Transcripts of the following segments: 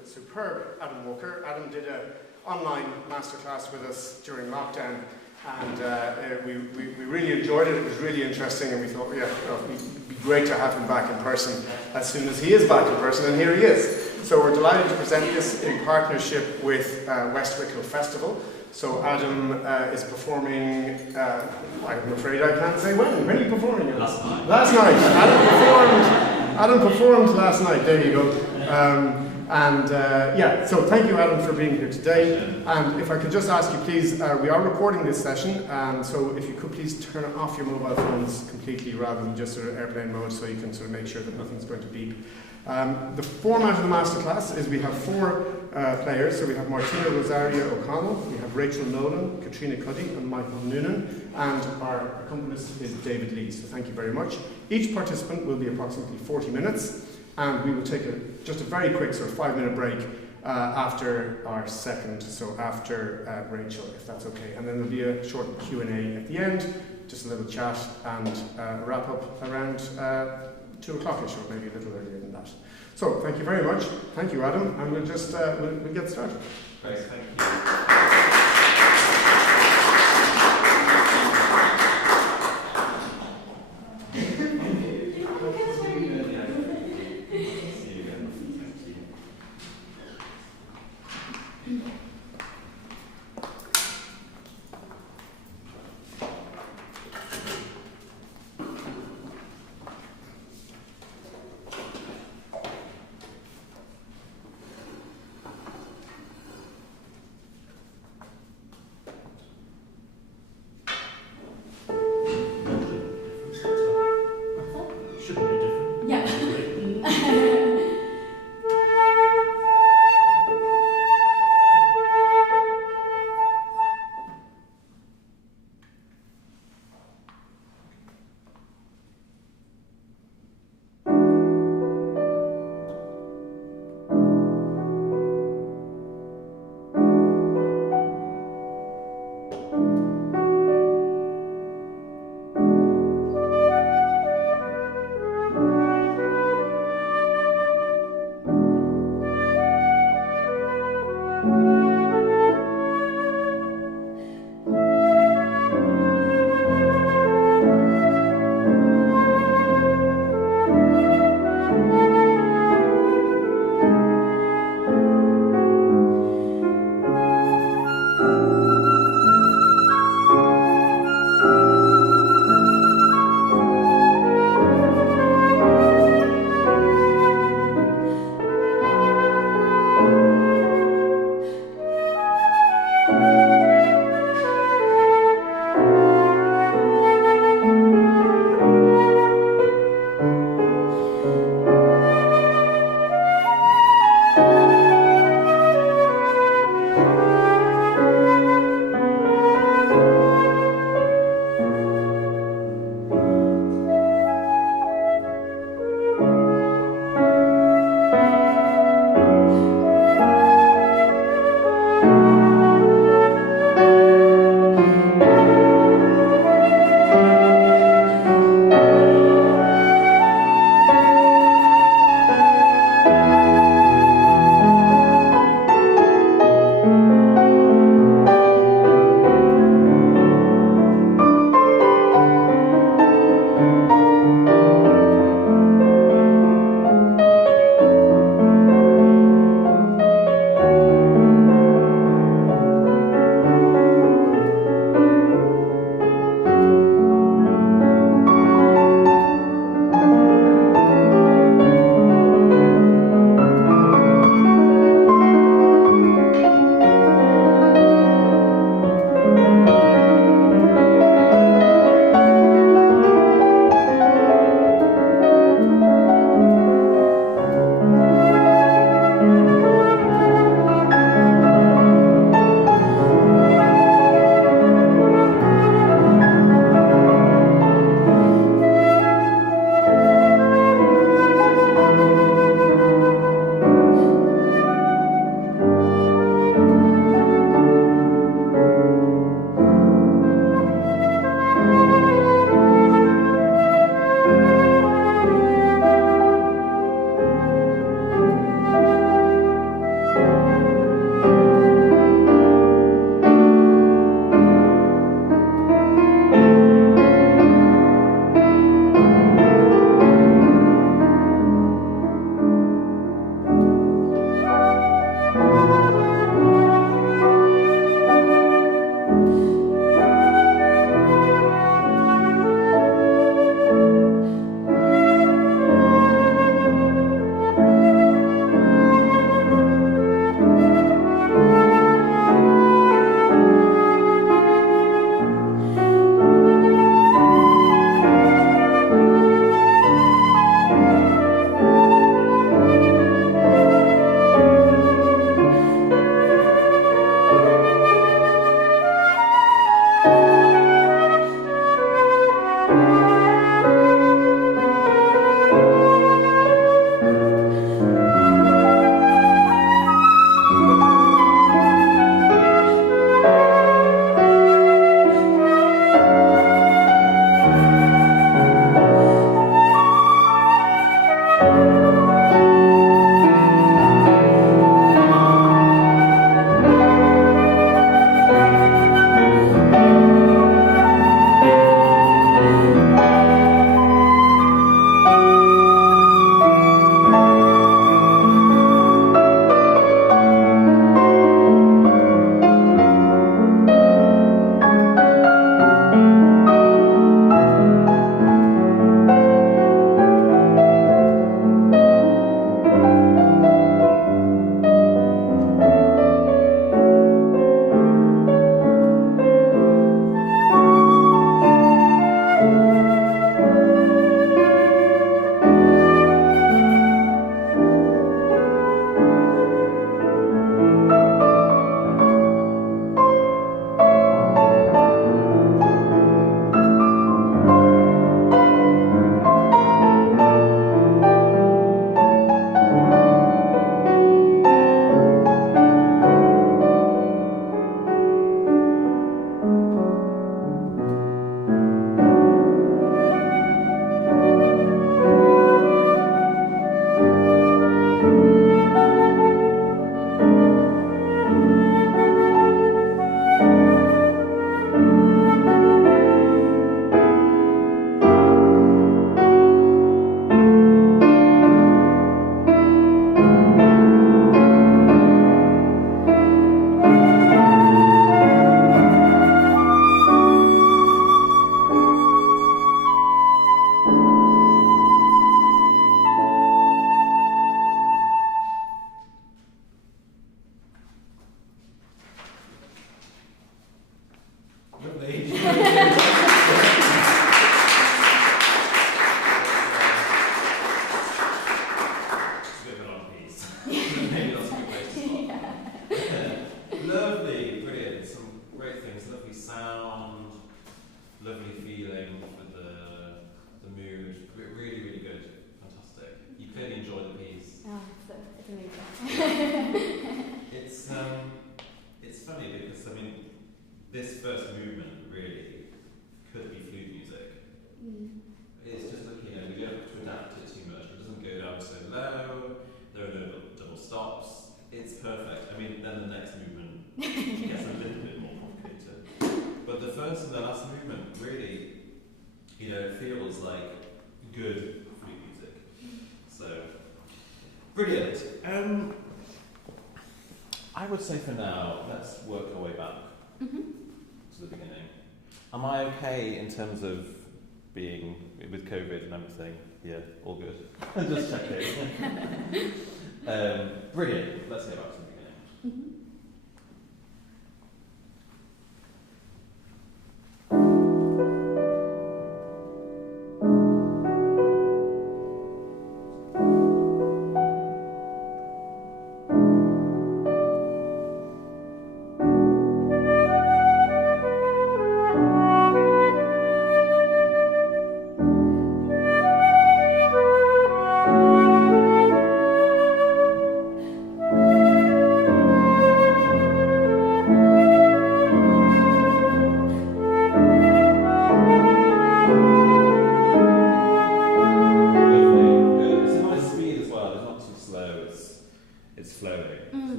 the superb Adam Walker. Adam did an online masterclass with us during lockdown, and we really enjoyed it. It was really interesting, and we thought, yeah, it'd be great to have him back in person as soon as he is back in person, and here he is. So we're delighted to present this in partnership with West Wicklow Festival. So Adam is performing, I'm afraid I can't say when. When are you performing? Last night. Last night. Adam performed last night. There you go. Yeah, so thank you, Adam, for being here today. And if I could just ask you, please, we are recording this session, so if you could please turn off your mobile phones completely rather than just sort of airplane mode, so you can sort of make sure that nothing's going to beep. The format of the masterclass is we have four players. So we have Martina Rosaria O'Connell, we have Rachel Nolan, Katrina Cuddy, and Michael Noonan, and our accompanist is David Lee. So thank you very much. Each participant will be approximately 40 minutes, and we will take just a very quick sort of 5-minute break after our second, so after Rachel, if that's okay. And then there'll be a short Q&A at the end, just a little chat, and wrap up around 2 o'clock-ish, or maybe a little earlier than that. So, thank you very much. Thank you, Adam, and we'll just we'll get started. Thanks, thank you. this first movement really could be flute music. It's just like, we don't have to adapt it too much. It doesn't go down so low, there are no double stops. It's perfect. I mean, then the next movement gets a little bit more complicated. But the first and the last movement really, feels like good flute music. So, brilliant. I would say for now, let's work our way back to the beginning. Am I okay in terms of being with COVID and everything? Yeah, all good. Just checking. Brilliant. Let's go back to the beginning.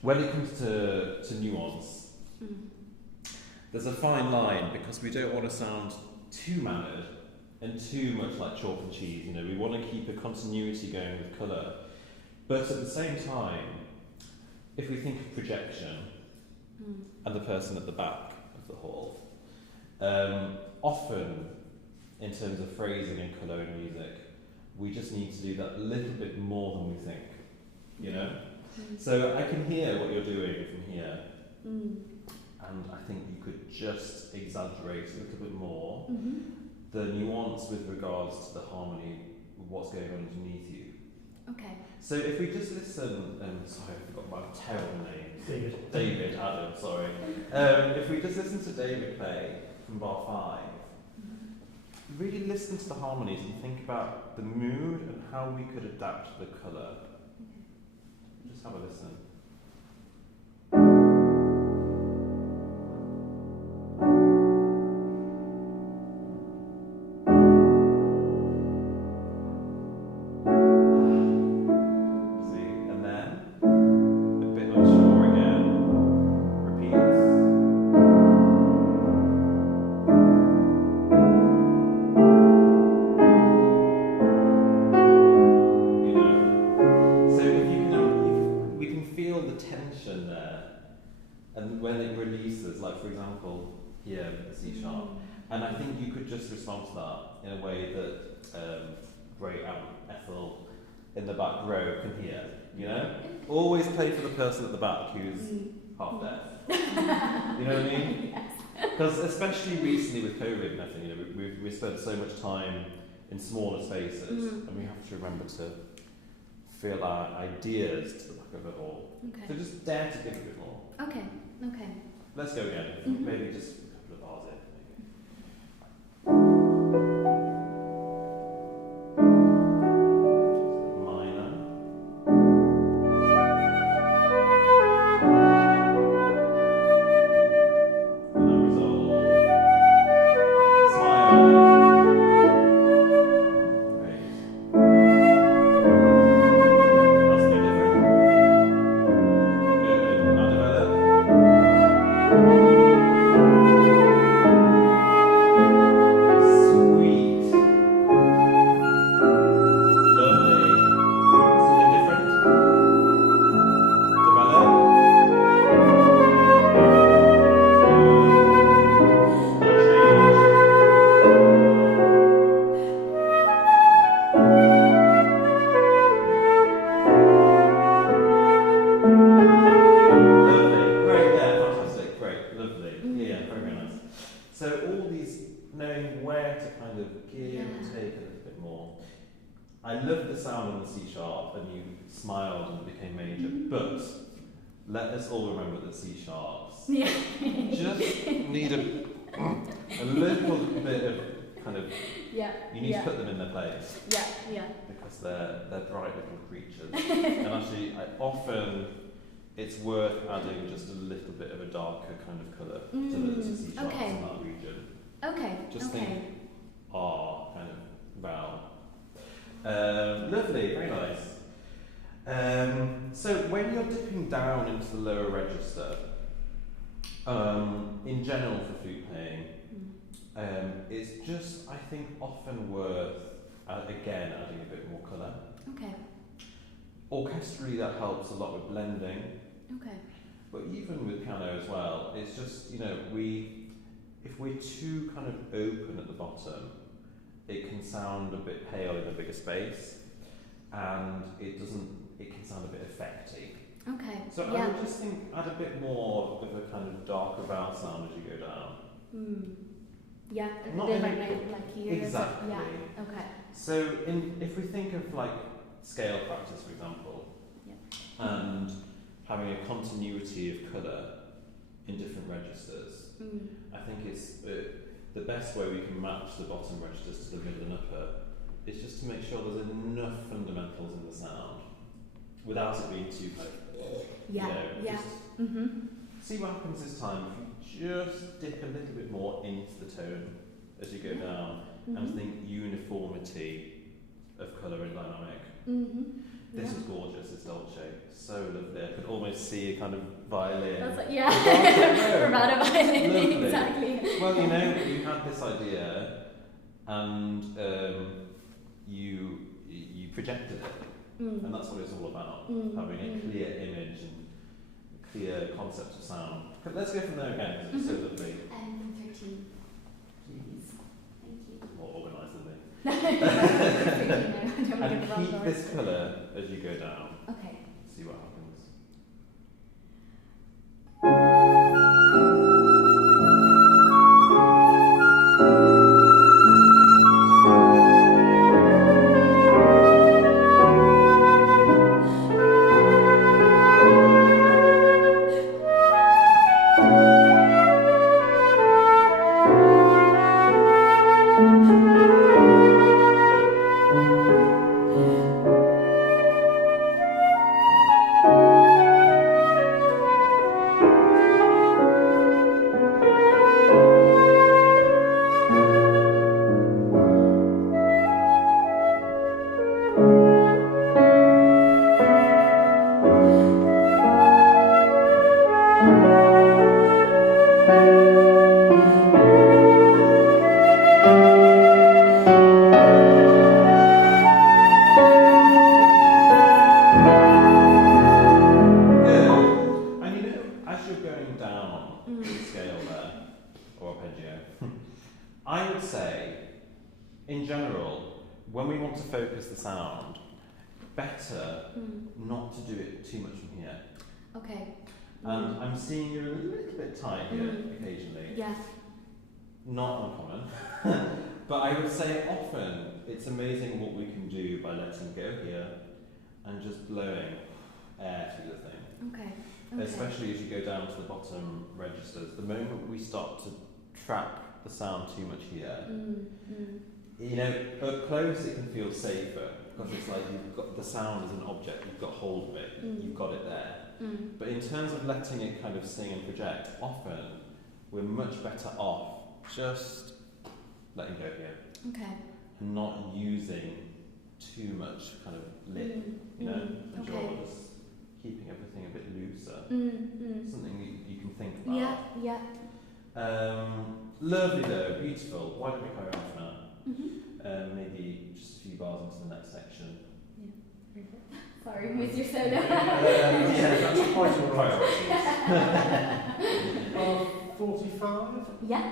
When it comes to nuance, there's a fine line because we don't want to sound too mannered and too much like chalk and cheese. We want to keep a continuity going with colour. But at the same time, if we think of projection and the person at the back of the hall, often in terms of phrasing and colour in music, we just need to do that a little bit more than we think, So I can hear what you're doing from here, and I think you could just exaggerate a little bit more the nuance with regards to the harmony of what's going on underneath you. Okay. So if we just listen, sorry, I forgot my terrible name. David Adam, sorry. If we just listen to David play from bar 5, really listen to the harmonies and think about the mood and how we could adapt the colour. Just have a listen. See, and then a bit unsure again. Repeats. So if you can, we can feel the tension there, and when it releases, like for example here with the C sharp, and I think you could just respond to that in a way that great Ethel in the back row can hear. Always play for the person at the back who's half deaf. You know what I mean? Because especially recently with COVID and everything, we spent so much time in smaller spaces, and we have to remember to feel our ideas to the back of it all. Okay. So just dare to give a bit more. Okay. Let's go again. Maybe just a couple of bars in. Minor. And then resolve. Smile. Great. That's a bit different. Good. Now develop. Sweet. Lovely. Something different. Develop. Good. Lovely. Great, yeah, fantastic. Great, lovely. Yeah, very nice. So all these, knowing where to kind of give and take a little bit more. I love the sound on the C sharp, and you smiled and it became major, but let us all remember that C sharps just need a little bit of kind of, you need to put them in their place. Because they're bright little creatures. And actually, I often it's worth adding just a little bit of a darker kind of colour to the C sharps in that region. Okay. Just think R kind of vowel. Lovely, very nice. So when you're dipping down into the lower register, in general for flute playing, it's just, I think, often worth, again, adding a bit more colour. Okay. Orchestrally, that helps a lot with blending. Okay. But even with piano as well, it's just, you know, if we're too kind of open at the bottom, it can sound a bit pale in a bigger space, and it can sound a bit effecty. Okay. So I would just think, add a bit more of a kind of darker vowel sound as you go down. Yeah, Not like here. Exactly. Yeah. Okay. So if we think of like scale practice, for example, and having a continuity of colour in different registers, I think it's the best way we can match the bottom registers to the middle and upper is just to make sure there's enough fundamentals in the sound without it being too kind of, see what happens this time if you just dip a little bit more into the tone as you go down and think uniformity of colour and dynamic. This is gorgeous, it's dolce, so lovely. I could almost see a kind of violin. That's like, Romano violin, Lovely. exactly. Well, you know, you had this idea and you projected it, and that's what it's all about, having a clear image and a clear concept of sound. Let's go from there again, because it's so lovely. 13. Please. Thank you. More organised than me. No, And keep this colour as you go down. Okay. See what happens. The sound, better not to do it too much from here. Okay. And I'm seeing you're a little bit tight here occasionally. Yeah. Not uncommon. But I would say often it's amazing what we can do by letting go here and just blowing air through the thing. Okay. Especially as you go down to the bottom registers. The moment we start to trap the sound too much here, you know, up close it can feel safer because it's like you've got the sound as an object, you've got hold of it, you've got it there. But in terms of letting it kind of sing and project, often we're much better off just letting go here. Okay. And not using too much kind of lip, you know, and jaws, keeping everything a bit looser. Something you can think about. Yeah. Lovely though, beautiful. Why don't we carry on for now? Maybe just a few bars into the next section. Yeah. Sorry, miss your solo. Yeah, that's quite all right. 45? Yeah.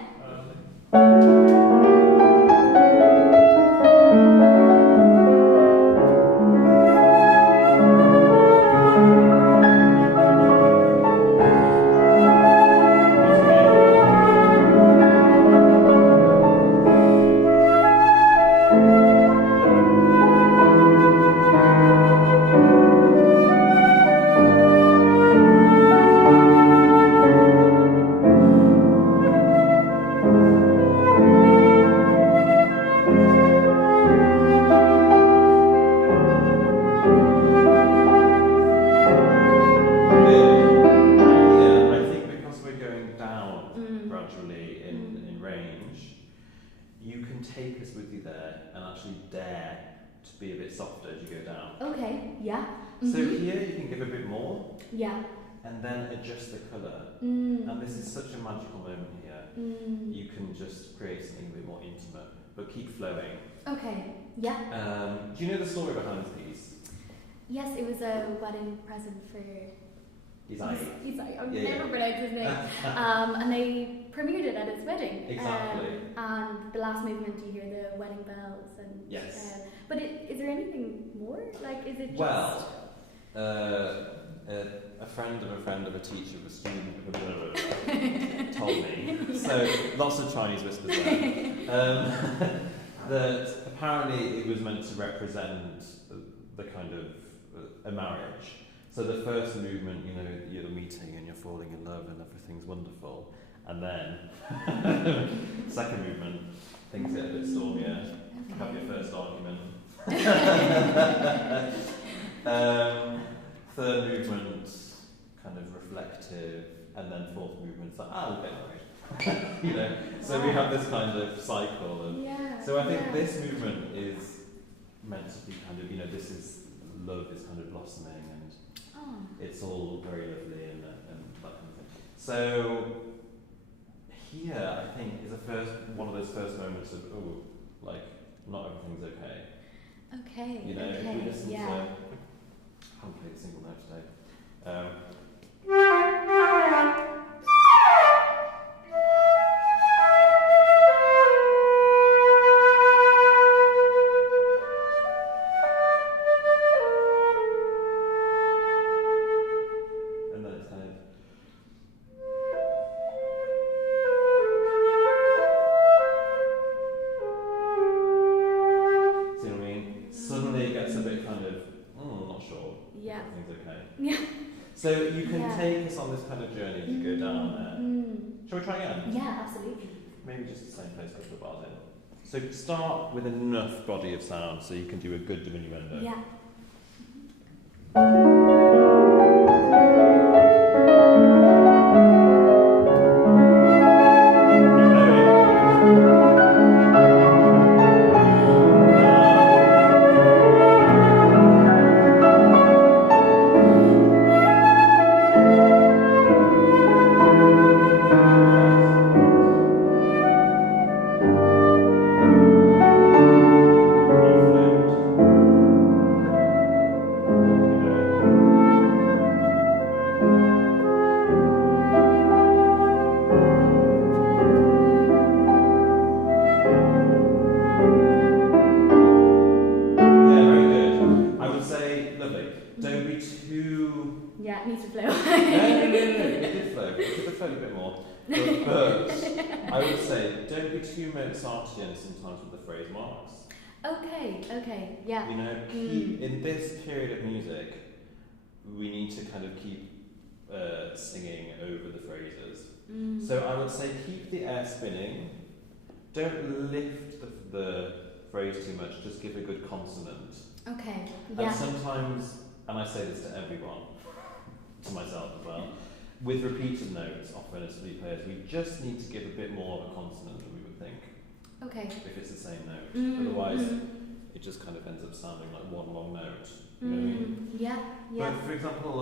So here you can give a bit more. Yeah. And then adjust the colour. And this is such a magical moment here. You can just create something a bit more intimate, but keep flowing. Okay, yeah. Do you know the story behind this piece? Yes, it was a wedding present for Isai. I've never pronounced his name. And they premiered it at his wedding. Exactly. And the last movement, you hear the wedding bells. And Yes. but is there anything more? Like, is it just... Well, a friend of a teacher of a student told me. So lots of Chinese whispers there. That apparently it was meant to represent the kind of a marriage. So the first movement, you know, you're meeting and you're falling in love and everything's wonderful, and then second movement, things get a bit stormier. Have your first argument. Third movement, kind of reflective, and then fourth movement's like, we'll get married. You know, so we have this kind of cycle of. So I think this movement is meant to be kind of, you know, this is love is kind of blossoming, and it's all very lovely and that kind of thing. So here, I think, is one of those first moments of like not everything's okay. Okay. You know, if we listen to, I haven't played a single note today. And then it's kind of. See what I mean? Suddenly it gets a bit kind of, not sure. Yeah. Everything's okay. Yeah. So you can take us on this kind of journey as you go down there. Shall we try again? Yeah, absolutely. Maybe just the same place, a couple of bars in. So start with enough body of sound so you can do a good diminuendo. Yeah. Sometimes with the phrase marks. Okay, yeah. You know, keep in this period of music, we need to kind of keep singing over the phrases. So I would say keep the air spinning. Don't lift the phrase too much. Just give a good consonant. Okay. Yeah. And sometimes, and I say this to everyone, to myself as well, with repeated notes, often as flute players, we just need to give a bit more of a consonant than we would think. Okay. If it's the same note. Otherwise, it just kind of ends up sounding like one long note. You know what I mean? Yeah. But for example,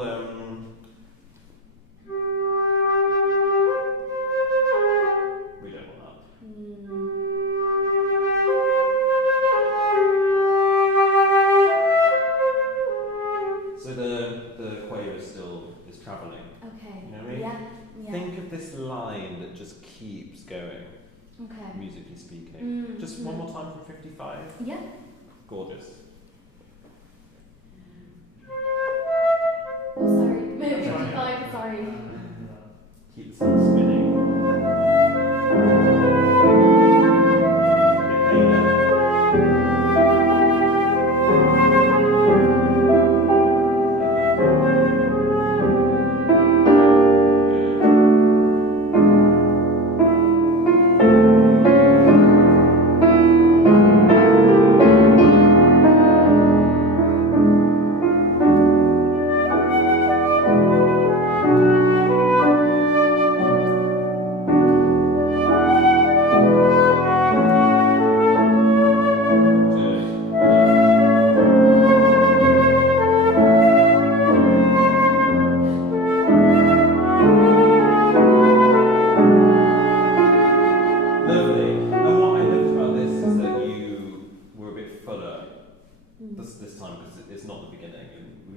we don't want that. So the quaver is travelling. Okay. You know what I mean? Yeah. Think of this line that just keeps going. Okay. Musically speaking. Just one more time from 55. Yeah. Gorgeous. Oh, sorry. 55, sorry. Keep the sound spinning.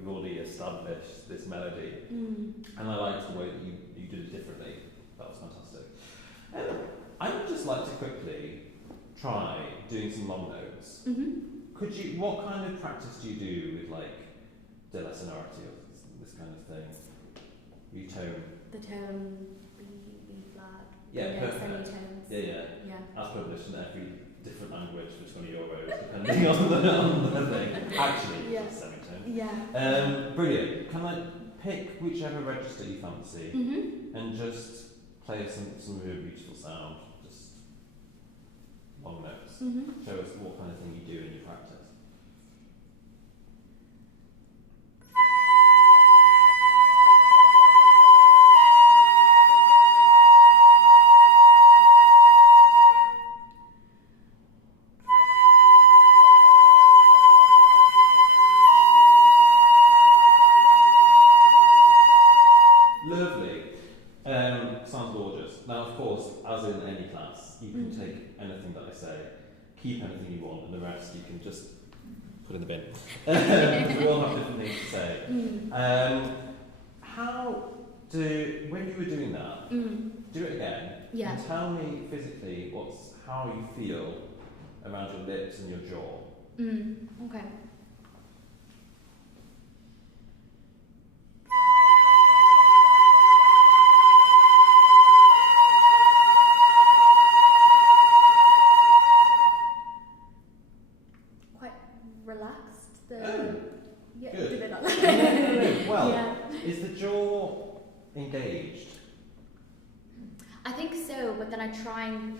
we've already established this melody, and I liked the way that you did it differently. That was fantastic. I would just like to quickly try doing some long notes. Could you? What kind of practice do you do with like della sonority or this kind of thing? You tone. The tone B flat. Yeah, perfect. Semitones. Yeah. As published in every different language for €20, depending on the thing. Actually, Yeah. it's semitone. Yeah. Brilliant. Can I pick whichever register you fancy and just play some of your beautiful sound? Just long notes. Show us what kind of thing you do in your practice. Lovely. Sounds gorgeous. Now, of course, as in any class, you can take anything that I say, keep anything you want, and the rest you can just put in the bin. We all have different things to say. When you were doing that, do it again. Yeah. And tell me physically how you feel around your lips and your jaw. Okay. Relaxed. Yeah. Good. Did it not? Well, yeah. Is the jaw engaged? I think so, but then I try and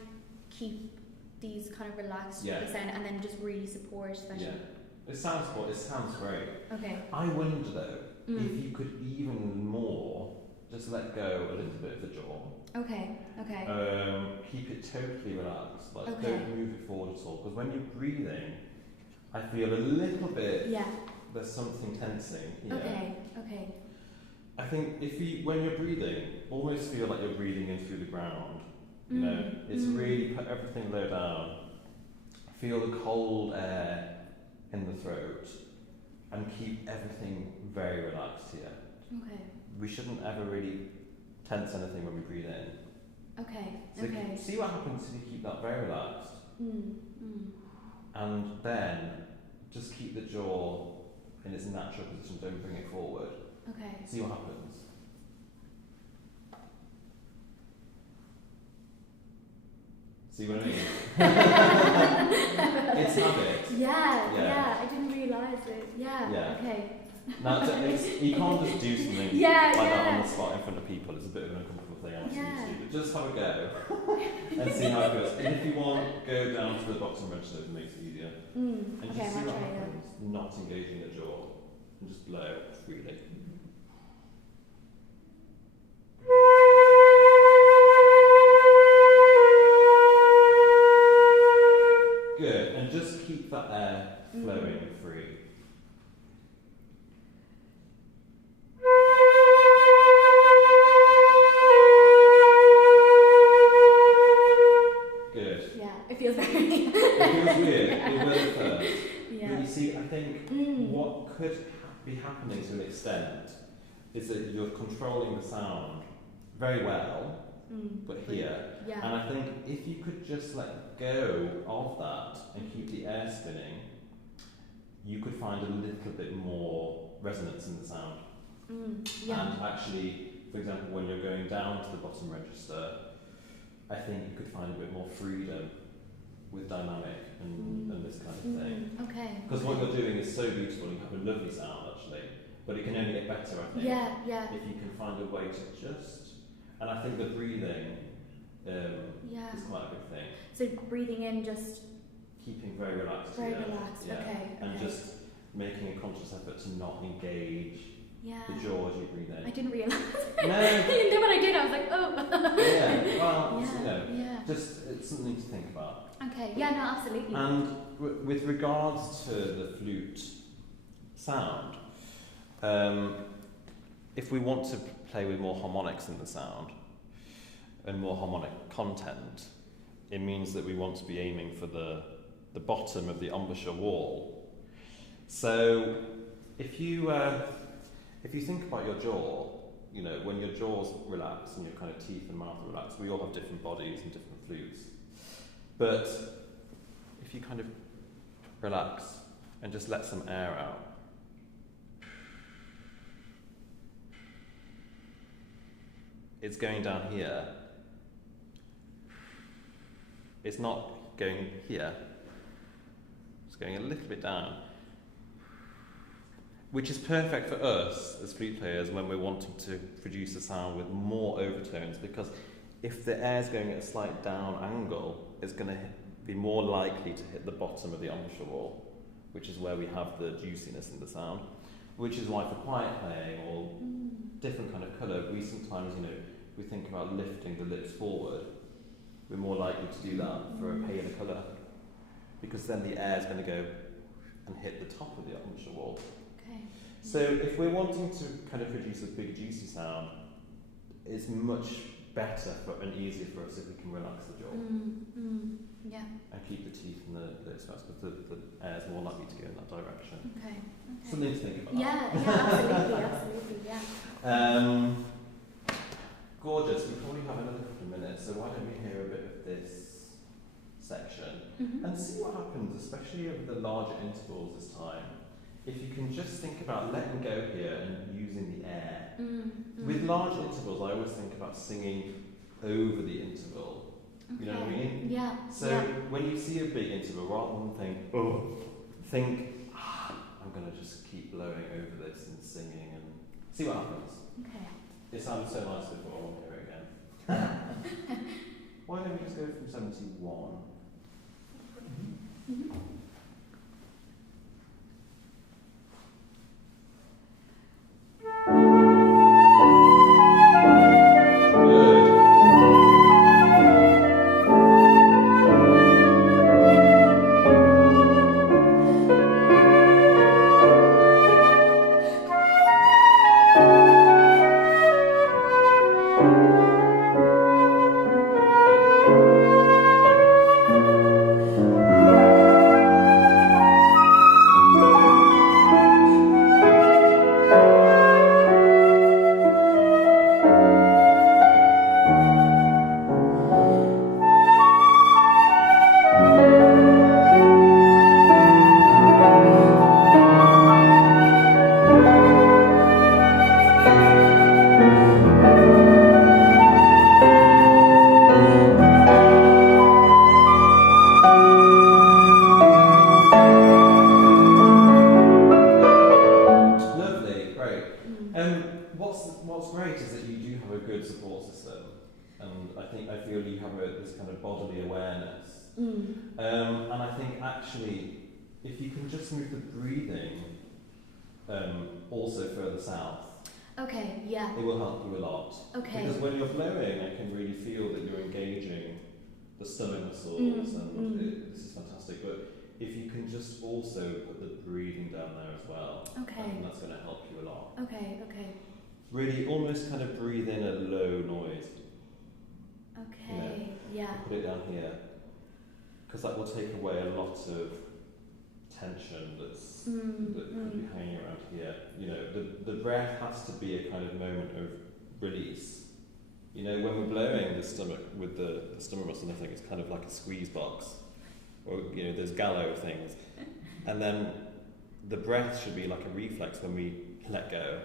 keep these kind of relaxed with the sound, and then just really support. Yeah. It sounds great. Okay. I wonder though if you could even more just let go a little bit of the jaw. Okay. Keep it totally relaxed. Like Okay. don't move it forward at all. Because when you're breathing, I feel a little bit. Yeah. There's something tensing here. Okay. I think when you're breathing, almost feel like you're breathing in through the ground. You know, it's really put everything low down. Feel the cold air in the throat, and keep everything very relaxed here. Okay. We shouldn't ever really tense anything when we breathe in. Okay. So see what happens if you keep that very relaxed. And then just keep the jaw in its natural position, don't bring it forward. Okay. See what happens. See what I mean? It's habit. Yeah, I didn't realise it. Yeah. Okay. Now, you can't just do something like that on the spot in front of people. It's a bit of an uncomfortable thing, I want you to do. But just have a go and see how it feels. And if you want, go down to the bottom register, it makes it easier. And just see what happens. Not engaging the jaw. And just blow freely. Good. And just keep that air flowing free. Good. Yeah, it feels very It feels weird. It will at first. Yeah. But you see, I think what could be happening to an extent is that you're controlling the sound very well, but here. Yeah. And I think if you could just let go of that and keep the air spinning, you could find a little bit more resonance in the sound. Yeah. And actually, for example, when you're going down to the bottom register, I think you could find a bit more freedom with dynamic and this kind of thing. Okay. Because what you're doing is so beautiful, you have a lovely sound actually, but it can only get better, I think. Yeah. If you can find a way to just, and I think the breathing is quite a big thing. So breathing in, just keeping very relaxed. very relaxed. Yeah. Okay. And just making a conscious effort to not engage the jaw as you breathe in. I didn't realise. No. And then when I did, I was like, oh. Yeah. Well, Yeah. just it's something to think about. Okay. Yeah. No. Absolutely. And with regards to the flute sound, if we want to play with more harmonics in the sound and more harmonic content, it means that we want to be aiming for the bottom of the embouchure wall. So if you think about your jaw, you know, when your jaw's relaxed and your kind of teeth and mouth are relaxed, we all have different bodies and different flutes. But if you kind of relax and just let some air out, it's going down here. It's not going here. It's going a little bit down. Which is perfect for us as flute players when we're wanting to produce a sound with more overtones, because if the air's going at a slight down angle, it's going to be more likely to hit the bottom of the embouchure wall, which is where we have the juiciness in the sound. Which is why for quiet playing or different kind of colour, we sometimes, you know, we think about lifting the lips forward. We're more likely to do that for a paler colour, because then the air is going to go and hit the top of the embouchure wall. Okay. So if we're wanting to kind of produce a big juicy sound, it's much better and easier for us if we can relax the jaw. Yeah. And keep the teeth and the lips fast, because the air is more likely to go in that direction. Okay. Something to think about. Yeah, absolutely, yeah. Gorgeous. We probably have another couple of minutes, so why don't we hear a bit of this section and see what happens, especially over the larger intervals this time. If you can just think about letting go here and using the air. With large intervals, I always think about singing over the interval. You know what I mean? Yeah. So when you see a big interval, rather than think, I'm going to just keep blowing over this and singing and see what happens. Okay. It sounded so nice before, I want to hear it again. Why don't we just go from 71? What's great is that you do have a good support system, and I feel you have this kind of bodily awareness. And I think actually, if you can just move the breathing also further south, okay, yeah, it will help you a lot. Okay. Because when you're blowing, I can really feel that you're engaging the stomach muscles, and this is fantastic. But if you can just also put the breathing down there as well, okay, I think that's going to help you a lot. okay. Really, almost kind of breathe in a low noise. Okay, yeah. Put it down here, because that will take away a lot of tension that could be hanging around here. You know, the breath has to be a kind of moment of release. You know, when we're blowing the stomach with the stomach muscle, I think it's kind of like a squeeze box, or you know, those gallow things. And then the breath should be like a reflex when we let go.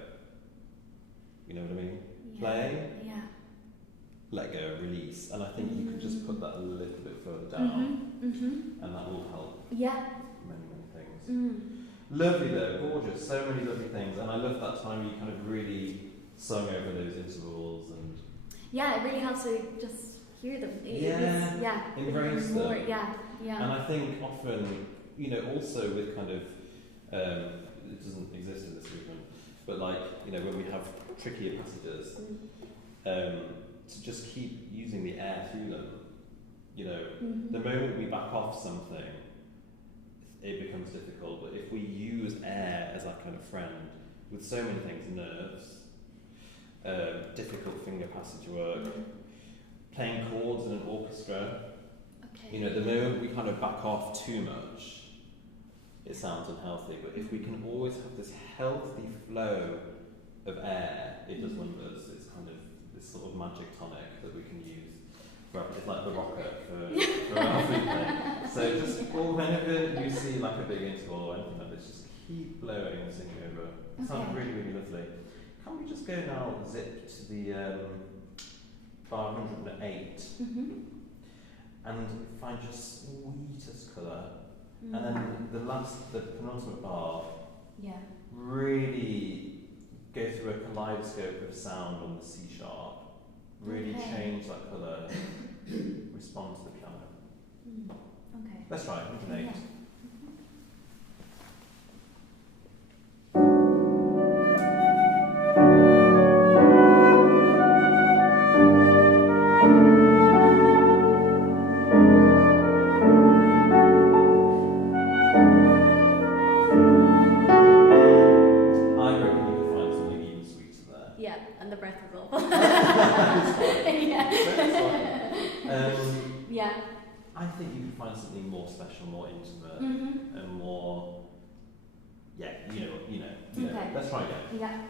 You know what I mean? Yeah. Play. Yeah. Let go, release, and I think you can just put that a little bit further down, and that will help. Yeah. Many things. Lovely though, gorgeous, so many lovely things, and I love that time you kind of really sung over those intervals and. Yeah, it really helps to just hear them. Embrace them. More, yeah. And I think often, you know, also with kind of, it doesn't exist in this movement, but like, you know, when we have trickier passages, to just keep using the air through them. You know, the moment we back off something, it becomes difficult. But if we use air as that kind of friend with so many things, nerves, difficult finger passage work, playing chords in an orchestra. Okay. You know, the moment we kind of back off too much, it sounds unhealthy. But if we can always have this healthy flow of air, it does wonders. It's kind of this sort of magic tonic that we can use. It's like the rocket for our flute playing. So just whenever you see like a big interval or anything like this, just keep blowing and singing over. It sounds really, really lovely. Can we just go now, zip to the bar 108 and find your sweetest colour, and then the penultimate bar, really go through a kaleidoscope of sound on the C sharp, really change that colour, respond to the piano. Okay. Let's try it, 108. I think you could find something more special, more intimate, and more, you know. Okay. Let's try again. Yeah.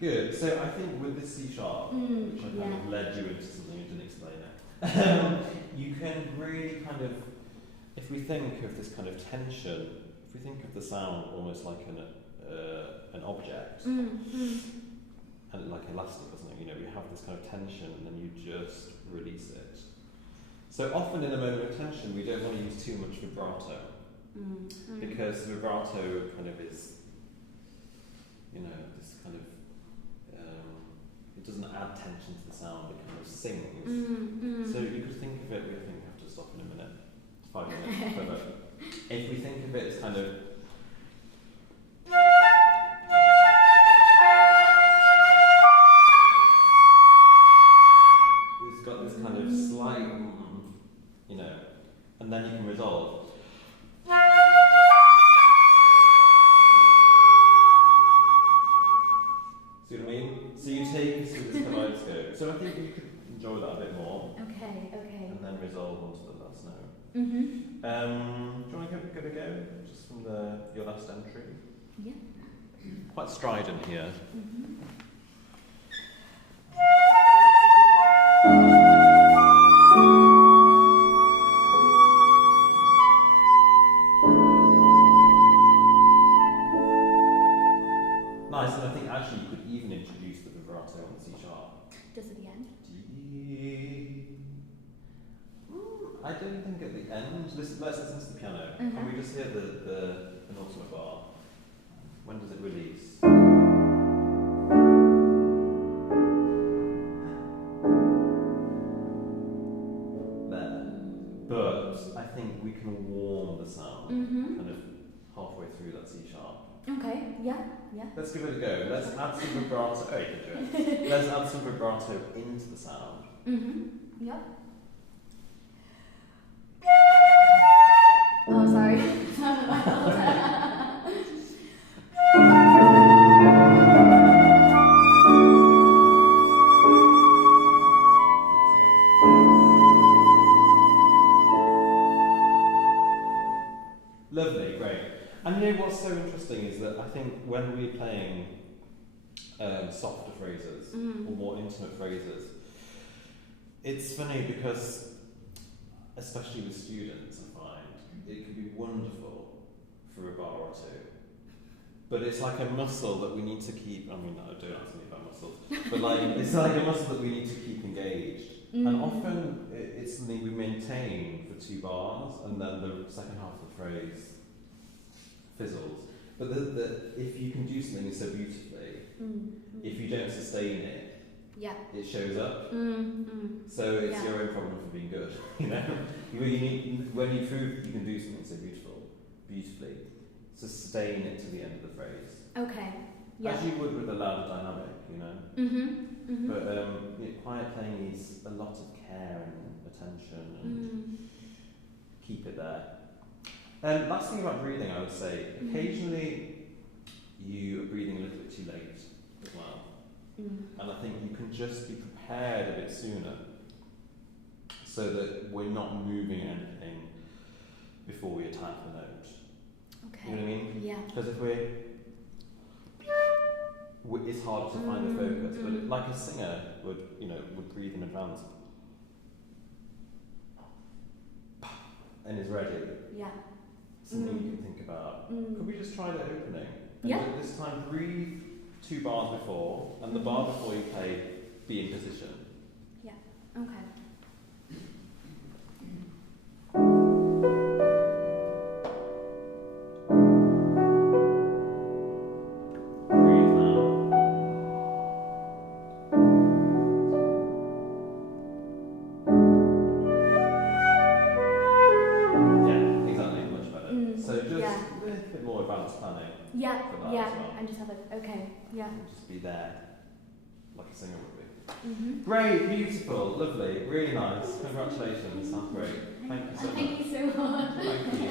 Good. So I think with the C sharp, which I kind of led you into something and didn't explain it, you can really kind of, if we think of this kind of tension, if we think of the sound almost like an object, and like elastic or something, we have this kind of tension and then you just release it. So often in a moment of tension, we don't want to use too much vibrato, because vibrato kind of is, this kind of, it doesn't add tension to the sound, it kind of sings. So you could think of it, we think we have to stop in a minute, 5 minutes, but if we think of it as kind of, it's got this kind of slight, and then you can resolve. See what I mean? So you take us through this kaleidoscope. So I think you could enjoy that a bit more. Okay. And then resolve onto the last note. Do you want to give it a go? Just from your last entry? Yeah. Quite strident here. Nice, and I think actually you could even introduce the vibrato on the C sharp. Just at the end? I don't think at the end. Let's listen to the piano. Can we just hear the penultimate bar? When does it release? There. But I think we can warm the sound kind of halfway through that C sharp. Okay, yeah. Let's give it a go. Let's add some vibrato. Oh, you can do it. Let's add some vibrato into the sound. Yeah. Oh, sorry. Lovely, great. And what's so interesting is that I think when we're playing softer phrases or more intimate phrases, it's funny because, especially with students, I find it can be wonderful for a bar or two, but it's like a muscle that we need to keep. I mean, don't ask me about muscles, but it's like a muscle that we need to keep engaged. And often it's something we maintain for 2 bars, and then the second half of the phrase fizzles. But if you can do something so beautifully, if you don't sustain it, it shows up. So it's your own problem for being good. You know, you need, when you prove you can do something so beautifully, sustain it to the end of the phrase. Okay. As you would with a louder dynamic, you know. But quiet playing needs a lot of care and attention, and keep it there. Last thing about breathing, I would say, occasionally you are breathing a little bit too late as well. And I think you can just be prepared a bit sooner so that we're not moving anything before we attack the note. Okay. You know what I mean? Yeah. Because if it's harder to find the focus, but like a singer would breathe in advance and is ready. Yeah. Something you can think about. Could we just try the opening? And this time breathe 2 bars before, and the bar before you play, be in position. Yeah. Okay. Breathe now. Yeah, exactly, much better. So just a little bit more advanced planning. Yeah, for that yeah, as well. and just have it. Okay, yeah. Just be there, like a singer would be. Great, beautiful, lovely, really nice. Congratulations, sounds great. Thank you so much. Thank you so much. Thank you.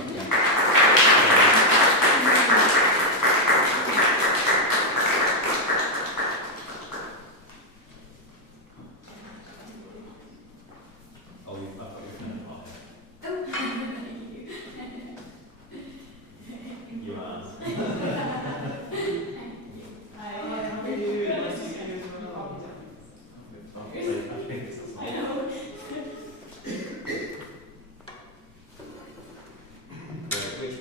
Oh, you've got your pen on. You are. I know. Which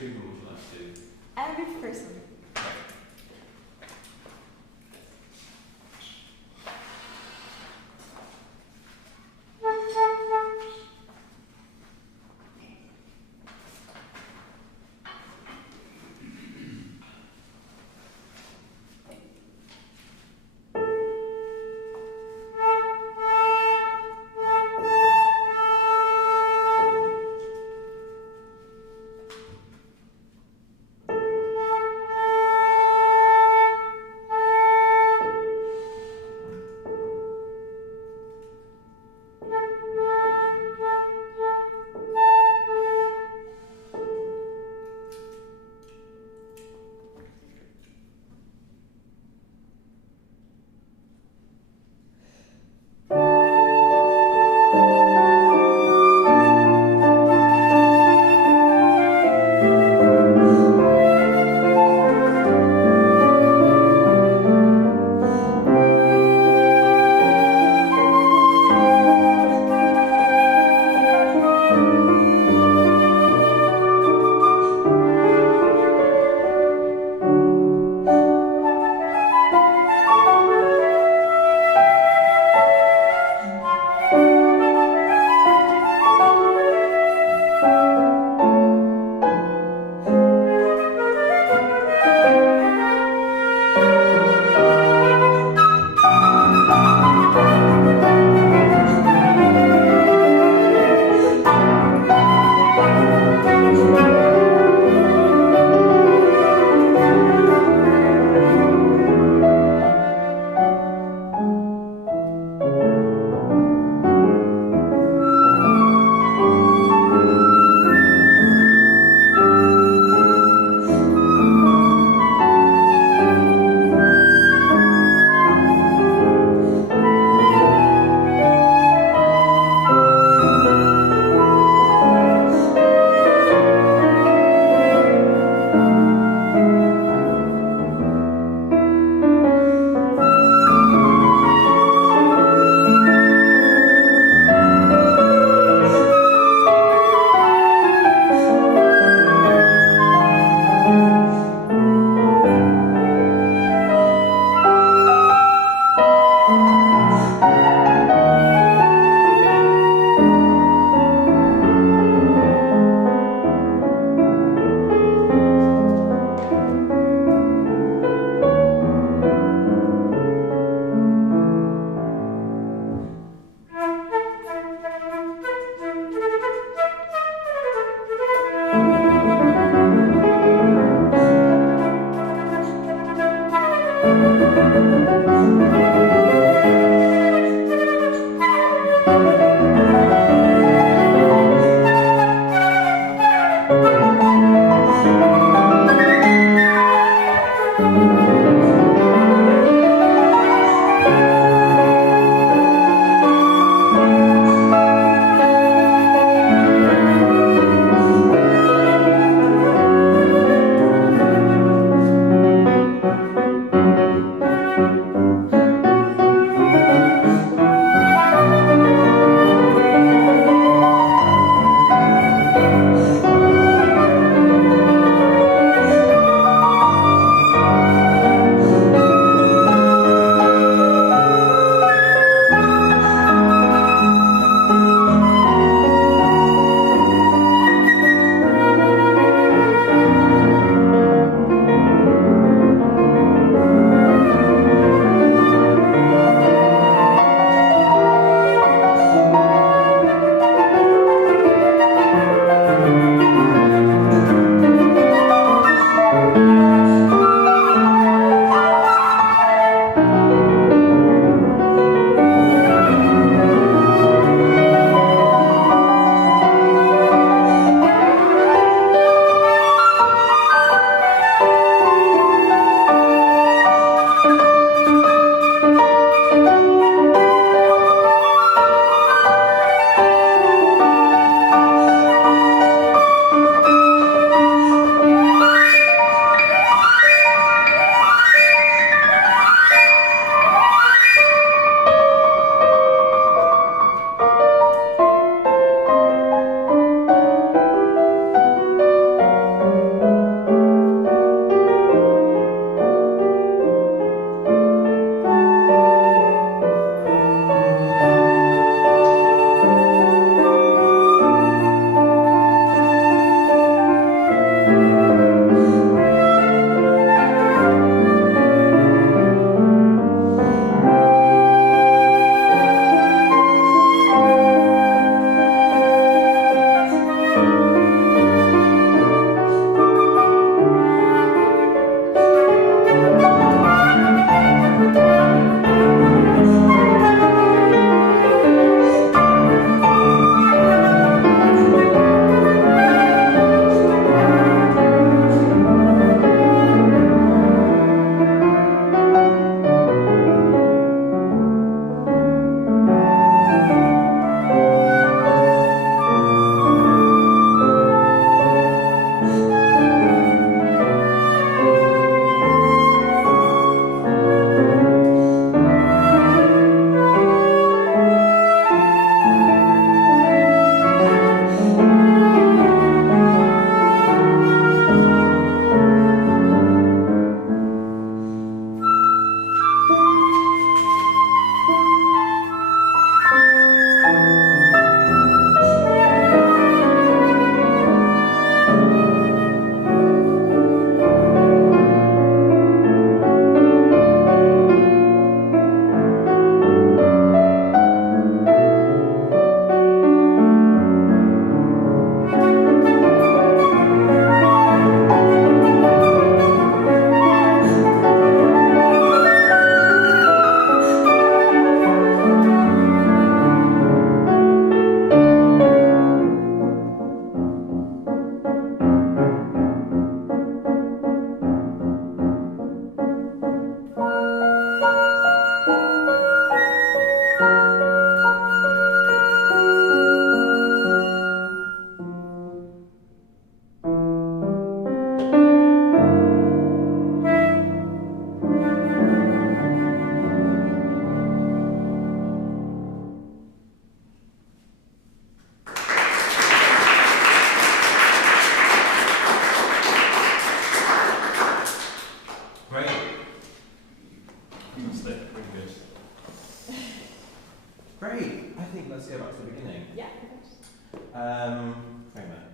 think let's go back to the beginning. Yeah.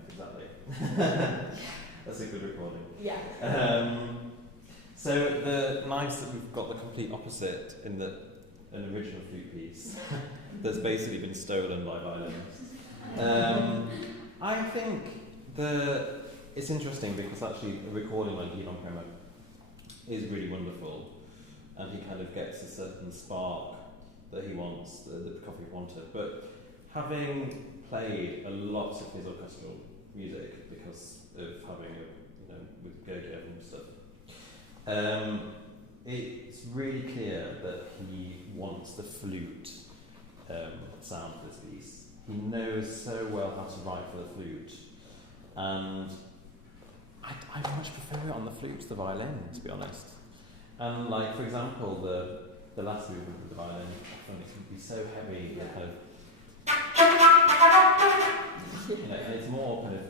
Exactly. That's a good recording. Yeah. So the nice that we've got the complete opposite in that an original flute piece that's basically been stolen by violinists. I think it's interesting because actually a recording like Ivan Prema is really wonderful, and he kind of gets a certain spark that he wants, that Prokofiev wanted. But having played a lot of his orchestral music because of having with Karg-Elert and stuff, it's really clear that he wants the flute sound for this piece. He knows so well how to write for the flute, and I much prefer it on the flute to the violin, to be honest. And like, for example, the last movement with the violin, I find it can be so heavy, kind of, and it's more kind of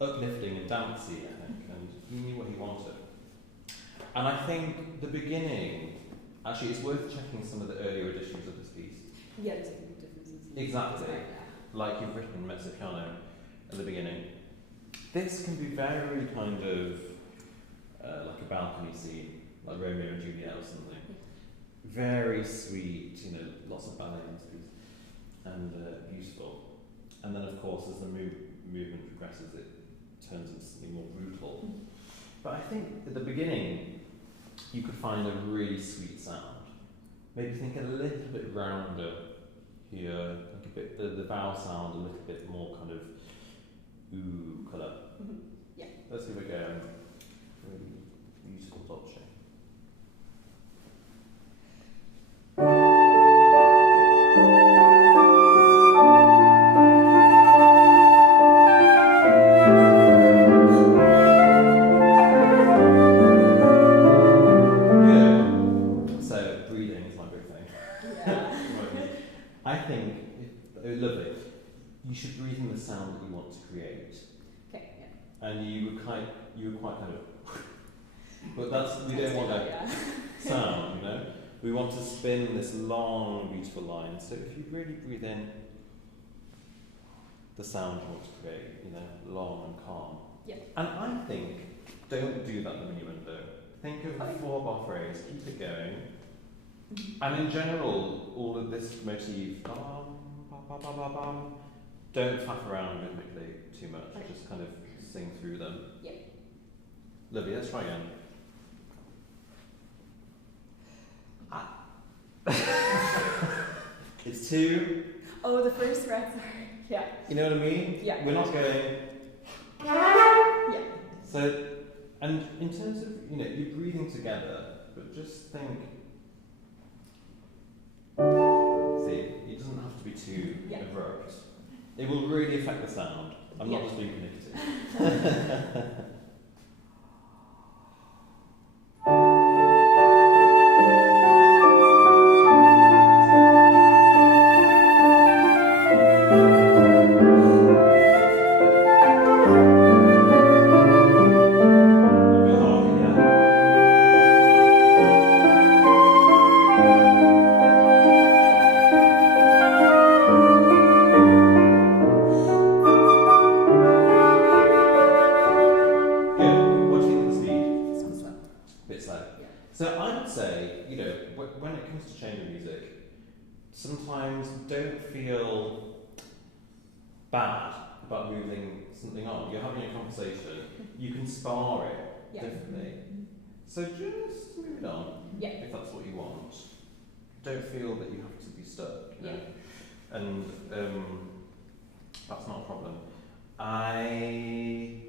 uplifting and dancey, I think, and he knew what he wanted. And I think the beginning, actually it's worth checking some of the earlier editions of this piece. Yeah, there's big differences. Exactly. Like you've written mezzo piano at the beginning. This can be very kind of like a balcony scene, like Romeo and Juliet or something. Very sweet, lots of ballet melodies, and beautiful. And then of course as the movement progresses it turns into something more brutal. But I think at the beginning you could find a really sweet sound. Maybe think a little bit rounder here, think a bit the vowel sound a little bit more kind of ooh colour. Yeah. Let's give it a go. Really beautiful dolce. You should breathe in the sound that you want to create. Okay, yeah. And you were quite kind of but we don't want that sound, We want to spin this long, beautiful line. So if you really breathe in the sound you want to create, long and calm. Yeah. And I think, don't do that in the mini window. Think of the 4-bar phrase, keep it going. And in general, all of this motif, don't faff around rhythmically too much, just kind of sing through them. Yeah. Lovely, let's try again. It's 2. Oh, the first frets are, yeah. You know what I mean? Yeah. We're not going. Yeah. So, and in terms of, you're breathing together, but just think. See, it doesn't have to be too abrupt. It will really affect the sound. I'm not just being pernickety. Sometimes don't feel bad about moving something on. You're having a conversation, you can spar it differently. So just move it on if that's what you want. Don't feel that you have to be stuck. And that's not a problem. I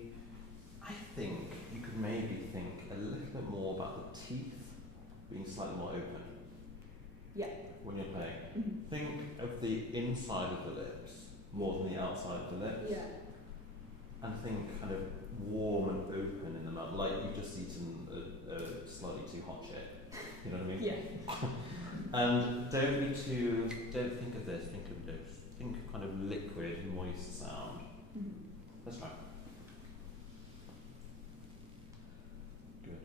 think you could maybe think a little bit more about the teeth being slightly more open. When you're playing, think of the inside of the lips more than the outside of the lips. And think kind of warm and open in the mouth, like you've just eaten a slightly too hot chip. You know what I mean? And don't think of this, think of this. Think of kind of liquid, moist sound. Let's try. Good.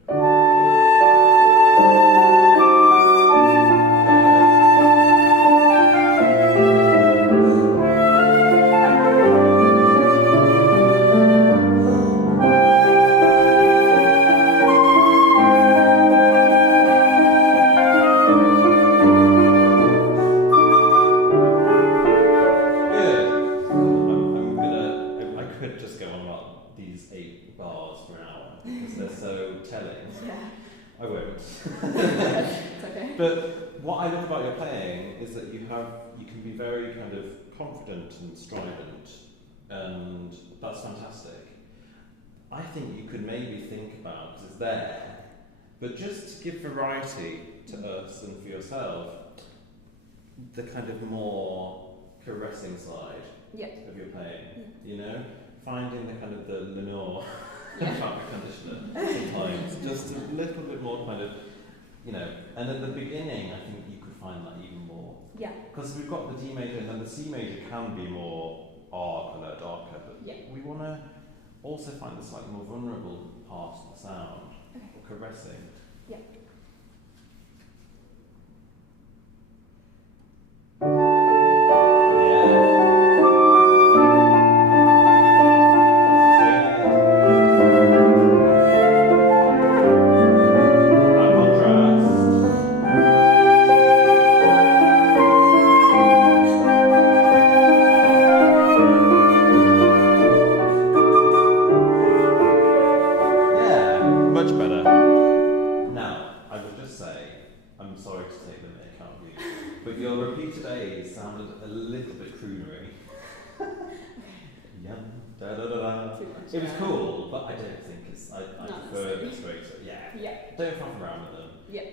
you can be very kind of confident and strident, and that's fantastic. I think you could maybe think about, because it's there, but just to give variety to us and for yourself, the kind of more caressing side of your playing, you know? Finding the kind of the Lenore fabric conditioner sometimes, just a little bit more kind of, you know, and at the beginning I think you could find that even more. Yeah. Because we've got the D major and then the C major can be more darker, but we want to also find the slightly more vulnerable part of the sound, or caressing. Yeah. It was cool, but I don't think it's. I prefer the straight. Yeah. Don't fuck around with them. Yeah.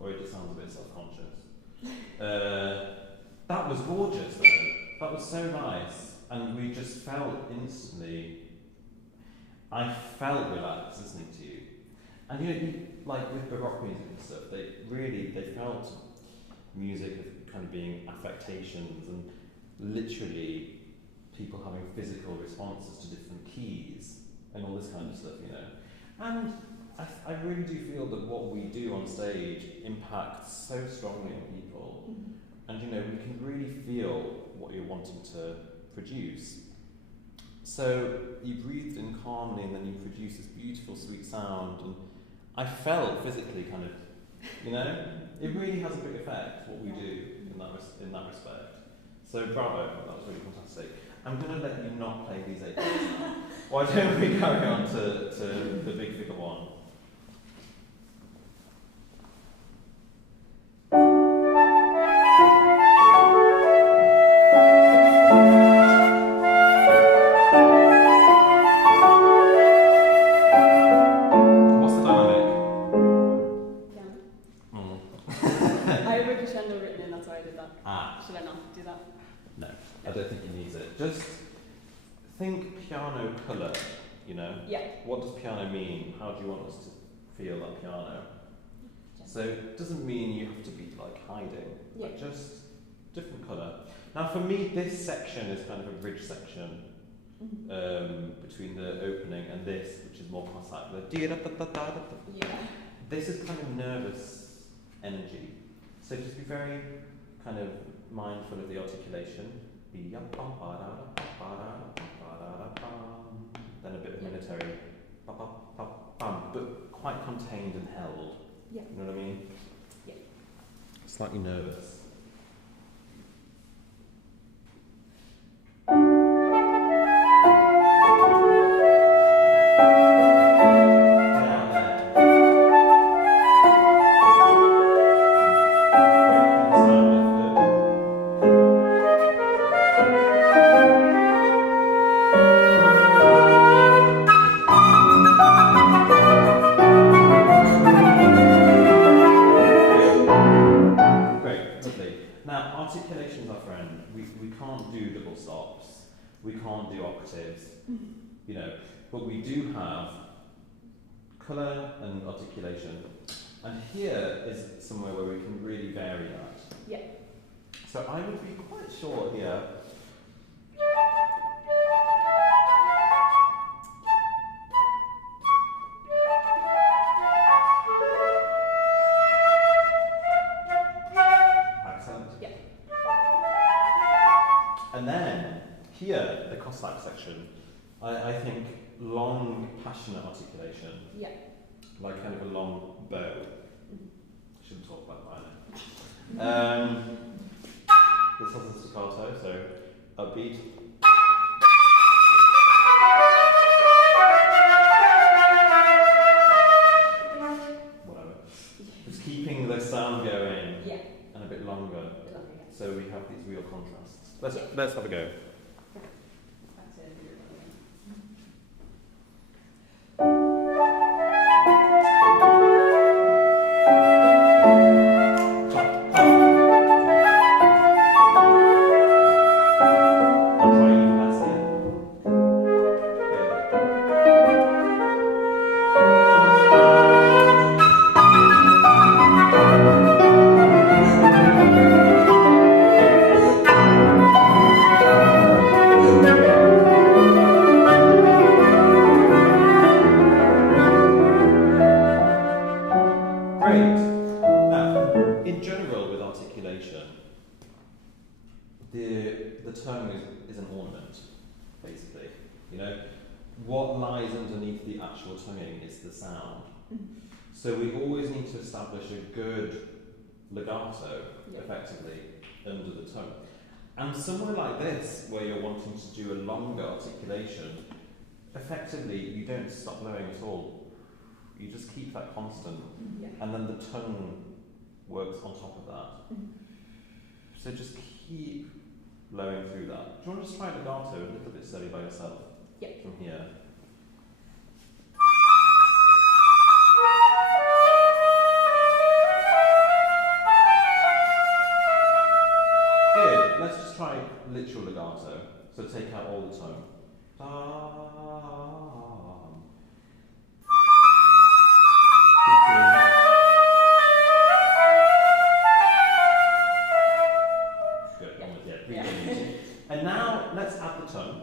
Or it just sounds a bit self-conscious. That was gorgeous, though. That was so nice, and we just felt instantly. I felt relaxed listening to you, and you know, like with Baroque music and stuff, they felt music of kind of being affectations and literally people having physical responses to different keys and all this kind of stuff, you know. And I really do feel that what we do on stage impacts so strongly on people, and you know, we can really feel what you're wanting to produce. So you breathed in calmly and then you produced this beautiful sweet sound, and I felt physically kind of, you know, it really has a big effect what we do in that respect. So bravo, that was really fantastic. I'm going to let you not play these 8 bars now. Why don't we carry on to the big figure one? What's the dynamic? Piano. I have a crescendo written in, that's why I did that. Should I not do that? No, I don't think you need it. Just think piano colour, you know? Yeah. What does piano mean? How do you want us to feel that piano? So it doesn't mean you have to be like hiding, but just different colour. Now for me, this section is kind of a bridge section between the opening and this, which is more classic. This is kind of nervous energy. So just be very kind of mindful of the articulation. Then a bit of military, but quite contained and held. Yeah. You know what I mean? Yeah. Slightly nervous. Articulation is our friend. We can't do double stops. We can't do octaves. You know, but we do have colour and articulation. And here is somewhere where we can really vary that. Yeah. So I would be quite sure here. And then, here, the Cossack section, I think long, passionate articulation. Yeah. Like kind of a long bow. Shouldn't talk about violin. This has a staccato, so upbeat. Whatever. Just keeping the sound sound going Yeah. and a bit longer. A bit longer, yeah. So we have these real contrasts. Let's have a go. Back to the the tongue is an ornament, basically. You know, what lies underneath the actual tonguing is the sound. So we always need to establish a good legato, effectively, under the tongue. And somewhere like this, where you're wanting to do a longer articulation, effectively you don't stop blowing at all. You just keep that constant, and then the tongue works on top of that. So just keep blowing through that. Do you want to just try legato a little bit slowly by yourself? From here. Good. Let's just try literal legato. So take out all the tone. And now let's add the tone,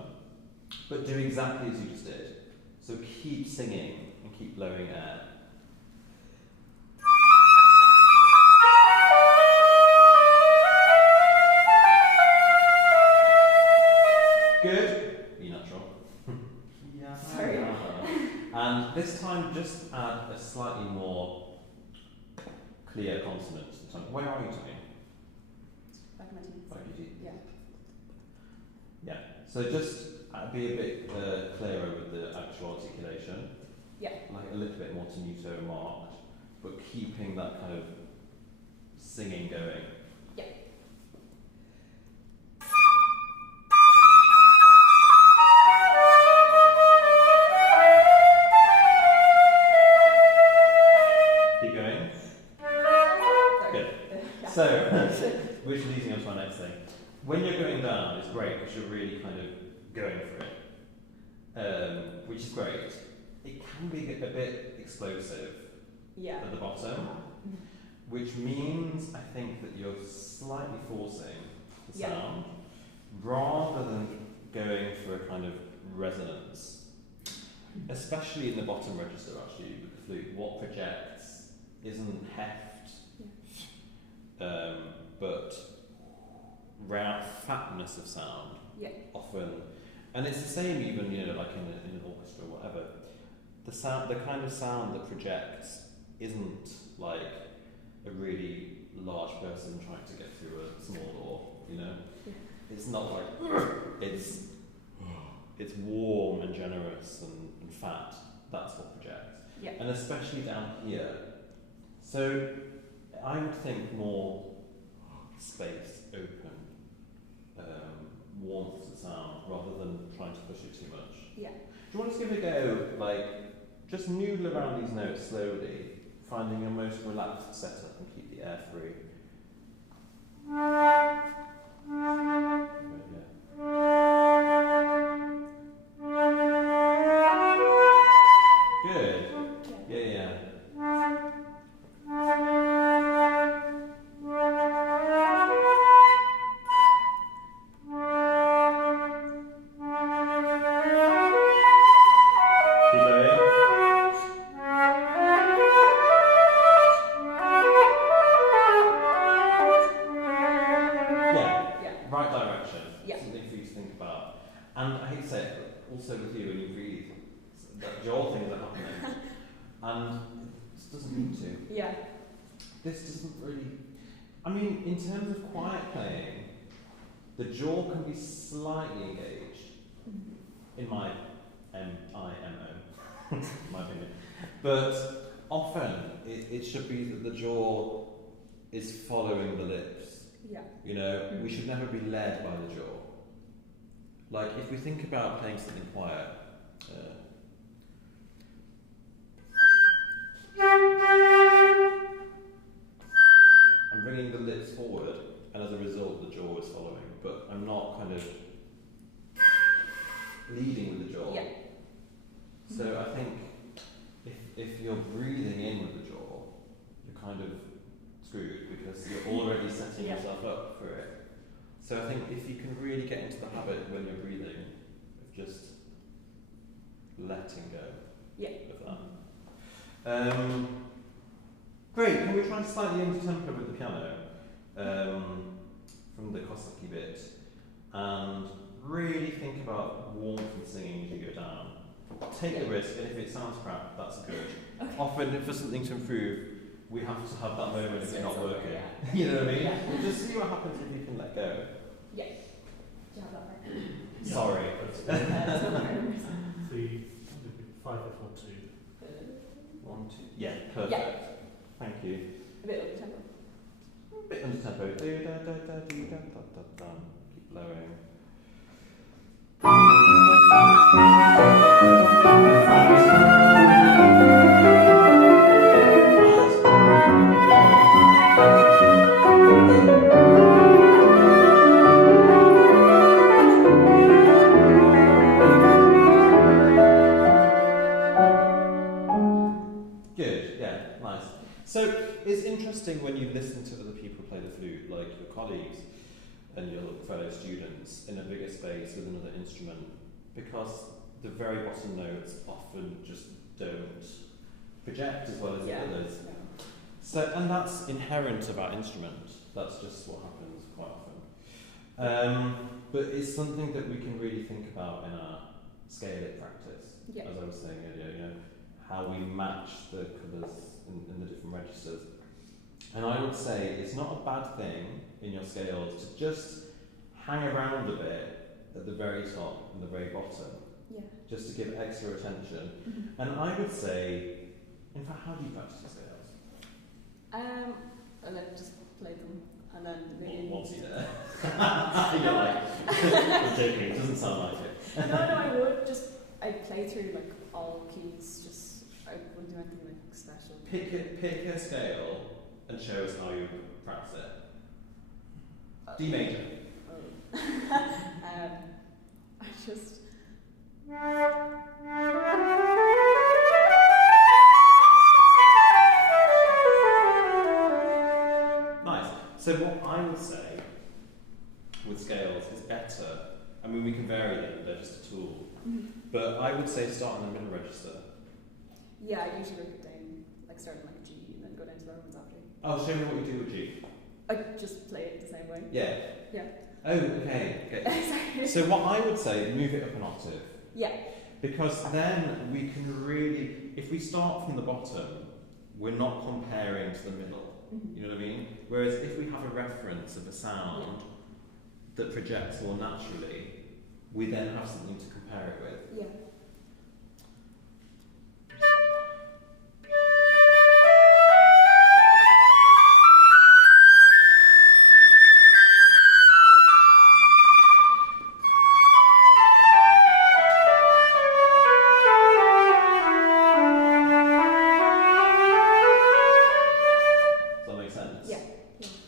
but do exactly as you just did. So keep singing and keep blowing air. Good. Be natural. Sorry. And this time just add a slightly more clear consonant to the tongue. Where are you tonguing? Back of my teeth. Back of your teeth. Yeah. Yeah. So just be a bit clearer with the actual articulation. Yeah. Like a little bit more tenuto marked, but keeping that kind of singing going. Yeah. Keep going. Good. So, which leads me on to my next thing. When you're going down, it's great because you're really kind of going for it, which is great. It can be a bit explosive at the bottom, which means I think that you're slightly forcing the sound rather than going for a kind of resonance, especially in the bottom register. Actually, with the flute, what projects isn't heft, but round fatness of sound. Often, and it's the same even like in an orchestra or whatever. The kind of sound that projects isn't like a really large person trying to get through a small door. It's not like it's warm and generous and fat. That's what projects. And especially down here. So I would think more space, open, warmth to sound rather than trying to push it too much. Do you want to give it a go, like just noodle around these notes slowly, finding your most relaxed setup and keep the air free. Good. Yeah. Also with you when you breathe, that jaw things are happening, and this doesn't need to. This doesn't really. I mean, in terms of quiet playing, the jaw can be slightly engaged, in my my opinion. But often it should be that the jaw is following the lips. Yeah. You know, we should never be led by the jaw. Like, if we think about playing something quiet, I'm bringing the lips forward, and as a result, the jaw is following, but I'm not kind of leading with the jaw. Yeah. So I think if you're breathing in with the jaw, you're kind of screwed because you're already setting yourself up for it. So I think if you can really get into the habit when you're breathing of just letting go of that. Great, can we try slightly into tempo with the piano from the Kosaki bit and really think about warmth and singing as you go down. Take the risk, and if it sounds crap, that's good. Okay. Often, for something to improve, we have to have that moment if it's not working. Yeah. You know what I mean? Yeah. We'll just see what happens if you can let go. Yeah. Do you have that right? Sorry. That's no problem. 5, 4, 2. 1, 2. Yeah, perfect. Yeah. Thank you. A bit over tempo. A bit under tempo. Keep lowering. Good, yeah, nice. So it's interesting when you listen to other people play the flute, like your colleagues and your fellow students in a bigger space with another instrument, because the very bottom notes often just don't project as well as the others. Yeah. So, and that's inherent about instrument. That's just what happens quite often. But it's something that we can really think about in our scale-it practice, as I was saying earlier. You know, how we match the colours in the different registers. And I would say it's not a bad thing in your scales to just hang around a bit at the very top and the very bottom, just to give extra attention. Mm-hmm. And I would say, in fact, how do you practice your scales? And then just play them, and then maybe. Once you're there. You're like, I'm joking, it doesn't sound like it. No, I would just, I'd play through like all keys, just, I wouldn't do anything like special. Pick a scale and show us how you practice it. D major. I just. Nice. So what I would say with scales is better. I mean, we can vary them; they're just a tool. Mm-hmm. But I would say start in the middle register. Yeah, I usually work it down, like starting like a G and then go down to the Romans after. Oh, show me what you do with G. I just play it the same way. Yeah. Yeah. Oh, okay. Sorry. So what I would say, move it up an octave. Yeah. Because then we can really, if we start from the bottom, we're not comparing to the middle. Mm-hmm. You know what I mean? Whereas if we have a reference of a sound that projects more naturally, we then have something to compare it with. Yeah.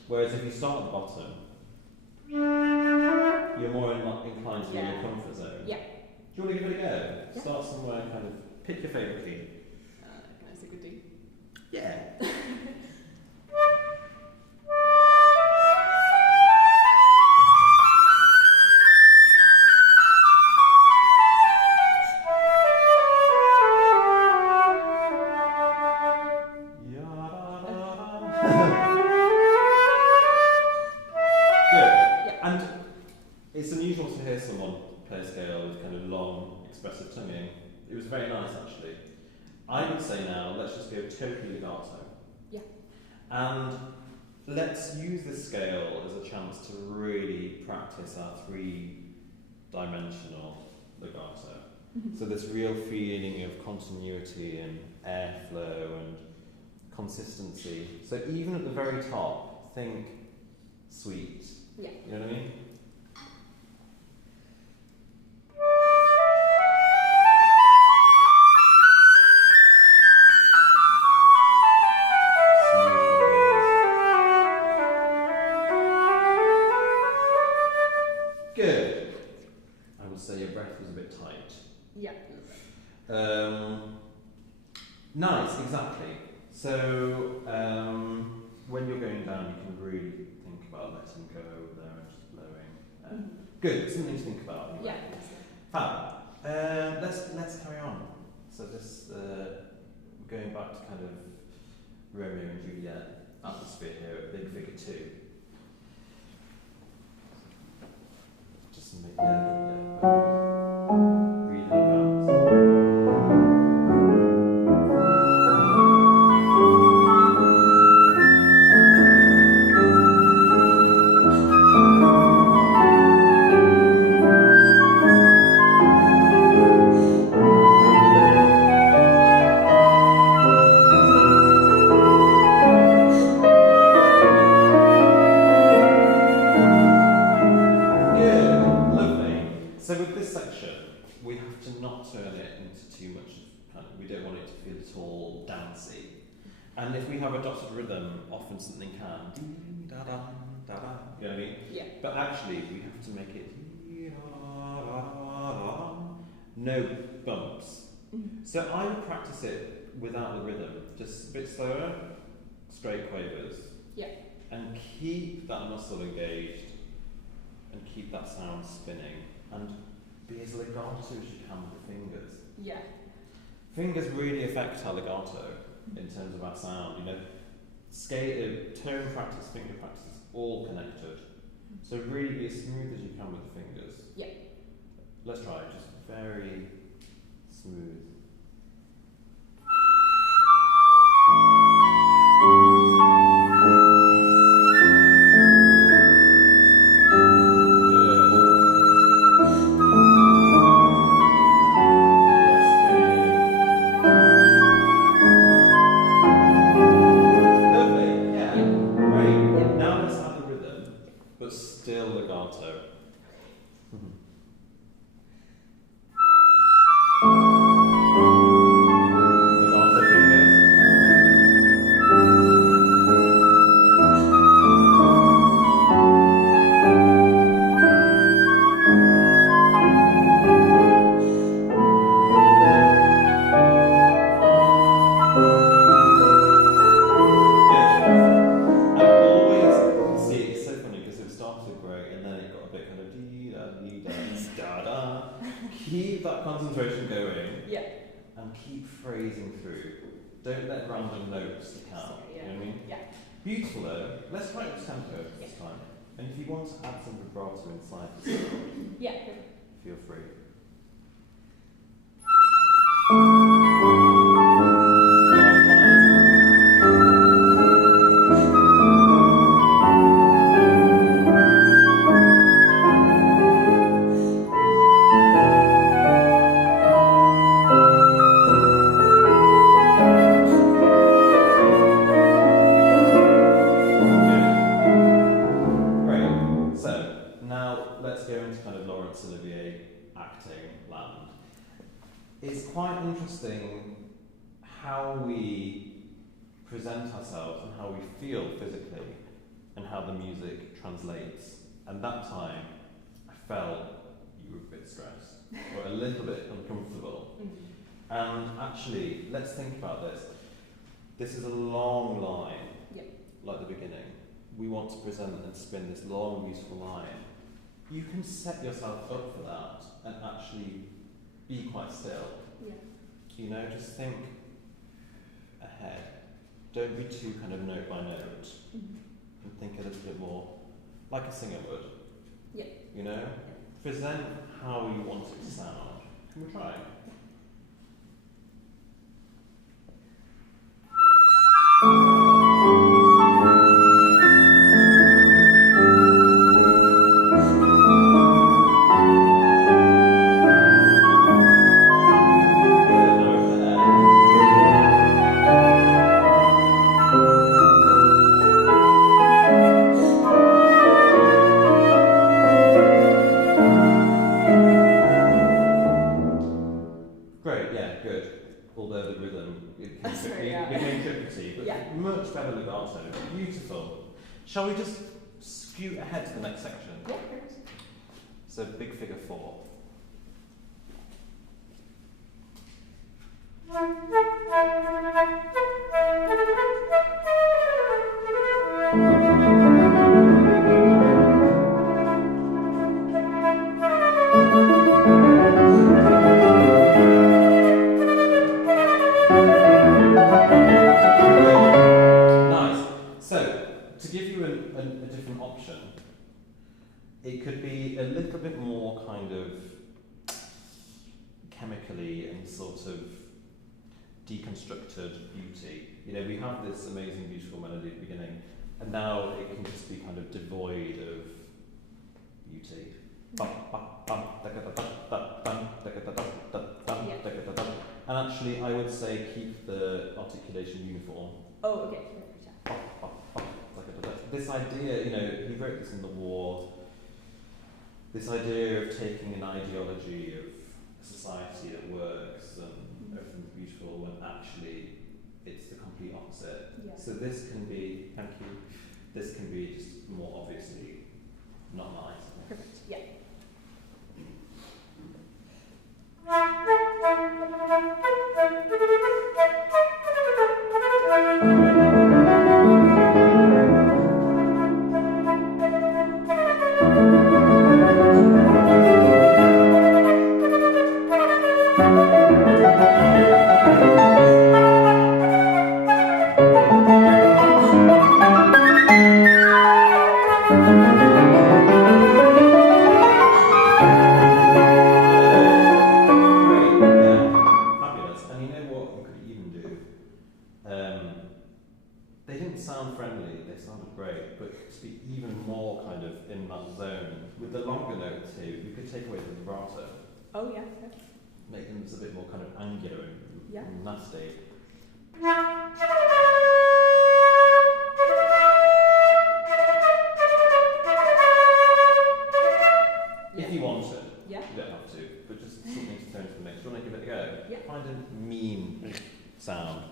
Whereas if you start at the bottom, you're more inclined to be in your comfort zone. Yeah. Do you want to give it a go? Yeah. Start somewhere, kind of pick your favourite key. Can I say good D? Yeah. It's unusual to hear someone play a scale with kind of long, expressive tonguing. It was very nice, actually. I would say now, let's just go totally legato. Yeah. And let's use this scale as a chance to really practice our three-dimensional legato. Mm-hmm. So this real feeling of continuity and airflow and consistency. So even at the very top, think sweet. Yeah. You know what I mean? Good. I would say your breath was a bit tight. Yeah. Nice, exactly. So when you're going down, you can really think about letting go there and just blowing. Good, something to think about. Anyway. Yeah. Fab. Let's carry on. So this going back to kind of Romeo and Juliet atmosphere here at Big Figure 2. Just make read that out. So with this section, we have to not turn it into too much, we don't want it to feel at all dancey. And if we have a dotted rhythm, often something can, da-da, da-da, you know what I mean? Yeah. But actually, we have to make it, no bumps. So I would practice it without the rhythm, just a bit slower, straight quavers. Yeah. And keep that muscle engaged, and keep that sound spinning. And be as legato as you can with the fingers. Yeah. Fingers really affect our legato in terms of our sound. You know, tone practice, finger practice is all connected. So really be as smooth as you can with the fingers. Yeah. Let's try it, just very smooth. Beautiful though. Let's try it with tempo this time. And if you want to add some vibrato inside the sound, feel free. It's quite interesting how we present ourselves and how we feel physically and how the music translates. And that time, I felt you were a bit stressed or a little bit uncomfortable. And actually, let's think about this. This is a long line, like the beginning. We want to present and spin this long, beautiful line. You can set yourself up for that and actually be quite still. You know, just think ahead. Don't be too kind of note by note. And think a little bit more like a singer would. You know? Present how you want it to sound. Can we try? scoot ahead to the next section. Yeah, perfect. So big figure 4. Nice. So, to give you a different option, it could be a little bit more kind of chemically and sort of deconstructed beauty. You know, we have this amazing, beautiful melody at the beginning, and now it can just be kind of devoid of beauty. And actually, I would say keep the articulation uniform. Oh, okay. This idea, you know, he wrote this in the war. This idea of taking an ideology of a society that works and everything's beautiful when actually it's the complete opposite. Yeah. So this can be, thank you, this can be just more obviously not nice. Perfect. Yeah. Oh yeah. Make them a bit more kind of angular and nasty. If you want to. Yeah. You don't have to, but just something to turn to the mix. Do you want to give it a go? Yeah. Find a mean sound.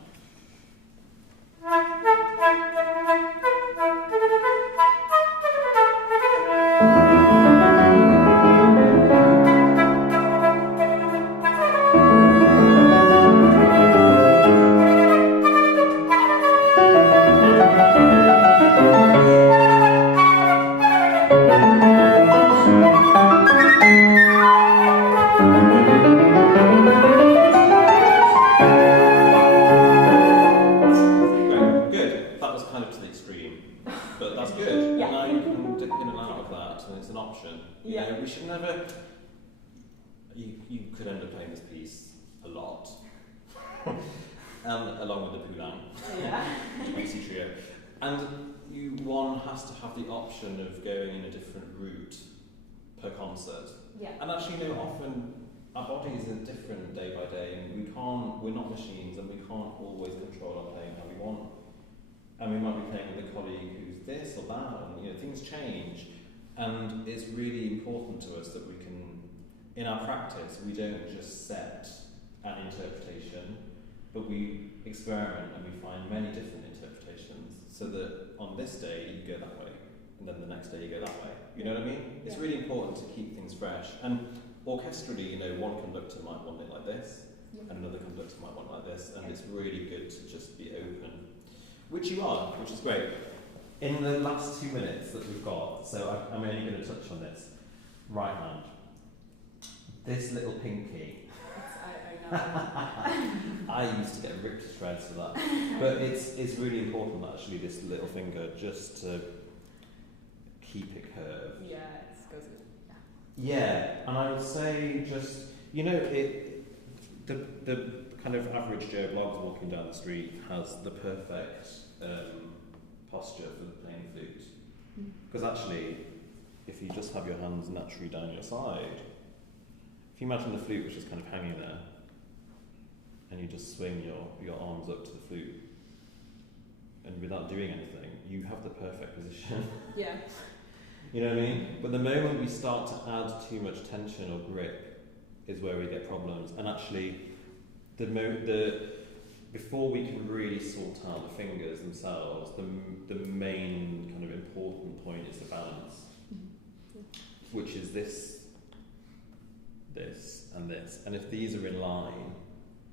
Along with the Poulan, Juicy Trio. And one has to have the option of going in a different route per concert. Yeah. And actually, you know, often our bodies are different day by day, and we're not machines, and we can't always control our playing how we want. And we might be playing with a colleague who's this or that, and you know, things change. And it's really important to us that we can, in our practice, we don't just set an interpretation, but we experiment and we find many different interpretations, so that on this day you go that way, and then the next day you go that way. You know what I mean? It's really important to keep things fresh. And orchestrally, you know, one conductor might want it like this, and another conductor might want it like this, and it's really good to just be open, which you are, which is great. In the last 2 minutes that we've got, so I'm only going to touch on this. Right hand. This little pinky. I used to get ripped to shreds for that, but it's really important actually, this little finger, just to keep it curved. Yeah, it goes good. Yeah, and I would say just, you know, the kind of average Joe Bloggs walking down the street has the perfect posture for playing flute, because actually, if you just have your hands naturally down your side, if you imagine the flute which is kind of hanging there, and you just swing your arms up to the flute, and without doing anything, you have the perfect position. Yeah. You know what I mean? But the moment we start to add too much tension or grip is where we get problems. And actually, before we can really sort out the fingers themselves, the main kind of important point is the balance. which is this, and this. And if these are in line,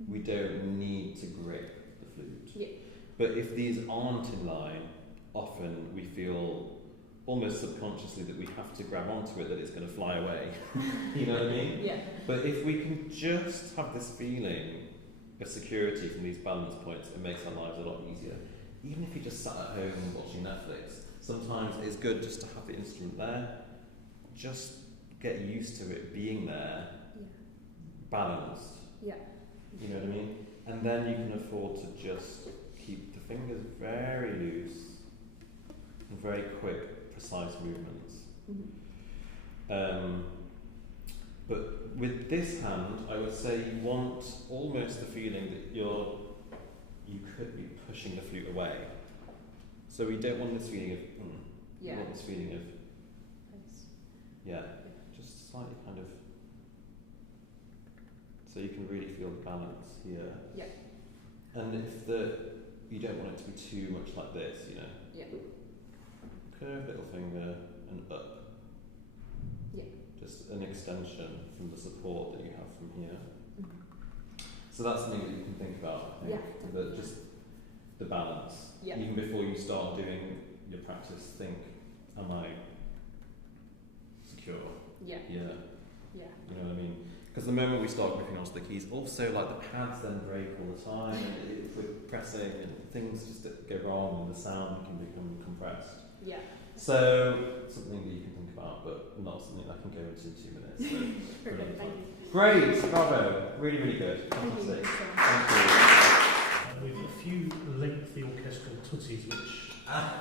we don't need to grip the flute. Yeah. But if these aren't in line, often we feel almost subconsciously that we have to grab onto it, that it's going to fly away. You know what I mean? Yeah. But if we can just have this feeling of security from these balance points, it makes our lives a lot easier. Even if you just sat at home watching Netflix, sometimes it's good just to have the instrument there, just get used to it being there, balanced. Yeah. You know what I mean? And then you can afford to just keep the fingers very loose and very quick, precise movements. But with this hand, I would say you want almost the feeling that you could be pushing the flute away. So we don't want this feeling of we want this feeling of just slightly kind of, so you can really feel the balance here. Yeah. And if you don't want it to be too much like this, you know. Yeah. Curve little finger and up. Yeah. Just an extension from the support that you have from here. So that's something that you can think about, I think. Yeah. Just the balance. Yeah. Even before you start doing your practice, think, am I secure? Yeah. Yeah. Yeah. You know what I mean? Because the moment we start gripping onto the keys, also like the pads then break all the time, and if we're pressing and things just go wrong and the sound can become compressed. Yeah. So something that you can think about, but not something I can go into in 2 minutes. So Perfect. Thank you. great, bravo, really, really good. Fantastic. Thank you. We've a few lengthy orchestral tutties, which,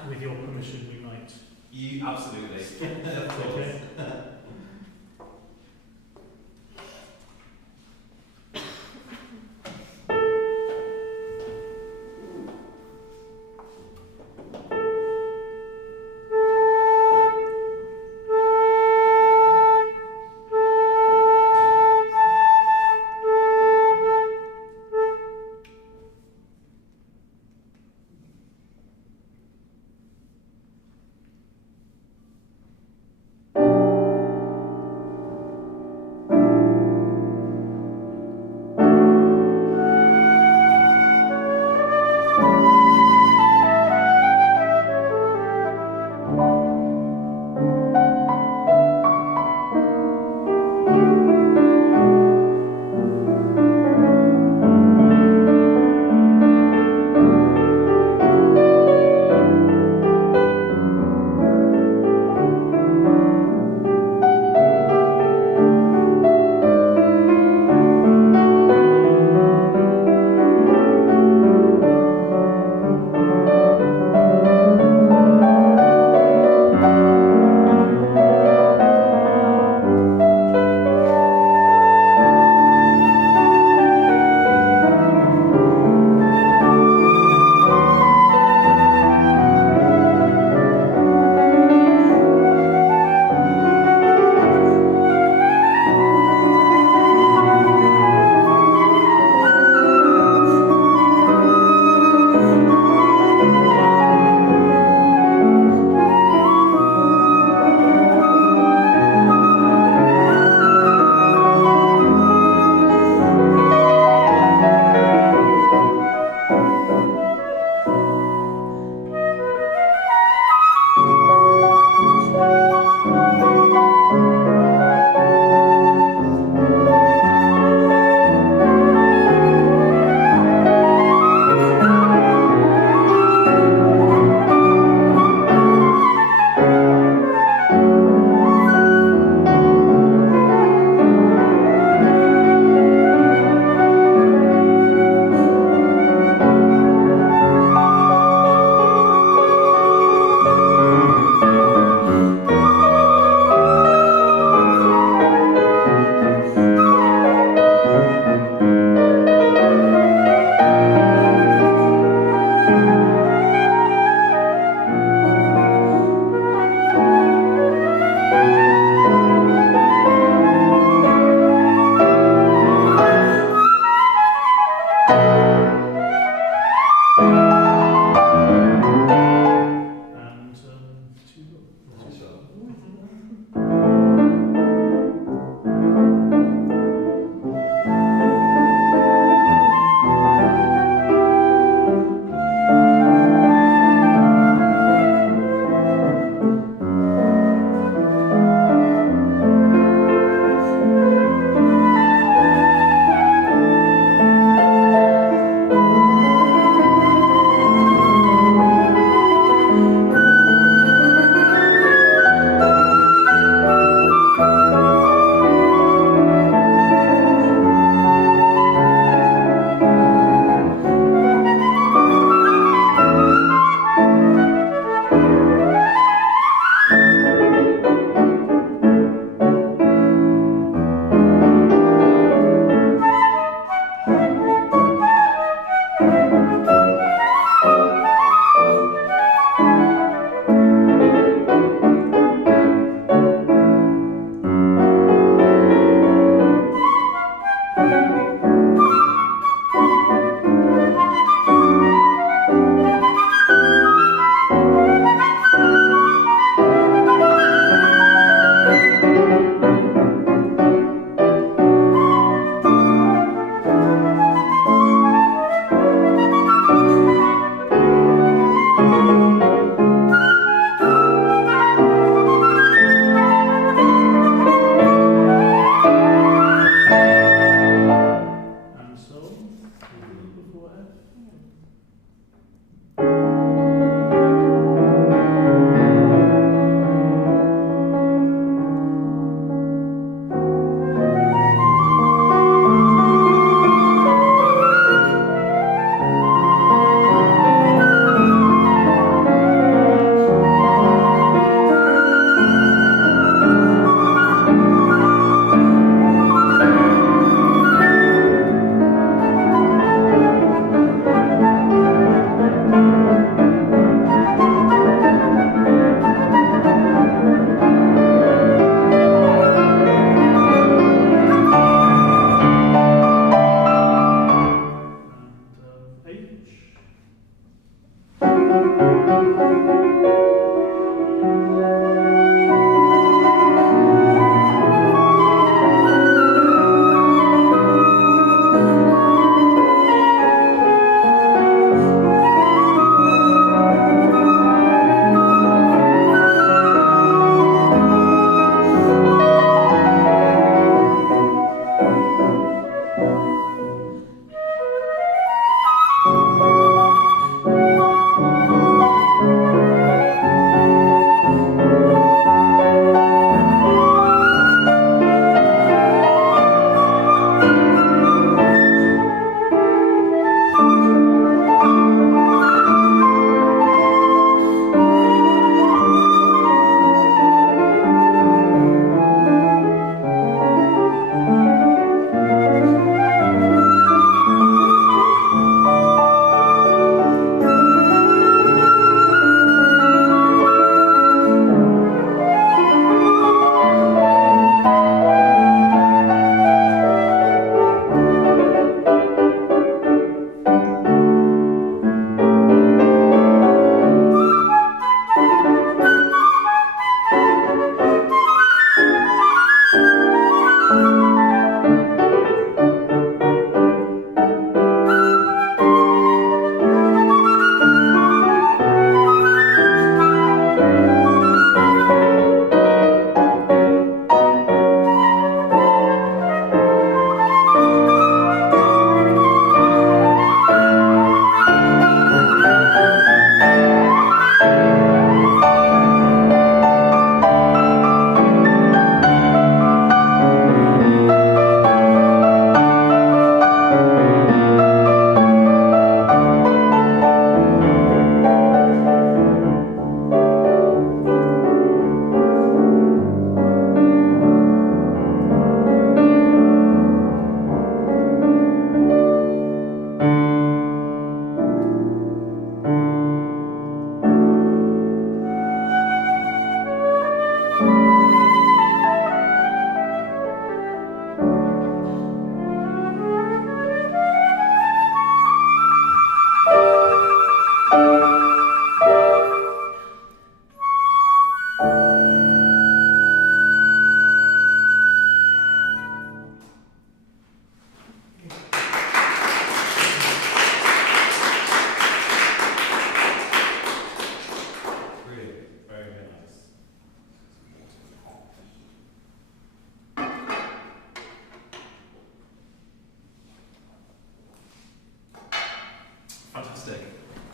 with your permission, we might. You absolutely. Okay.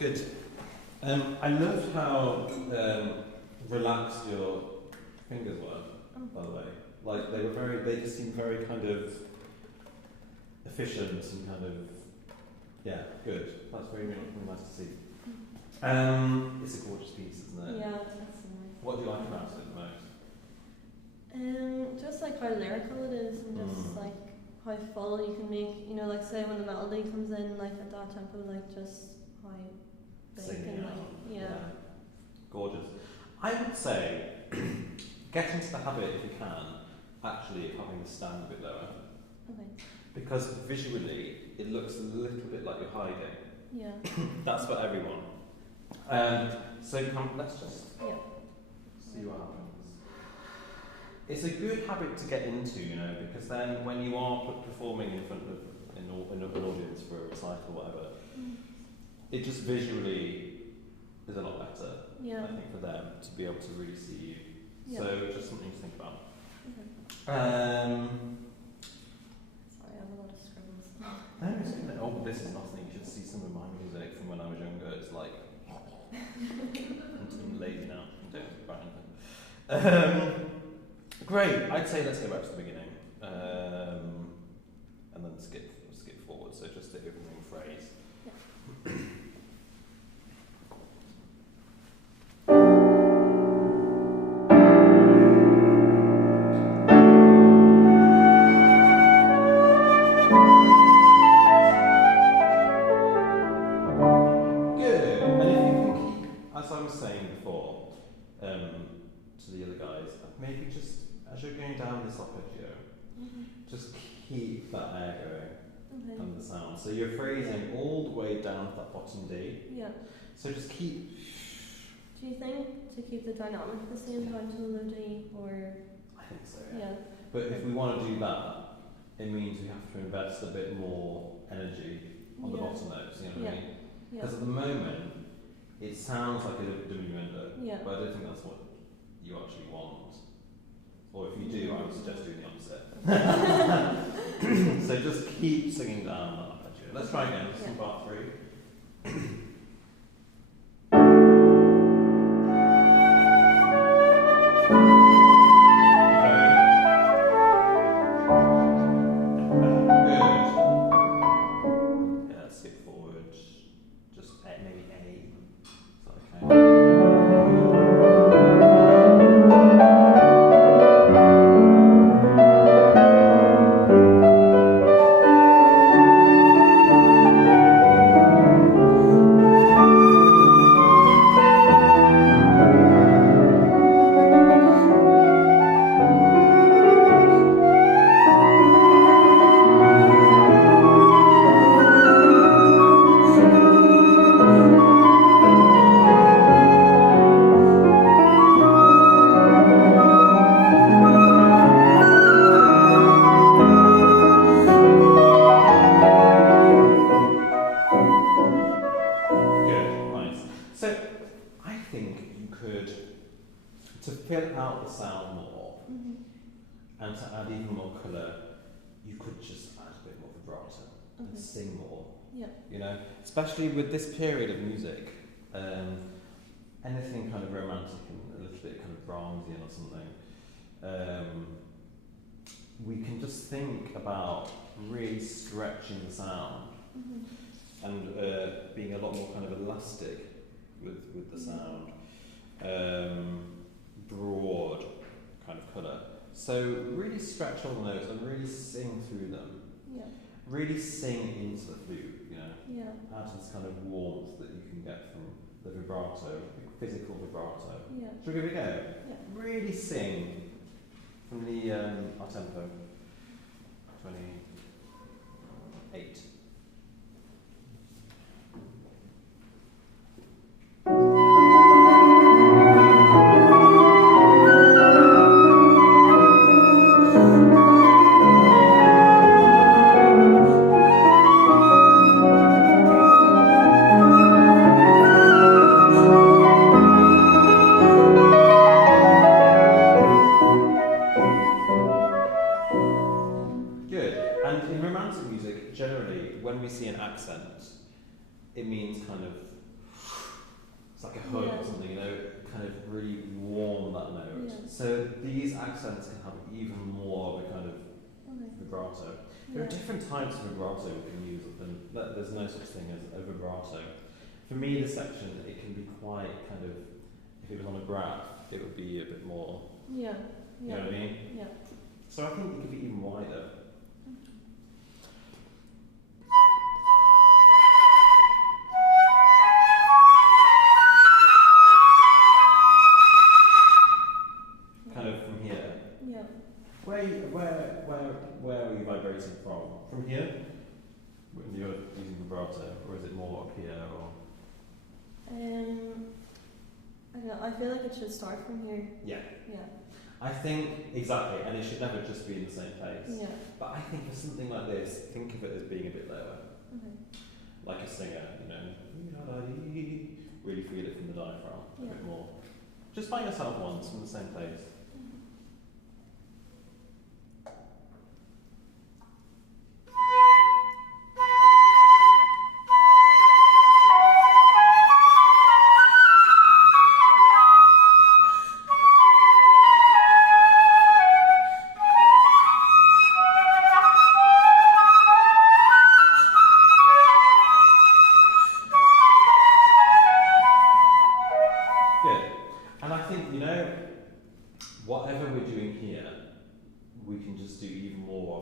Good. I loved how relaxed your fingers were, by the way. Like, they just seemed very kind of efficient and kind of, yeah, good. That's very, really nice to see. It's a gorgeous piece, isn't it? Yeah, that's nice. What do you like about it the most? Just like how lyrical it is, and just like how full you can make, you know, like say when the melody comes in, like at that tempo, like just how big Singing and like, out. yeah. Gorgeous. I would say, get into the habit, if you can, actually of having the stand a bit lower. Okay. Because visually, it looks a little bit like you're hiding. Yeah. That's for everyone. So let's just see what happens. It's a good habit to get into, you know, because then when you are performing in front of an audience for a recital or whatever, it just visually is a lot better, I think, for them to be able to really see you. Yeah. So just something to think about. Okay. Sorry, I have a lot of scribbles. Oh, this is nothing. You should see some of my music from when I was younger. It's like I'm lazy now. I'm doing anything. Great. I'd say let's go back to the beginning, and then skip forward. So just the opening phrase. Yeah. To the other guys, maybe just as you're going down this arpeggio, just keep that air going and the sound. So you're phrasing all the way down to that bottom D. Yeah. So just keep. Do you think to keep the dynamic the same down to the low D, or? I think so. Yeah. But if we want to do that, it means we have to invest a bit more energy on the bottom notes. You know what I mean? Because at the moment, it sounds like a diminuendo, but I don't think that's what you actually want. Or if you do, I would suggest doing the opposite. So just keep singing down that arpeggio. Let's try again. This is in part 3. Especially with this period of music, anything kind of romantic and a little bit kind of Brahmsian or something, we can just think about really stretching the sound and being a lot more kind of elastic with the sound, broad kind of colour. So really stretch all the notes and really sing through them. Yeah. Really sing into the flute, you know. Yeah. Add this kind of warmth that you can get from the vibrato, physical vibrato. Yeah. Shall we give it a go? Yeah. Really sing from the our tempo. 28. It means kind of could or something, you know, kind of really warm that note. Yeah. So these accents can have even more of a kind of vibrato. There are different types of vibrato we can use, and there's no such thing as a vibrato. For me, this section, it can be quite kind of, if it was on a graph, it would be a bit more, Yeah. you know what I mean? Yeah. So I think it could be even wider. Kind of from here. Yeah. Where are you vibrating from? From here? When you're using vibrato, or is it more up here? Or I don't know. I feel like it should start from here. yeah. Yeah. I think exactly, and it should never just be in the same place. Yeah. But I think for something like this, think of it as being a bit lower, Okay. like a singer. You know, really feel it from the diaphragm a bit more. Just by yourself once from the same place.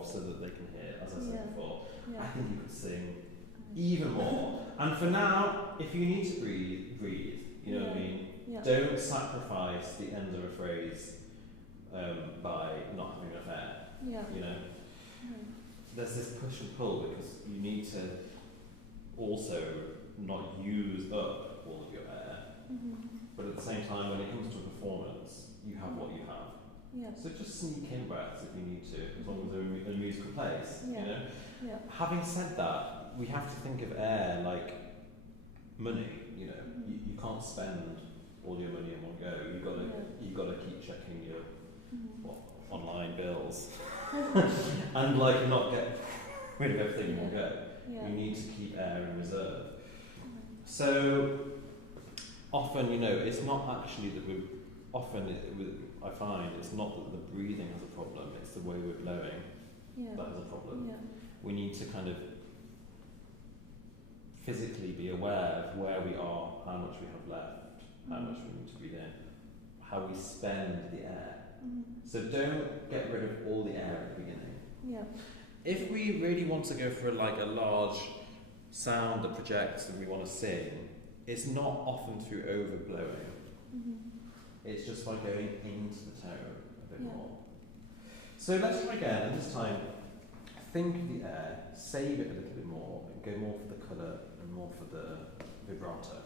So that they can hear, as I said before. I think you could sing even more. And for now, if you need to breathe, you know what I mean? Yeah. Don't sacrifice the end of a phrase by not having enough air. Yeah. You know? There's this push and pull because you need to also not use up all of your air. But at the same time, when it comes to a performance, you have what you have. Yeah. So just sneak in breaths if you need to, as long as they're in a musical place, you know? Yeah. Having said that, we have to think of air like money, you know? You can't spend all your money in one go. You've got to keep checking your online bills and like not get rid of everything in one go. You need to keep air in reserve. So often, you know, it's not actually that I find it's not that the breathing has a problem, it's the way we're blowing that has a problem. Yeah. We need to kind of physically be aware of where we are, how much we have left, how much we need to breathe in, how we spend the air. So don't get rid of all the air at the beginning. Yeah. If we really want to go for like a large sound that projects and we want to sing, it's not often through overblowing. It's just by going into the tone a bit more. So let's try again, and this time think of the air, save it a little bit more, and go more for the colour and more for the vibrato.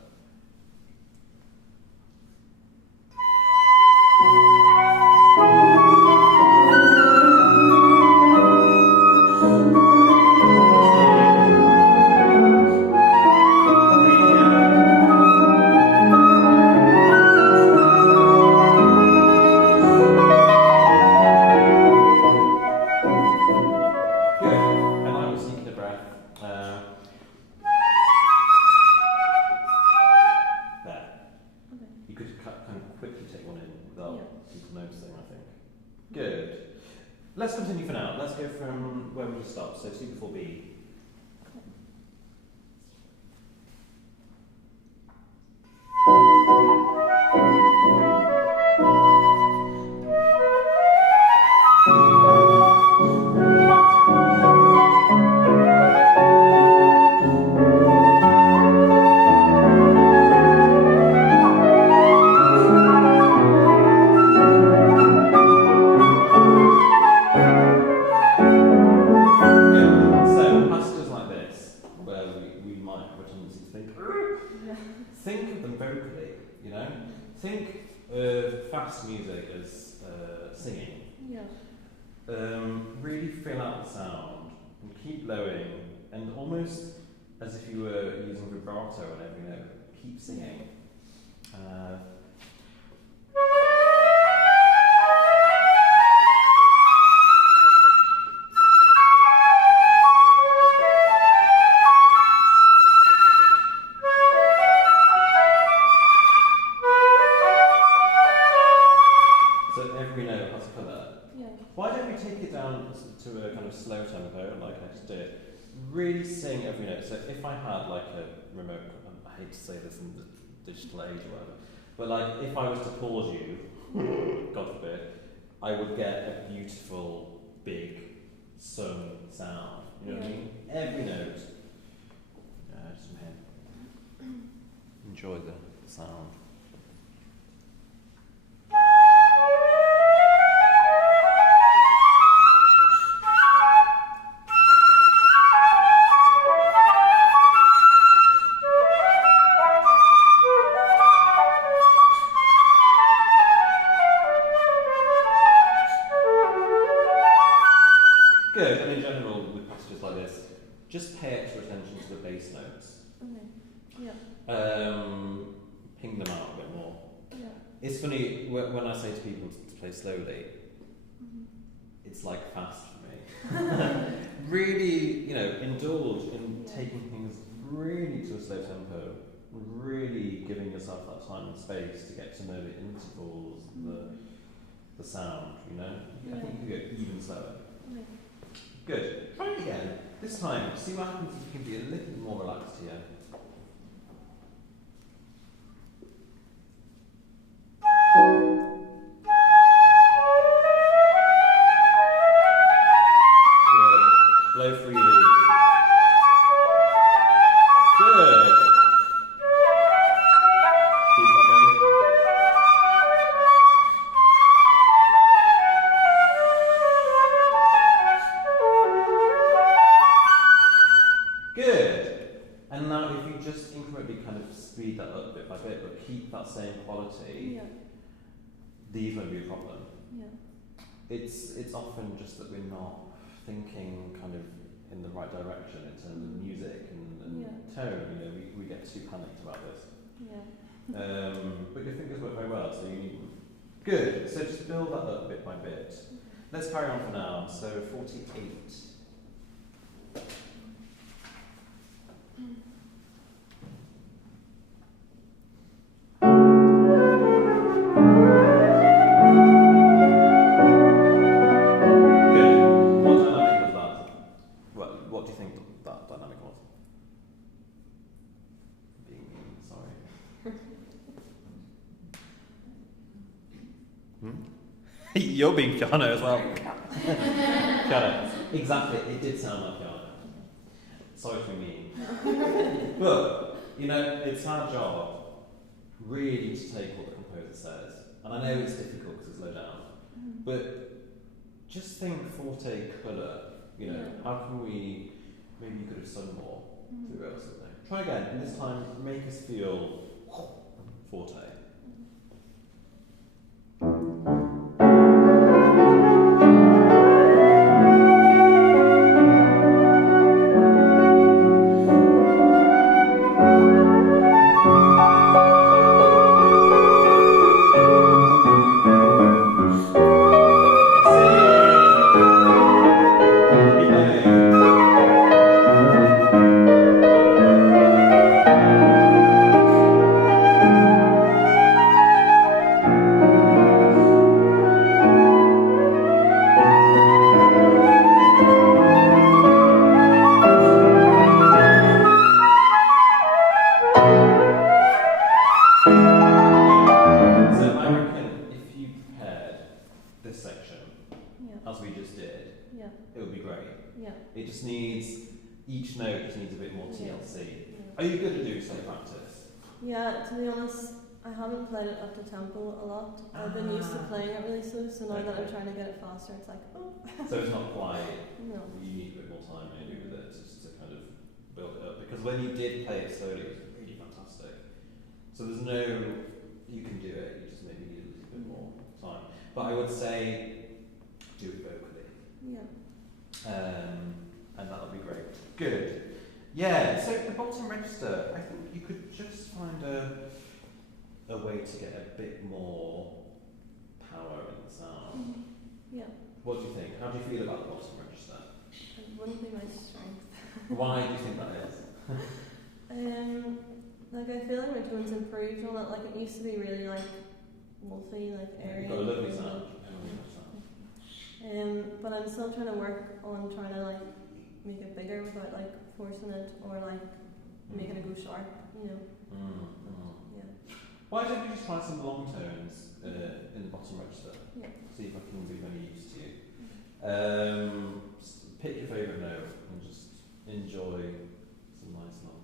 Let's continue for now. Let's go from where we just stopped. So C before B. Music as singing. Really fill out the sound and keep blowing, and almost as if you were using vibrato on every note. Keep singing. this colour. Yeah. Why don't we take it down to a kind of slow tempo, like I just did? Really sing every note. So if I had like a remote, I hate to say this in the digital age or whatever, but like if I was to pause you, God forbid, I would get a beautiful, big, sung sound. You know what I mean? Every note. Just from here. Enjoy the sound. Good, and in general, with passages like this, just pay extra attention to the bass notes. Okay. Yeah. Ping them out a bit more. Yeah. It's funny, when I say to people to play slowly, it's like fast for me. Really, indulge in taking things really to a slow tempo, really giving yourself that time and space to get to know the intervals, the sound, I think you could go even slower. Okay. Good. Try it again. This time, see what happens if you can be a little more relaxed here. Good. Blow freely. Good. Keep that going. Good. And now if you just incrementally kind of speed that up bit by bit, but keep that same quality, these won't be a problem. Yeah. It's often just that we're not thinking kind of in the right direction in terms of music and tone. We get too panicked about this. Yeah. But your fingers work very well, so you need them. Good. So just build that up bit by bit. Let's carry on for now. So 48. What do you think that dynamic was? Being mean, sorry. You're being piano as well. Piano. Exactly, it did sound like piano. Sorry for me. But, it's our job really to take what the composer says. And I know it's difficult because it's low down. But just think forte colour. How can we, maybe you could have sung more through it or something. Try again, and this time make us feel forte. I've been used to playing it really slow, so now that I'm trying to get it faster, it's like, oh. So it's not quite, no. You need a bit more time maybe with it just to kind of build it up. Because when you did play it slowly, it was really fantastic. So there's no, you can do it, you just maybe need a little bit more time. But I would say, do it vocally. Yeah. And that'll be great. Good. Yeah, so the bottom register, I think you could just find a way to get a bit more power in the sound. Yeah. What do you think? How do you feel about the bottom register? It wouldn't be my strength. Why do you think that is? I feel like my tone's improved and all that. Like it used to be really wolfy, airy. You've got a lovely sound. still trying to work on trying to like make it bigger without like forcing it or like making it go sharp, you know. Yeah. Why don't we just try some long tones in the bottom register? Yeah. See if I can be of any use to you. Pick your favourite note and just enjoy some nice long.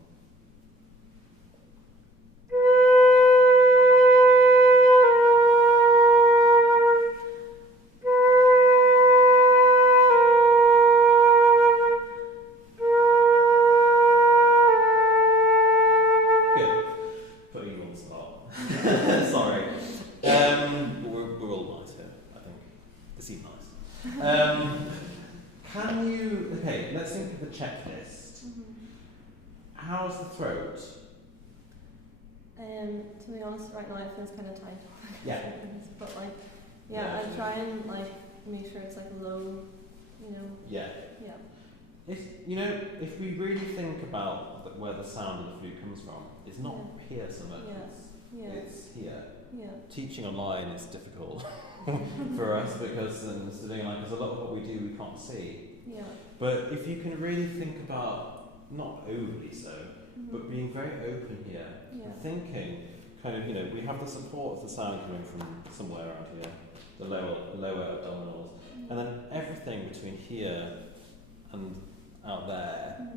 Checklist. How's the throat? To be honest, right now it feels kind of tight. Yeah. But like, yeah, I try and like make sure it's like low, you know. Yeah. Yeah. If if we really think about where the sound of the flute comes from, it's not here so much. It's here. Yeah. Teaching online is difficult for us because studying online, because a lot of what we do we can't see. Yeah. But if you can really think about, not overly so, but being very open here, thinking kind of, we have the support of the sound coming from somewhere around here, the lower abdominals, and then everything between here and out there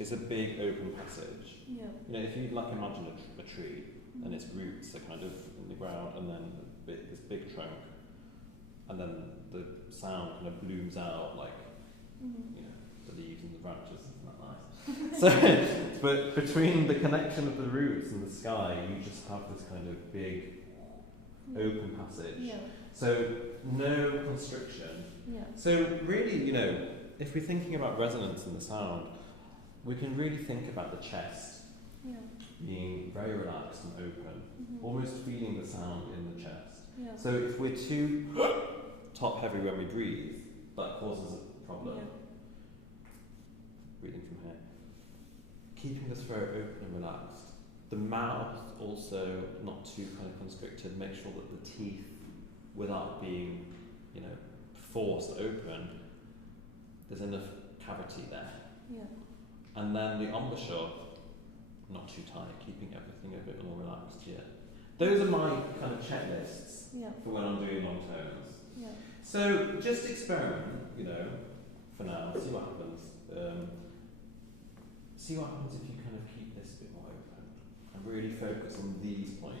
is a big open passage. Yeah. If you like imagine a tree and its roots are kind of in the ground, and then this big trunk, and then the sound kind of blooms out like the leaves and the branches, isn't that nice? So, but between the connection of the roots and the sky, you just have this kind of big open passage. Yeah. So no constriction. Yeah. So really, if we're thinking about resonance in the sound, we can really think about the chest being very relaxed and open, almost feeling the sound in the chest. Yeah. So if we're too top heavy when we breathe, that causes a problem. Breathing from here. Keeping the throat open and relaxed. The mouth also not too kind of constricted. Make sure that the teeth, without being, forced open, there's enough cavity there. Yeah. And then the embouchure, not too tight, keeping everything a bit more relaxed here. Those are my kind of checklists for when I'm doing long tones. Yeah. So just experiment, for now, see what happens. See what happens if you kind of keep this a bit more open and really focus on these points.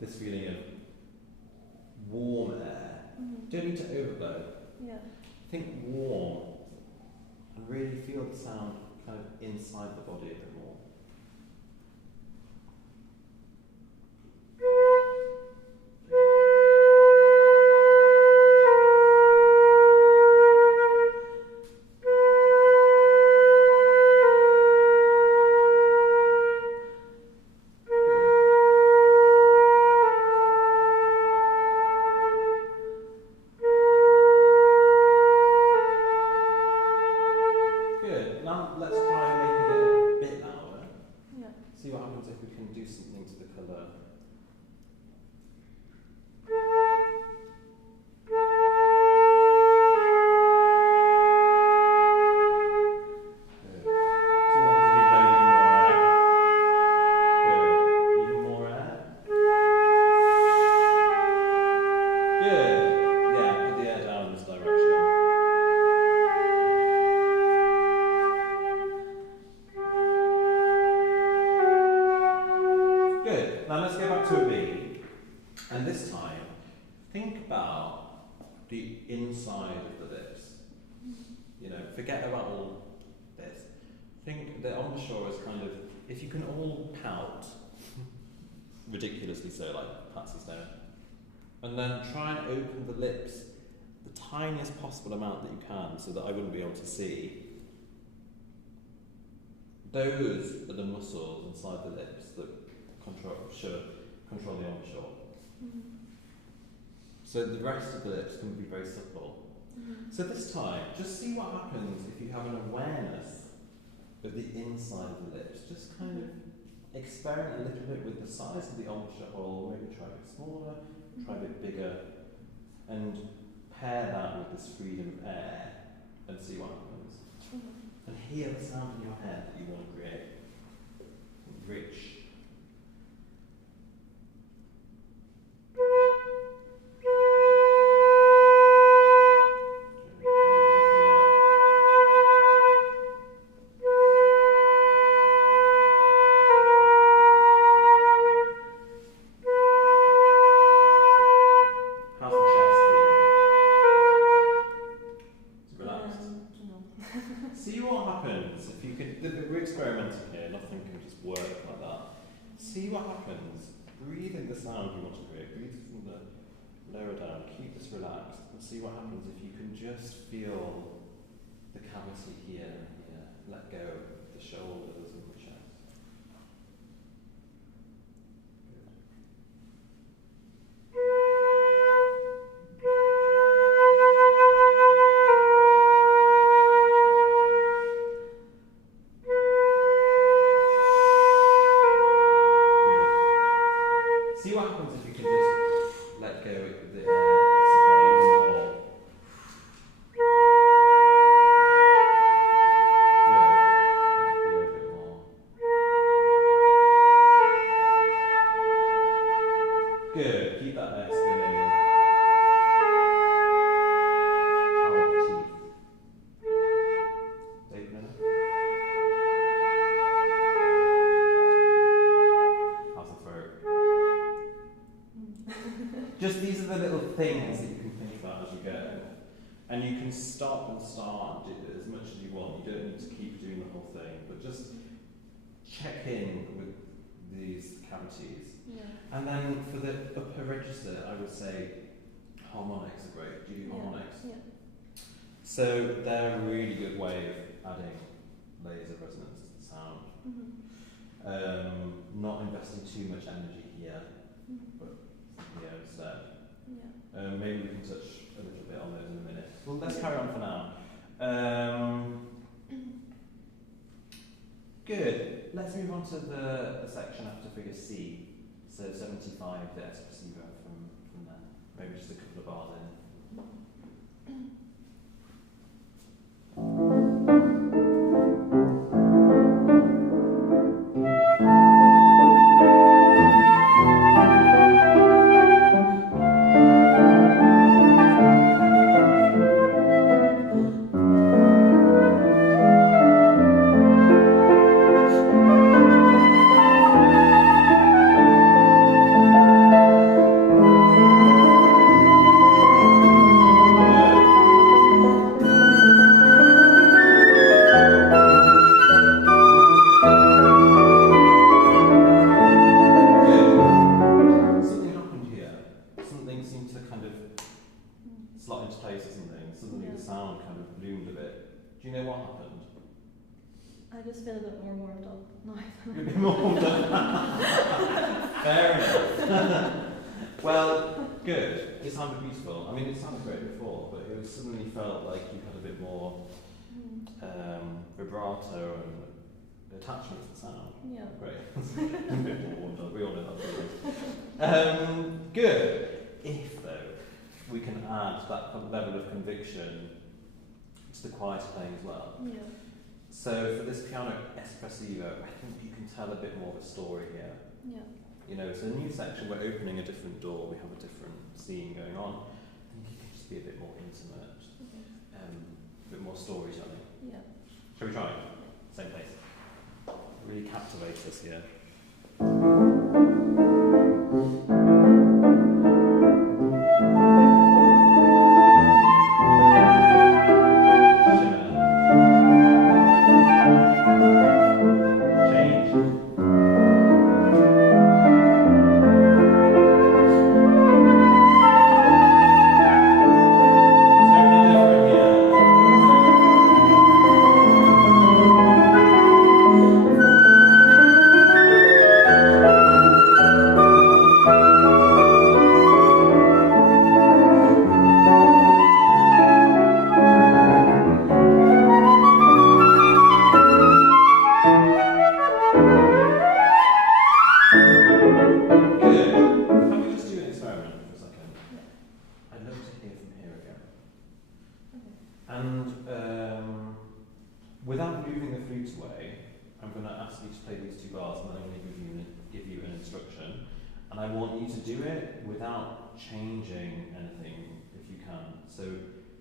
This feeling of warm air. Don't need to overblow. Yeah. Think warm and really feel the sound kind of inside the body a bit more. Forget about all this. Think the embouchure is kind of, if you can all pout, ridiculously so, like Patsy's doing, and then try and open the lips the tiniest possible amount that you can so that I wouldn't be able to see, those are the muscles inside the lips that control the embouchure. So the rest of the lips can be very supple. So this time, just see what happens if you have an awareness of the inside of the lips. Just kind of experiment a little bit with the size of the embouchure hole, maybe try a bit smaller, try a bit bigger, and pair that with this freedom of air and see what happens. And hear the sound in your head that you want to create. Rich. See what happens. Breathe in the sound you want to create. Breathe from the lower down. Keep this relaxed and see what happens if you can just feel the cavity here and here. Let go of the shoulders and the chest. See what happens if you can just let go of the supply even more. Good. A bit more. Good. Keep that there spinning. How about the teeth? Dave Miller? How's the throat? Just these are the little things that you can think about as you go. And you can stop and start and do it as much as you want. You don't need to keep doing the whole thing, but just check in with these cavities. Yeah. And then for the upper register, I would say harmonics are great. Do you do harmonics? Yeah. So they're a really good way of adding layers of resonance to the sound. Not investing too much energy here, but here instead. Yeah. Maybe we can touch a little bit on those in a minute. Well, let's carry on for now. Good. Let's move on to the section after figure C. So 75, the espressivo from there. Maybe just a couple of bars in. Vibrato and attachment to the sound. Yeah. Great. A bit more warmed up. We all know that feeling. Good. If, though, we can add that level of conviction to the quieter playing as well. Yeah. So for this piano espressivo, I think you can tell a bit more of a story here. Yeah. You know, it's a new section, we're opening a different door, we have a different scene going on. I think you can just be a bit more intimate, a bit more storytelling. Yeah. Shall we try? Same place. Really captivate us here. And without moving the flute away, I'm going to ask you to play these 2 bars, and then I'm going to give you an instruction. And I want you to do it without changing anything, if you can. So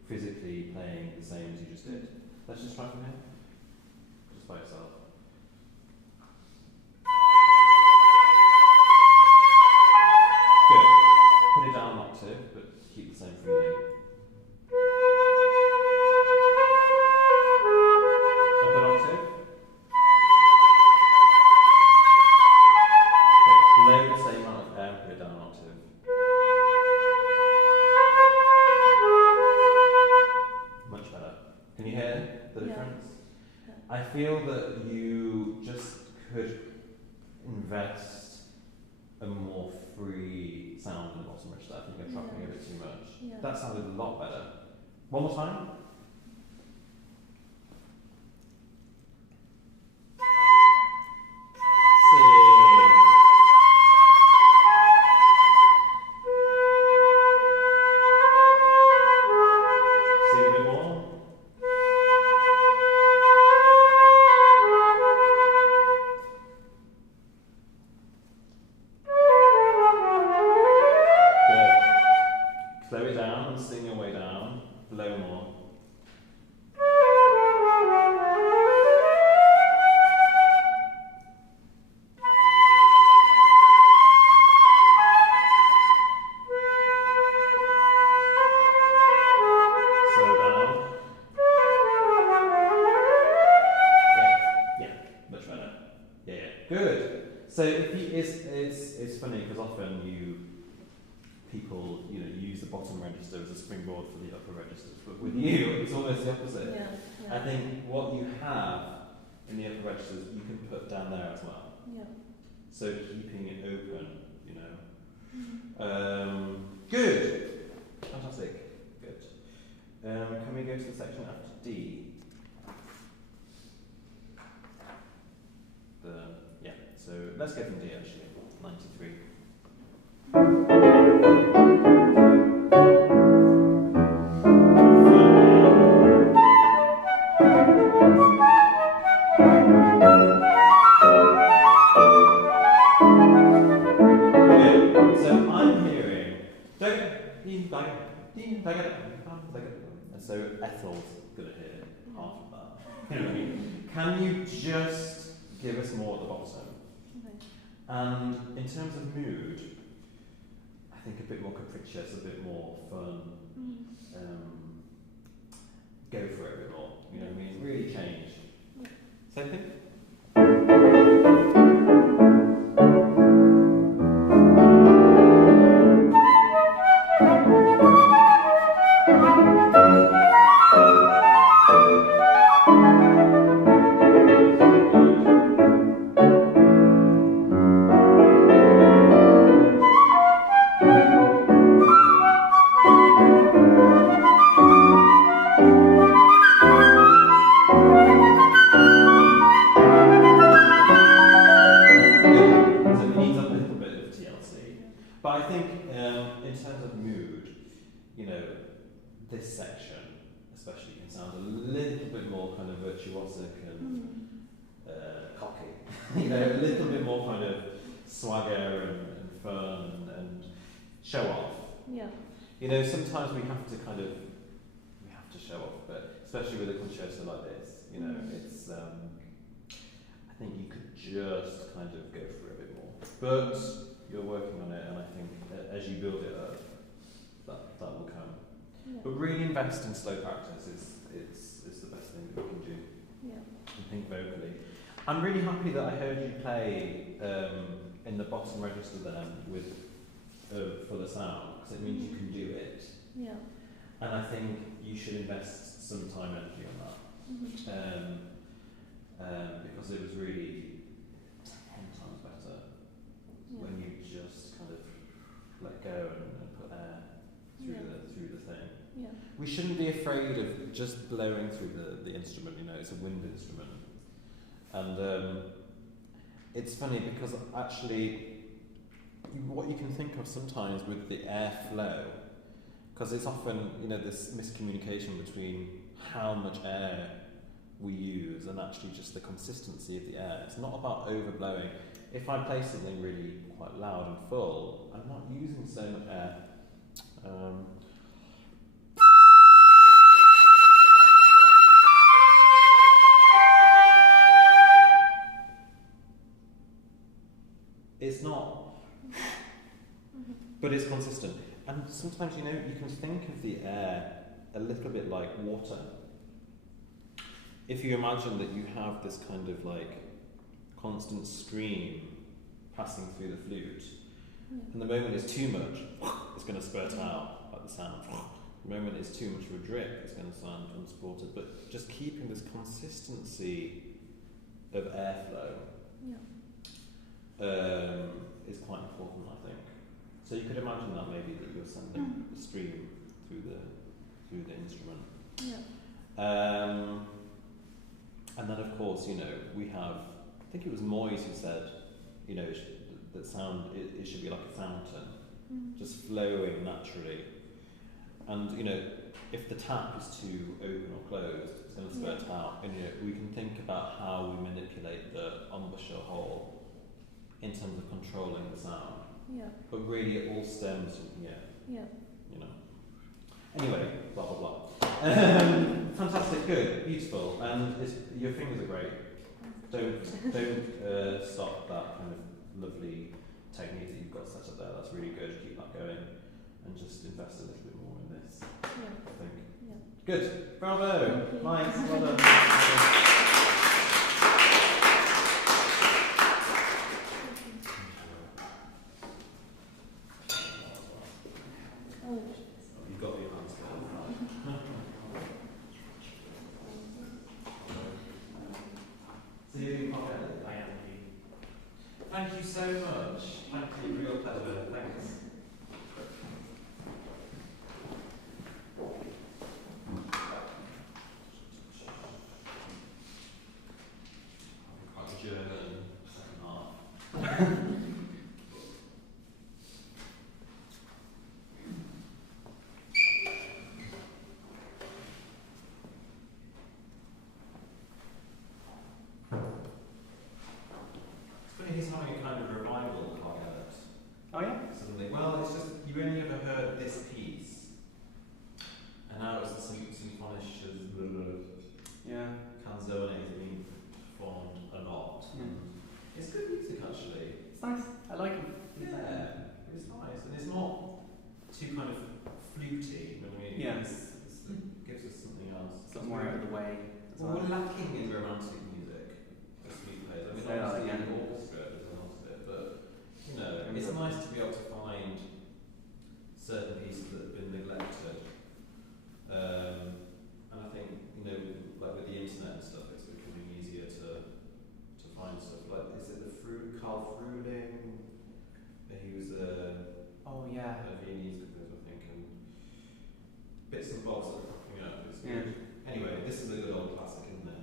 physically playing the same as you just did. Let's just try from here. Just by yourself. Good. Put it down an octave, but keep the same feeling. Up an octave. Okay. Play the same amount of air, put it down an octave. Much better. Can you hear the difference? Yeah. I feel that you just could invest a more free sound in the bottom register. I think I'm dropping a bit too much. Yeah. That sounded a lot better. One more time. Sing a bit more. Good. Slow it down and sing your way down. Blow more. Slow down. Yeah, much better. Yeah. Good. So if you, it's funny because often people use the bottom register as a springboard for the upper registers, but with you it's almost the opposite. Yeah. I think what you have in the upper registers you can put down there as well. Yeah. So keeping it open, Good. Fantastic. Good. Can we go to the section after D? So let's go from D actually. 93. So I'm hearing and so Ethel's gonna hear half of that. You know what I mean? Can you just give us more at the bottom? Okay. And in terms of mood, I think a bit more capricious, a bit more fun. Go for it a bit more. You know what I mean? Really change. Same thing? This section especially can sound a little bit more kind of virtuosic and cocky. A little bit more kind of swagger and fun and show off. Yeah. Sometimes we have to show off, but especially with a concerto like this, it's I think you could just kind of go for it a bit more. But you're working on it, and I think as you build it up, that will come. Yeah. But really invest in slow practice. It's the best thing that we can do. Yeah. I think vocally. I'm really happy that I heard you play in the bottom register then with fuller sound, because it means you can do it. Yeah. And I think you should invest some time and energy on that. Because it was really 10 times better when you just kind of let go and put air through the thing. Yeah. We shouldn't be afraid of just blowing through the instrument, it's a wind instrument. And it's funny because actually what you can think of sometimes with the airflow, because it's often, this miscommunication between how much air we use and actually just the consistency of the air. It's not about overblowing. If I play something really quite loud and full, I'm not using so much air. It's not, but it's consistent. And sometimes, you can think of the air a little bit like water. If you imagine that you have this kind of like constant stream passing through the flute, and the moment it's too much, it's going to spurt out like the sound. The moment it's too much of a drip, it's going to sound unsupported. But just keeping this consistency of airflow is quite important, I think. So you could imagine that maybe that you're sending the stream through the instrument. And then of course, we have, I think it was Moyes who said, that sound, it should be like a fountain, just flowing naturally. And if the tap is too open or closed, it's going to spurt out. And we can think about how we manipulate the embouchure hole in terms of controlling the sound. But really it all stems from here. Anyway, blah blah blah. Fantastic, good, beautiful, and your fingers are great. Don't stop that kind of lovely technique that you've got set up there. That's really good. Keep that going, and just invest a little bit more in this. I think. Good, bravo, nice, well done. Thank you so much. Thank you, real pleasure. Thanks. Quite German second half. He's having a kind of revival, Karg-Elert. Oh yeah? Suddenly. Well, it's just, you only ever heard this piece, and now it's the Symphonische Canzone being performed a lot. It's good music, actually. It's nice. I like it. Yeah, it's nice, and it's not too kind of fluty. It gives us something else. Something more out of the way. Well, we're lacking in romantic music as flute players. I mean, obviously the orchestra is a lot of it, but it's nice to be able to find certain pieces that have been neglected. And I think like with the internet and stuff, it's becoming easier to find stuff. Like, is it Karl Fruling? He was a Viennese composer, I think, and bits and bobs that are popping up. It's good. Anyway, this is a good old classic, isn't it?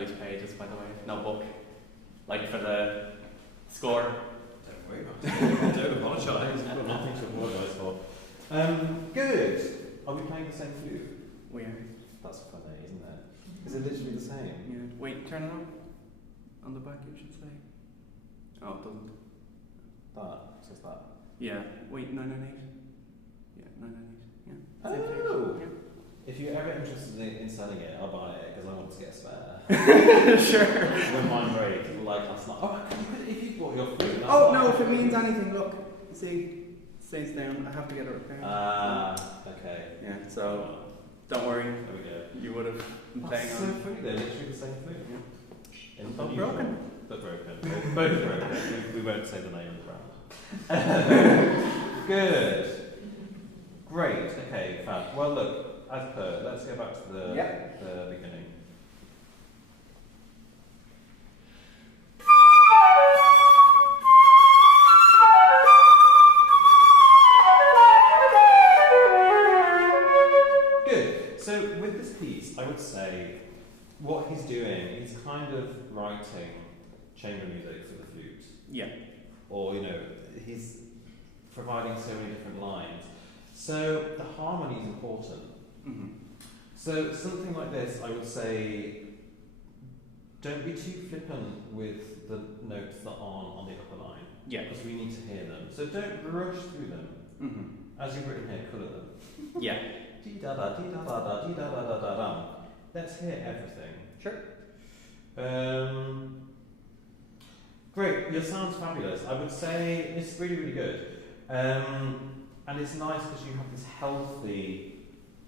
loose pages, by the way. No book. Like for the score. Don't worry about it. Don't apologise. I've got nothing to apologise for. Good. Are we playing the same flute? We are. That's funny, isn't it? Is it literally the same? Yeah. Wait, turn it on. On the back, it should say. Oh, it doesn't. That says that. Yeah. Wait, 998. Yeah, 998. Yeah. Oh. Same thing. Yeah. If you're ever interested in selling it, I'll buy it because I want to get a spare. Sure. When mine breaks, like last night. Oh, if you bought your flute. Oh no! If it means anything, look. See, it stays down. I have to get it repaired. Okay. Yeah. So don't worry. There we go. You would have been playing That's on. so funny. They're literally the same flute. Yeah. Both broken. But broken. Both broken. We won't say the name of the brand. Good. Great. Okay. Fab. Well, look. As per, let's go back to the beginning. Good. So with this piece, I would say what he's doing, he's kind of writing chamber music for the flute. Yeah. Or, he's providing so many different lines. So the harmony is important. Mm-hmm. So something like this, I would say, don't be too flippant with the notes that aren't on the upper line. Yeah. Because we need to hear them. So don't rush through them. Mm-hmm. As you've written here, colour them. Yeah. Dee da da dee da da da dee da da da da da. Let's hear everything. Sure. Great, your sound's fabulous. I would say it's really, really good. And it's nice because you have this healthy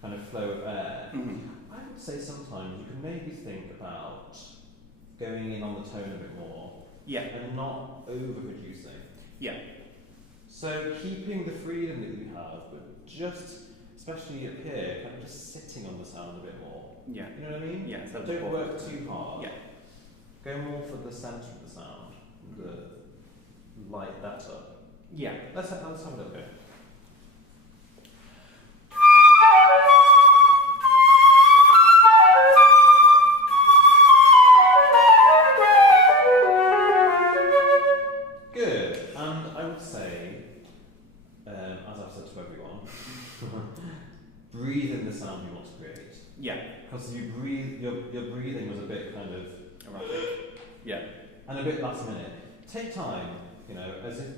kind of flow of air. Mm-hmm. I would say sometimes you can maybe think about going in on the tone a bit more. Yeah. And not overproducing. Yeah. So keeping the freedom that you have, but just, especially up here, kind of just sitting on the sound a bit more. Yeah. You know what I mean? Yeah. So Don't work too hard. Yeah. Go more for the centre of the sound. Light that up. Yeah. Let's have a little go. Good. And I would say, as I've said to everyone, breathe in the sound you want to create. Yeah. Because you breathe, your breathing was a bit kind of erratic. Yeah. And a bit last minute. Take time,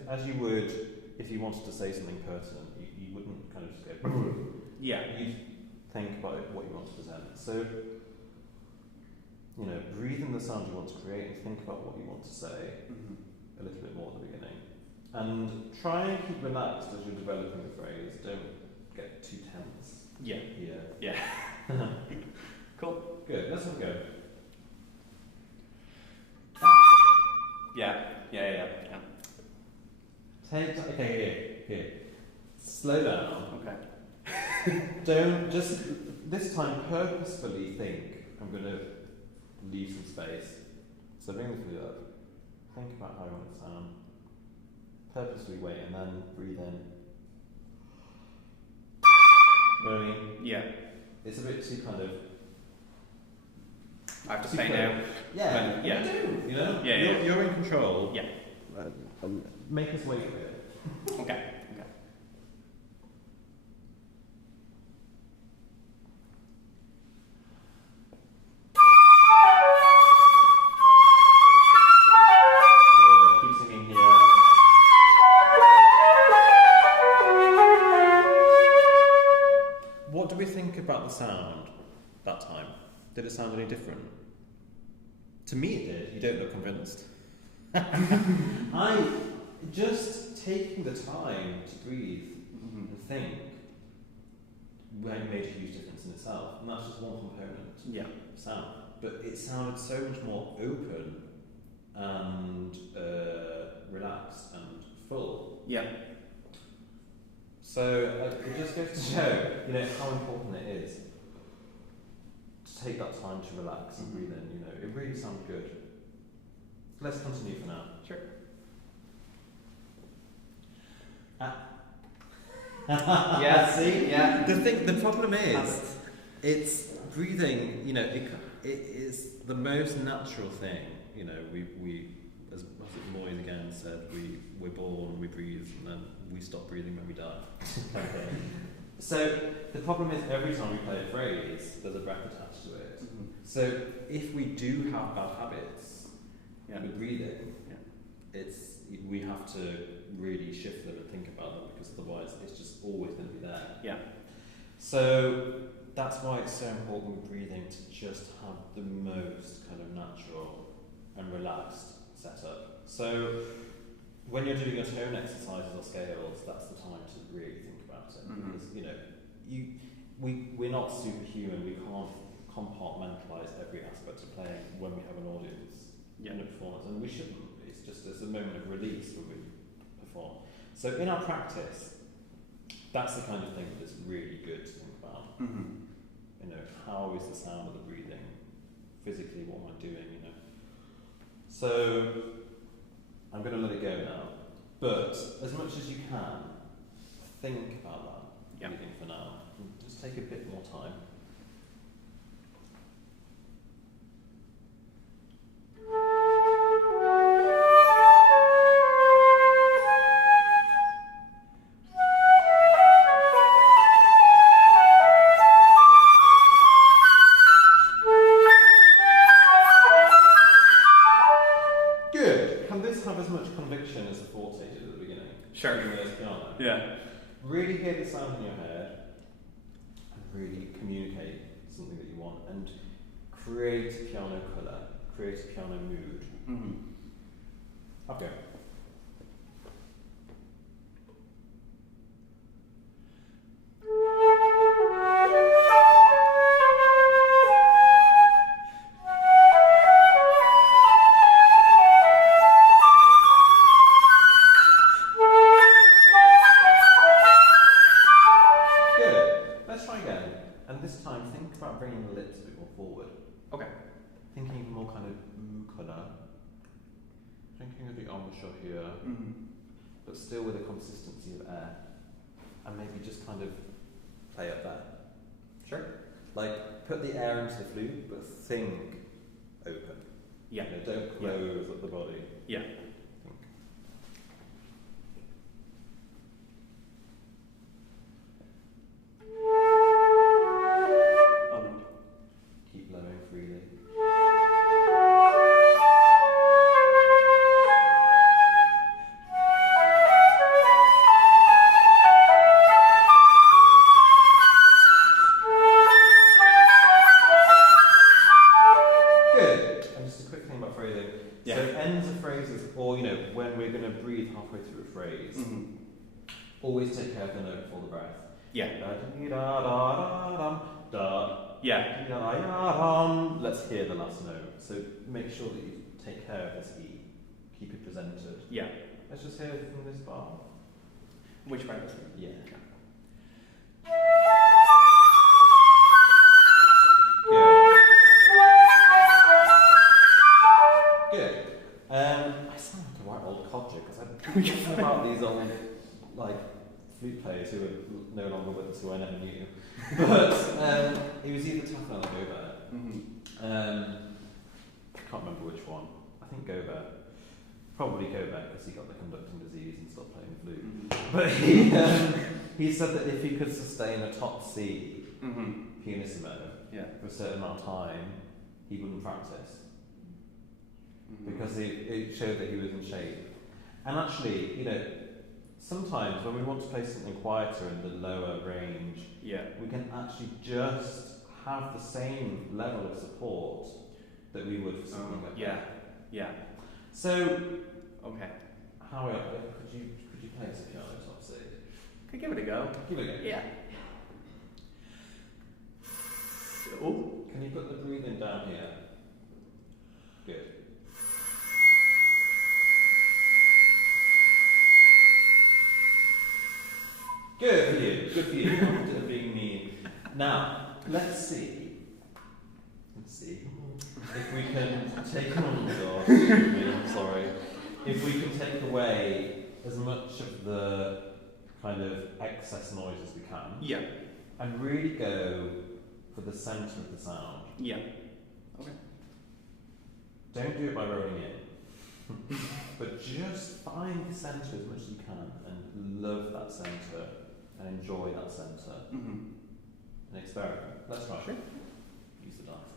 as you would if you wanted to say something pertinent. You wouldn't kind of just go. Yeah. You'd think about what you want to present. So, breathe in the sound you want to create and think about what you want to say a little bit more at the beginning. And try and keep relaxed as you're developing the phrase. Don't get too tense. Yeah. Here. Yeah. Cool. Good. Let's have a go. Yeah. Here. Slow down. Okay. Don't just this time purposefully think I'm going to leave some space. So bring the flute up. Think about how you want it to sound. Purposefully wait and then breathe in. You know what I mean? Yeah. It's a bit too kind of. I have to say now. Yeah. Yeah. You do. Yeah. You're in control. Yeah. Make us wait for it. Okay. Keep singing here. What do we think about the sound that time? Did it sound any different? To me it did. You don't look convinced. I just taking the time to breathe and think made a huge difference in itself, and that's just one component. Yeah. Sound, but it sounded so much more open and relaxed and full. Yeah. So it just goes to show, how important it is to take that time to relax and breathe in. It really sounded good. Let's continue for now. Sure. Yeah. See. Yeah. The problem is, it's breathing, it is the most natural thing. We as Moyes again said, we're born, we breathe, and then we stop breathing when we die. Okay. So the problem is every time we play a phrase, there's a breath attached to it. Mm-hmm. So if we do have bad habits with breathing, we have to really shift them and think about them, because otherwise it's just always going to be there. Yeah. So that's why it's so important with breathing to just have the most kind of natural and relaxed setup. So when you're doing your tone exercises or scales, that's the time to really think about it. Mm-hmm. Because we're not superhuman. We can't compartmentalise every aspect of playing when we have an audience in a performance, and we shouldn't. It's a moment of release when we perform. So in our practice, that's the kind of thing that's really good to think about. Mm-hmm. How is the sound of the breathing? Physically, what am I doing? So I'm going to let it go now. But as much as you can, think about that breathing for now. Just take a bit more time. Yeah. Really hear the sound in your head and really communicate something that you want, and create a piano colour, create a piano mood. Mm-hmm. Okay. Here, but still with a consistency of air, and maybe just kind of play up there. Sure. Like put the air into the flute, but think open. Yeah. Don't close up the body. Yeah. Think. Keep blowing freely. Always take care of the note before the breath. Yeah. Yeah. Let's hear the last note. So make sure that you take care of this E. Keep it presented. Yeah. Let's just hear it from this bar. Which part is it? Yeah. Good. I sound like a right old codger because I'm thinking about these old flute players who are no longer with us, who I never knew. But he was either Tafel or Gobert. I can't remember which one. I think Gobert. Probably Gobert because he got the conducting disease and stopped playing the flute. But he said that if he could sustain a top C pianissimo for a certain amount of time, he wouldn't practice. Because it showed that he was in shape. And actually, sometimes when we want to play something quieter in the lower range, we can actually just have the same level of support that we would for something like that. Yeah. So, okay. How could you play as a piano top C? Could give it a go. Give it a go. Yeah. Oh. Can you put the breathing down here? Good. Good for you. Good for you. Confident of being mean. Now, let's see if we can take. Oh gosh, excuse me. I'm sorry. If we can take away as much of the kind of excess noise as we can. Yeah. And really go for the centre of the sound. Yeah. Okay. Don't do it by rolling in, but just find the centre as much as you can and love that centre and enjoy that centre. Mm-hmm. And experiment. Let's try. Sure. Use the diaphragm.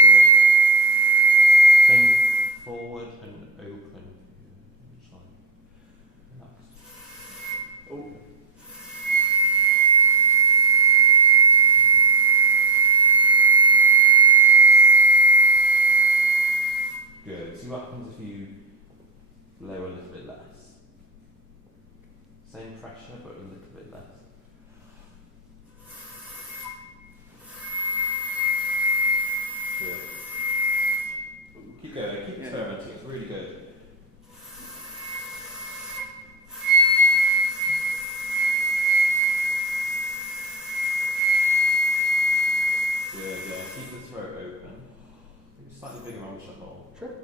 Good. Think forward and open. Sorry. Relax. Oh. Good. See what happens if you blow a little bit less. Same pressure, but a little bit less. Good. Keep going, keep experimenting, it's really good. Good, yeah, keep the throat open. Maybe slightly bigger embouchure hole. Sure.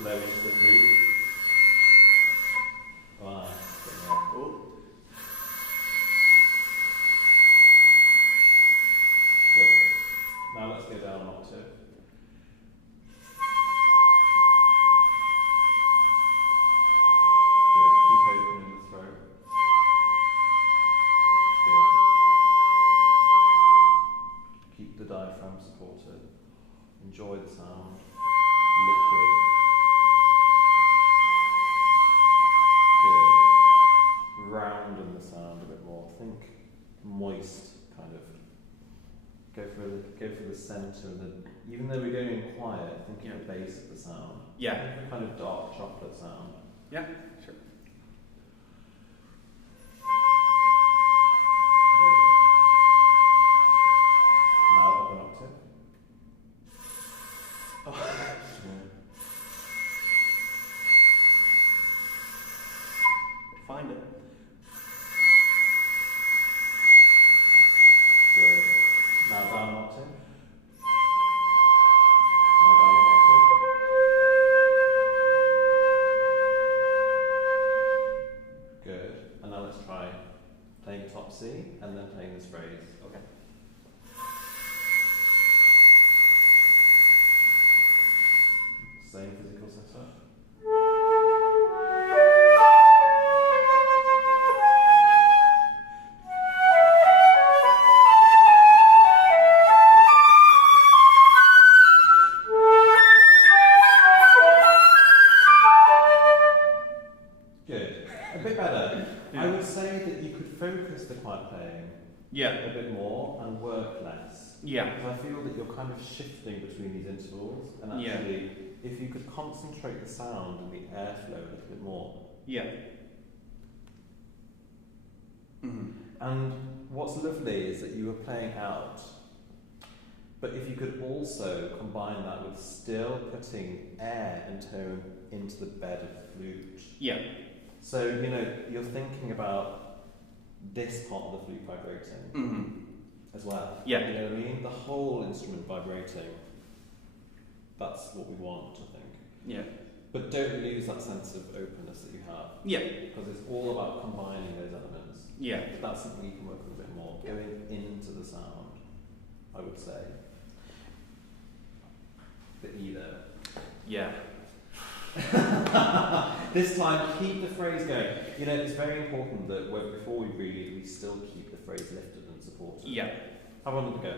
Blow into the flute. Wow. Oh. Good. Now let's go down an octave. Good. Keep opening the throat. Good. Keep the diaphragm supported. Enjoy the sound. Liquid. Good. Round the sound a bit more. Think moist, kind of. Go for the centre of the. Even though we're going in quiet, think of the base of the sound. Yeah. Kind of dark chocolate sound. Yeah. Sure. Now up an octave. Oh. Find it. Good. Now down an octave. Now down an octave. Good. And now let's try playing top C and then playing this phrase. Okay. Same physical setup. Good. A bit better. I would say that you could focus the quiet playing Yeah. a bit more and work less. Yeah. Because I feel that you're kind of shifting between these intervals, and Yeah. actually, if you could concentrate the sound and the airflow a little bit more. Yeah. Mm-hmm. And what's lovely is that you were playing out, but if you could also combine that with still putting air and tone into the bed of the flute. Yeah. So, you're thinking about this part of the flute vibrating Mm-hmm. as well. Yeah. You know what I mean? The whole instrument vibrating. That's what we want, I think. Yeah. But don't lose that sense of openness that you have. Yeah. Because it's all about combining those elements. Yeah. But that's something you can work on a bit more. Going into the sound, I would say. The either. Yeah. This time, keep the phrase going. It's very important that before we read, we still keep the phrase lifted and supported. Yeah. Have one to go.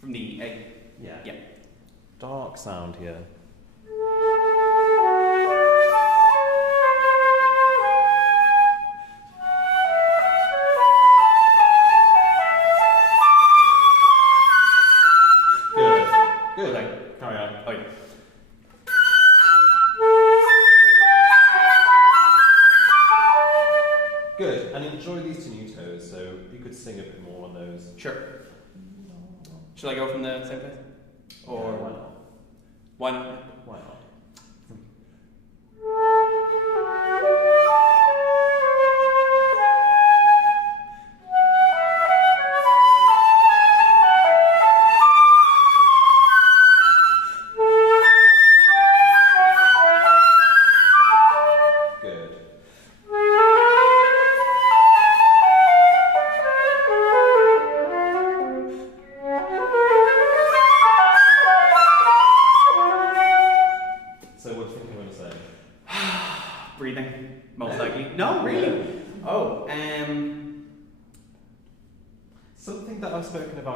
From the A. Yeah. Yeah. Dark sound here. Good. Good. Okay. Carry on. Oh, yeah. Good. And enjoy these tenutos, so you could sing a bit more on those. Sure. Shall I go from the same place? Or Yeah, why not? why not? Why not?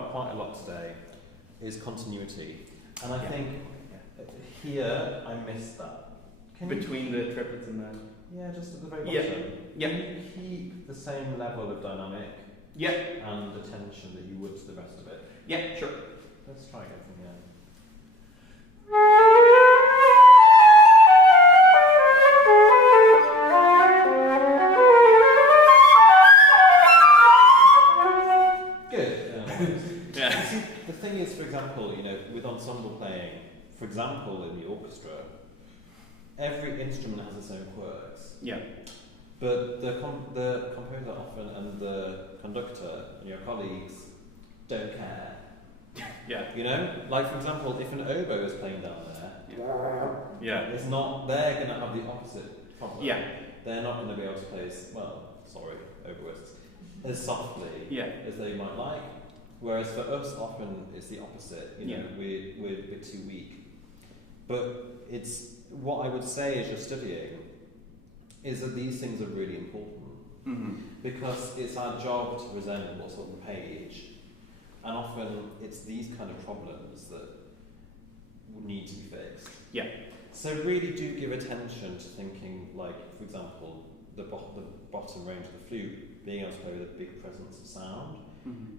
about quite a lot today is continuity. And I think here I missed that. Between the triplets and the... Yeah, just at the very bottom. Yeah. Can you keep the same level of dynamic Yeah. and attention that you would to the rest of it? Yeah, sure. Let's try again from here. Good. Yeah. The thing is, for example, with ensemble playing, for example, in the orchestra, every instrument has its own quirks. Yeah. But the composer often and the conductor and your colleagues don't care. Yeah. Like for example, if an oboe is playing down there, Yeah. it's not. They're going to have the opposite problem. Yeah. They're not going to be able to play. Oboists as softly as they might like. Whereas for us, often it's the opposite. We're a bit too weak. But it's what I would say as you're studying is that these things are really important because it's our job to present what's on the page, and often it's these kind of problems that need to be fixed. Yeah. So really do give attention to thinking, like, for example, the bottom range of the flute, being able to play with a big presence of sound,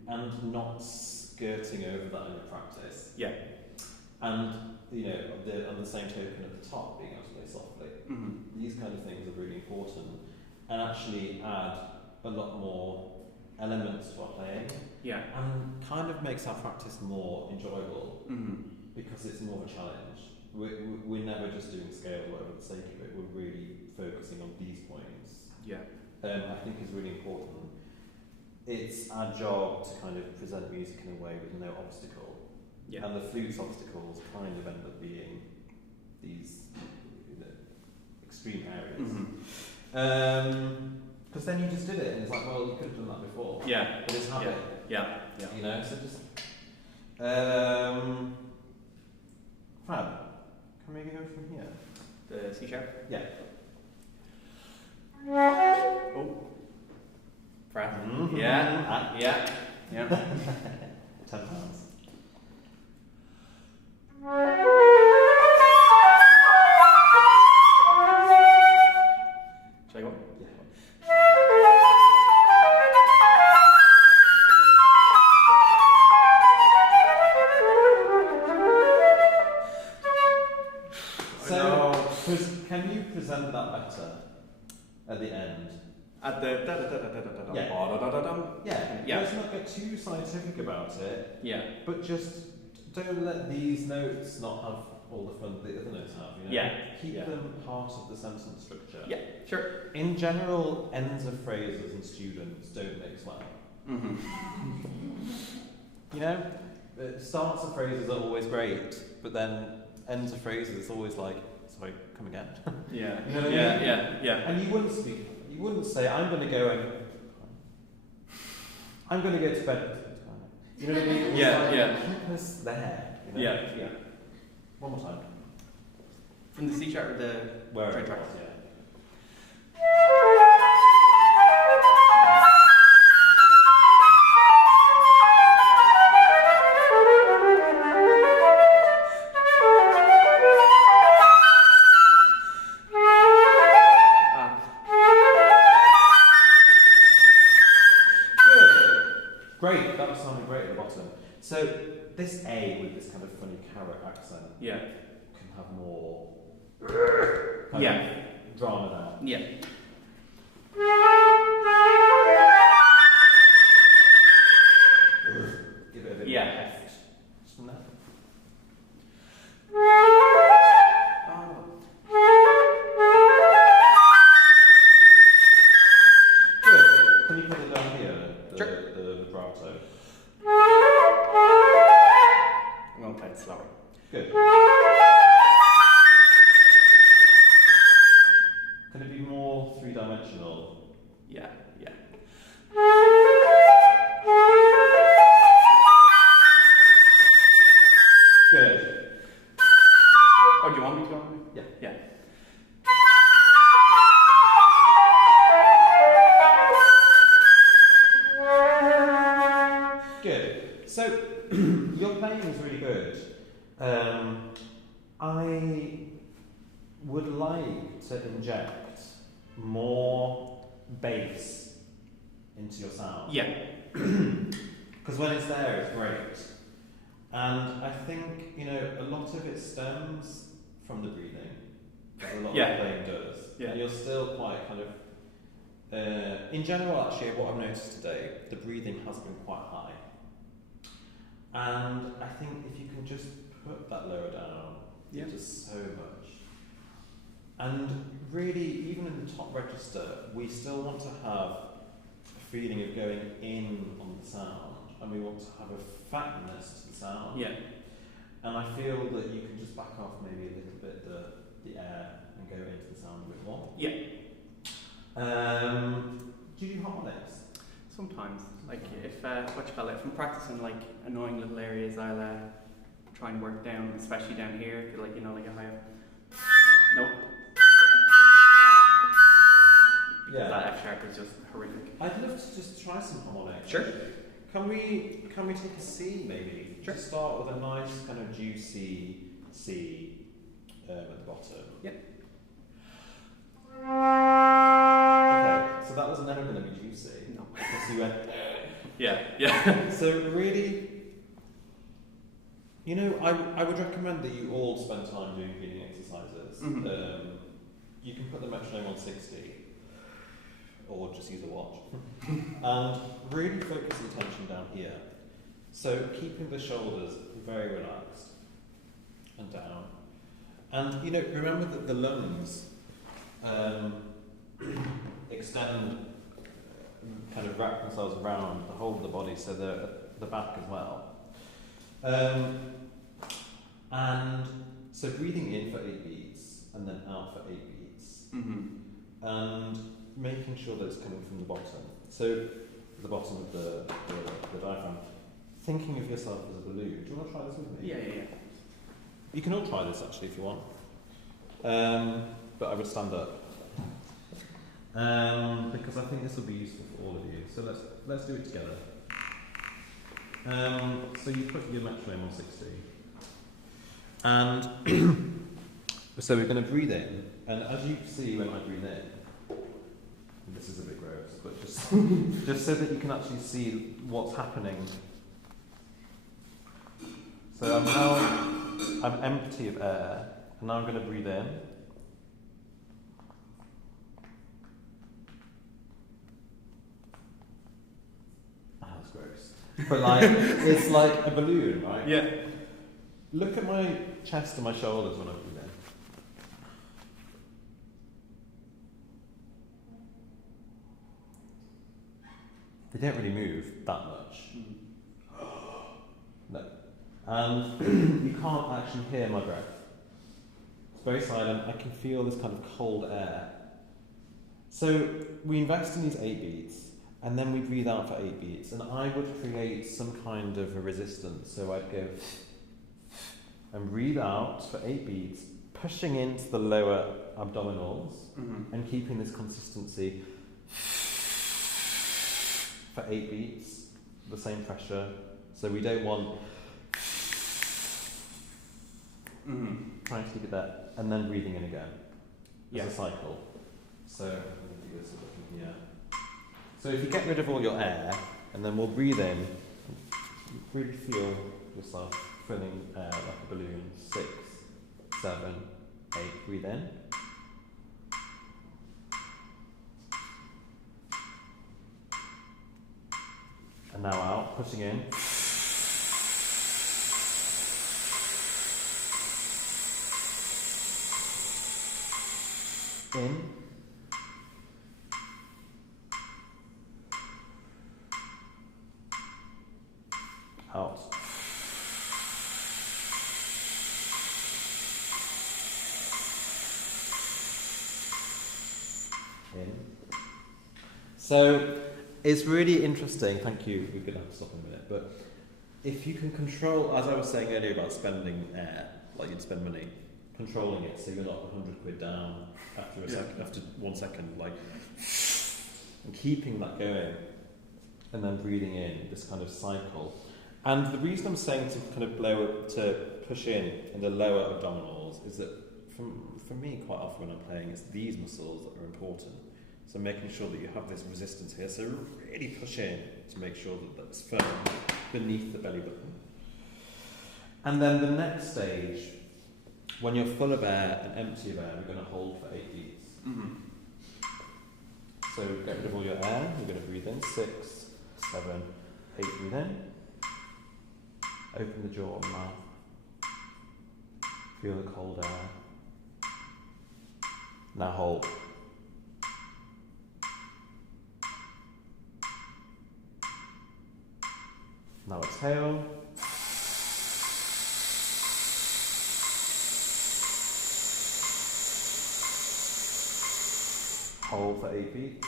and not skirting over that in your practice. Yeah. And, on the same token at the top, being able to play softly. These kind of things are really important, and actually add a lot more elements to our playing. Yeah. And kind of makes our practice more enjoyable, because it's more of a challenge. We're never just doing scale work for the sake of it. We're really focusing on these points. Yeah. I think is really important. It's our job to kind of present music in a way with no obstacle. Yeah. And the flute's obstacles kind of end up being these extreme areas. Because then you just did it, and it's like, well, you could have done that before. Yeah. But it's habit. Yeah. So just... Fab, can we go from here? The C sharp? Yeah. Oh. Frat. Yeah. Yeah. 10 pounds. Shall I go? So, can you present that better at the end? At the da da da da da da da Yeah. da da da da. Yeah. Let's not get too scientific about it. Yeah. But just don't let these notes not have all the fun the other notes have. Yeah. Keep them part of the sentence structure. Yeah. Sure. In general, ends of phrases and students don't mix well. Starts of phrases are always great, but then ends of phrases it's always like, sorry, come again. Yeah. You know what I mean? Yeah. And you wouldn't say, I'm going to go to bed. You know what I mean? It's like, keep us there. Yeah. One more time. From the C sharp or the Where train it track? was, yeah. Great, that was sounding great at the bottom. So this A with this kind of funny carrot accent can have more kind of drama there. Yeah. Give it a bit Yeah. more heft. Just from there. Good. Can you put it down here? The vibrato. I'm going to play it slower. Good. Can it be more three-dimensional? Yeah. Good. Oh, do you want me to go? Yeah. Good. So I would like to inject more bass into your sound. Yeah. Because when it's there, it's great. And I think, a lot of it stems from the breathing. As a lot of playing does. Yeah. And you're still quite kind of... in general, actually, what I've noticed today, the breathing has been quite high. And I think if you can just put that lower down, it's just so much. And really, even in the top register, we still want to have a feeling of going in on the sound, and we want to have a fatness to the sound. Yeah. And I feel that you can just back off maybe a little bit the air and go into the sound a bit more. Yeah. Do you do harmonics? Sometimes, like if if I'm practicing like annoying little areas, I'll try and work down, especially down here, like a higher. Nope. Yeah. That F sharp is just horrific. I'd love to just try some harmonics. Sure. Can we take a C maybe? Sure. Just start with a nice kind of juicy C at the bottom. Yep. Okay, so that was never going to be juicy. No. Because you went. Yeah. So really, I would recommend that you all spend time doing breathing exercises. Mm-hmm. You can put the metronome on 60, or just use a watch, and really focus the attention down here. So keeping the shoulders very relaxed and down, and remember that the lungs extend, kind of wrap themselves around the whole of the body, so they're at the back as well. And so breathing in for 8 beats and then out for 8 beats, and making sure that it's coming from the bottom. So the bottom of the diaphragm. Thinking of yourself as a balloon. Do you want to try this with me? Yeah. You can all try this actually if you want. But I would stand up. Because I think this will be useful for all of you. So let's do it together. So you put your metronome on 60. And so we're going to breathe in, and as you see when I breathe in, this is a bit gross, but just so that you can actually see what's happening. So I'm empty of air, and now I'm going to breathe in. That's gross. But it's like a balloon, right? Yeah. Look at my chest and my shoulders when I breathe in. They don't really move that much. No. And you can't actually hear my breath. It's very silent. I can feel this kind of cold air. So we invest in these 8 beats, and then we breathe out for 8 beats, and I would create some kind of a resistance. So I'd go and breathe out for 8 beats, pushing into the lower abdominals and keeping this consistency for 8 beats, the same pressure. So we don't want trying to keep it there, and then breathing in again as a cycle. So I'm going to do this from here. So if you get rid of all your air, and then we'll breathe in, really feel yourself filling air like a balloon. 6, 7, 8. Breathe in. And now out, pushing in. In. Out. In. So it's really interesting. Thank you. We're going to have to stop in a minute. But if you can control, as I was saying earlier about spending air, like you'd spend money, controlling it so you're not 100 quid down after after 1 second, like, and keeping that going, and then breathing in this kind of cycle. And the reason I'm saying to kind of push in the lower abdominals is that for me, quite often when I'm playing, it's these muscles that are important. So making sure that you have this resistance here. So really push in to make sure that that's firm beneath the belly button. And then the next stage, when you're full of air and empty of air, we're going to hold for 8 beats. Mm-hmm. So get rid of all your air. You're going to breathe in 6, 7, 8. Breathe in. Open the jaw and mouth. Feel the cold air. Now hold. Now exhale. Hold for 8 beats.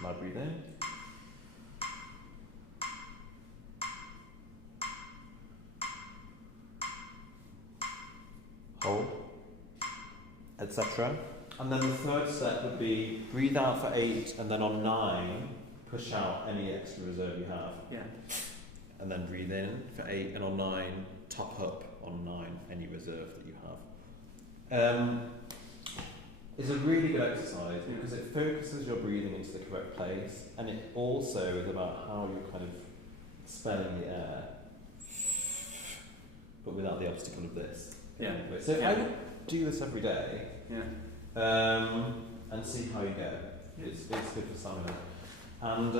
Now breathe in. Hold, etc. And then the third step would be breathe out for 8, and then on 9, push out any extra reserve you have. Yeah. And then breathe in for 8, and on 9, top up on 9 any reserve that you have. It's a really good exercise because it focuses your breathing into the correct place, and it also is about how you're kind of expelling the air, but without the obstacle of this. Yeah. So I would do this every day. Yeah. And see how you go. It's good for stamina. And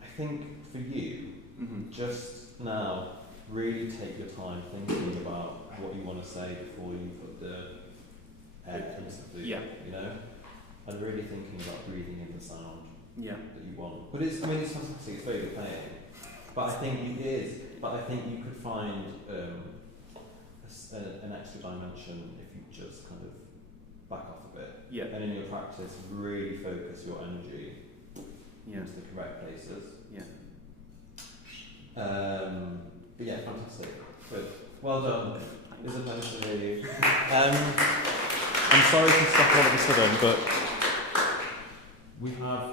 I think for you, just now, really take your time thinking about what you want to say before you put the air into the yeah. you know, and really thinking about breathing in the sound yeah. that you want. But it's fantastic. It's very good playing. But I think you could find an extra dimension if you just kind of back off a bit. Yeah. And in your practice, really focus your energy into the correct places. Yeah. But yeah, fantastic. Good. Well done. It's a pleasure to hear you. I'm sorry to stop all of a sudden, but we have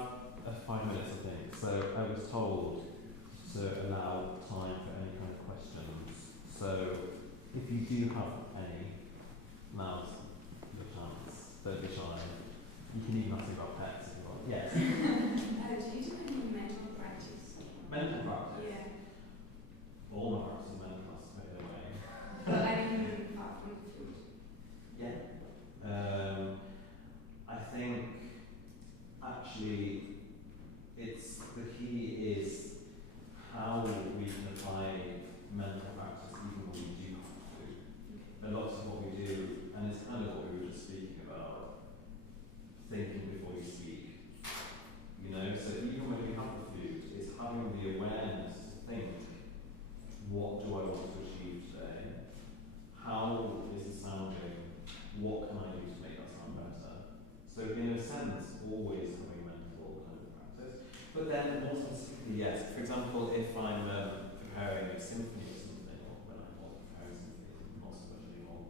5 minutes, I think. So I was told to allow time for any kind of questions. So if you do have any, now's the chance. Don't be shy. You can even ask me about pets if you want. Yes. Do you do any mental practice? Mental practice? Yeah. All my practice is mental practice, by the way. But I mean, apart from food. Yeah. I think actually it's the key is how we can apply mental practice even when we do have food. A lot of what we do, and it's kind of what we were just speaking about, thinking before you speak. You know, so even when we have the food, it's having the awareness to think, what do I want to achieve today? How is it sounding? What can I do to make that sound better? So in a sense, always having mental kind of practice. But then more specifically, yes. For example, if I'm preparing a symphony or something, or when I'm not preparing something, not so much anymore,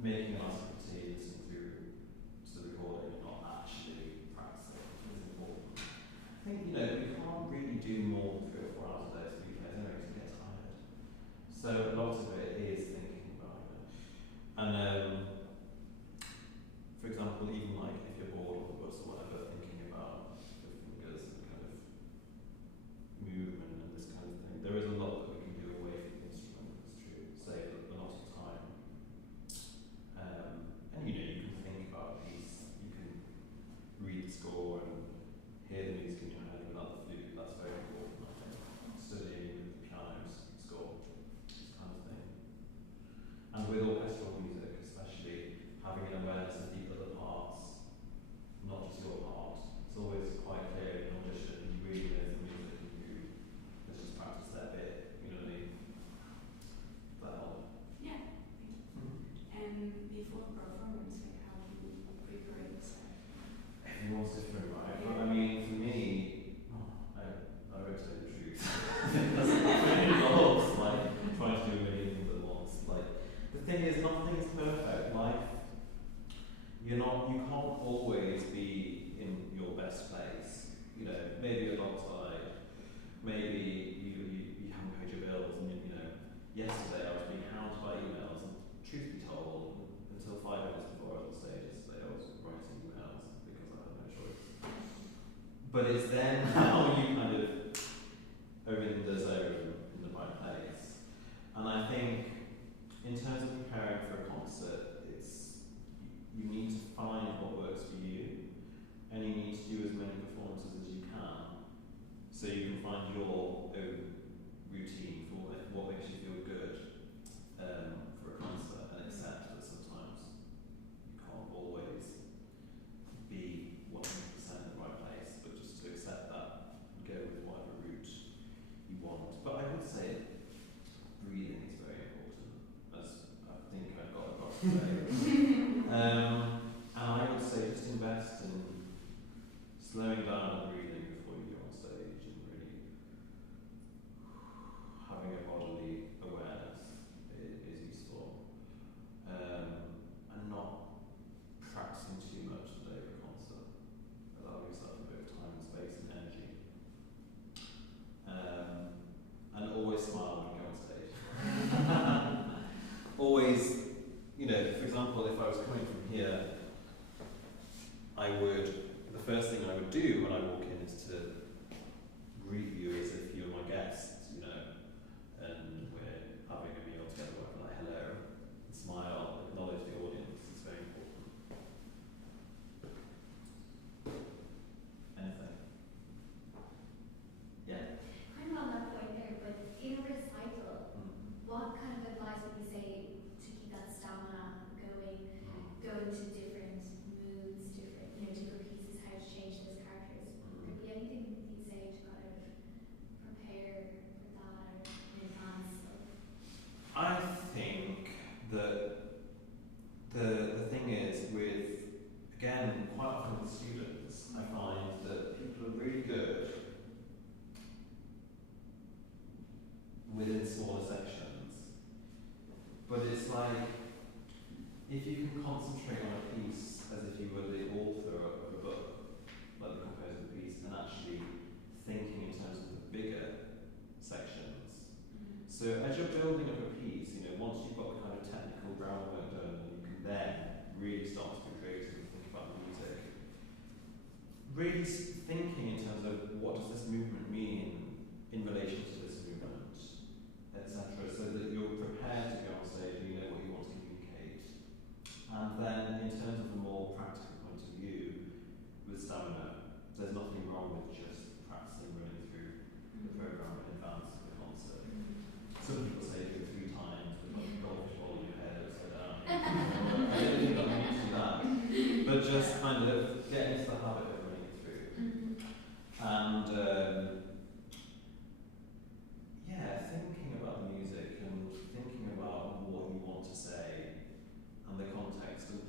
making an article tea, listening through to the recording, not actually practicing is important. I think, you know, we can't really do more than 3 or 4 hours a day as we play anyway, because we get tired. So a lot of it is thinking about it. And for example, even like if you're bored on the bus or whatever, thinking about the fingers and kind of movement and this kind of thing. There is a lot that we can do away from the instrument, it's true. Save a lot of time. And you know, you can think about a piece, you can read the score and hear the music in your head without the flute. That's very important, I think. Studying with the piano's score, this kind of thing. but it's then how you kind of are in the zone, in the right place. And I think in terms of preparing for a concert, you need to find what works for you, and you need to do as many performances as you can, so you can find your own routine for what makes you feel good for a concert, and accept that sometimes you can't always be 100% in the right place, but just to accept that and go with whatever route you want. But I would say breathing is very important, as I think I've got across today. And I would say just invest in slowing down and breathing before you go on stage, and really having a bodily awareness is useful. And not practicing too much the day of a concert. Allow yourself a bit of time and space and energy. And always smile when you go on stage. Always, for example, if I was coming from here, the first thing I would do when I walk in is to greet you as if you were my guests, and we're having a meal together, like hello, smile, acknowledge the audience. It's very important. Anything? Yeah? Kind of on that point there, but in a recital, what kind of advice would you say to keep that stamina going to different moods, different pieces, how to change those characters? Could be anything you'd say to kind of prepare for that or in advance of? I think that the thing is with, again, quite often with students, I find that people are really good within smaller sections, but it's like, if you can concentrate on a piece as if you were the author of a book, like the composer of the piece, and actually thinking in terms of the bigger sections. So as you're building up a piece, once you've got the kind of technical groundwork done, you can then really start to be creative and think about the music. Really thinking in terms of what does this movement mean in relation to this movement, etc., so that you're prepared to go on stage and you know what you want to communicate. And then in terms of a more practical point of view, with stamina, there's nothing wrong with just practicing running through the program in advance of the concert. Some people say do it 3 times with like a goldfish ball in your head upside down. I don't think I'm going to do that. But just kind of get into the habit of running through. And thinking about the music and thinking about what you want to say and the context. And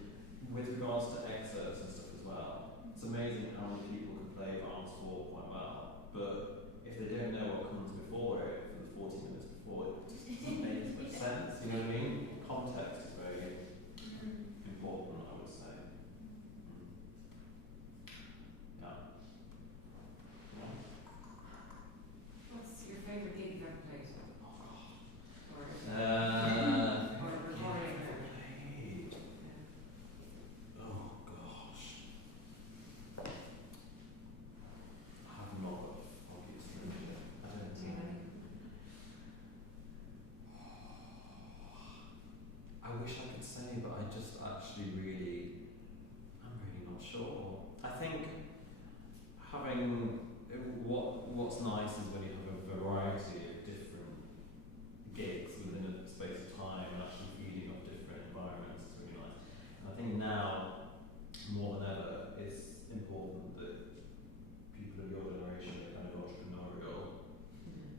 with regards to excerpts and stuff as well, it's amazing how many people can play Brahms 4 quite well, but if they don't know what comes before it, for the 40 minutes before, it just doesn't make as much sense, you know what I mean? Context is very important, I would say. Yeah. What's your favourite gig you've ever played? Or recording? Oh gosh. I have not got obvious memory. I don't know. I wish I could say, but I just actually I'm really not sure. I think what's nice is when you have a variety of different gigs within a space of time and actually feeding off different environments. It's really nice. And I think now, more than ever, it's important that people of your generation are kind of entrepreneurial.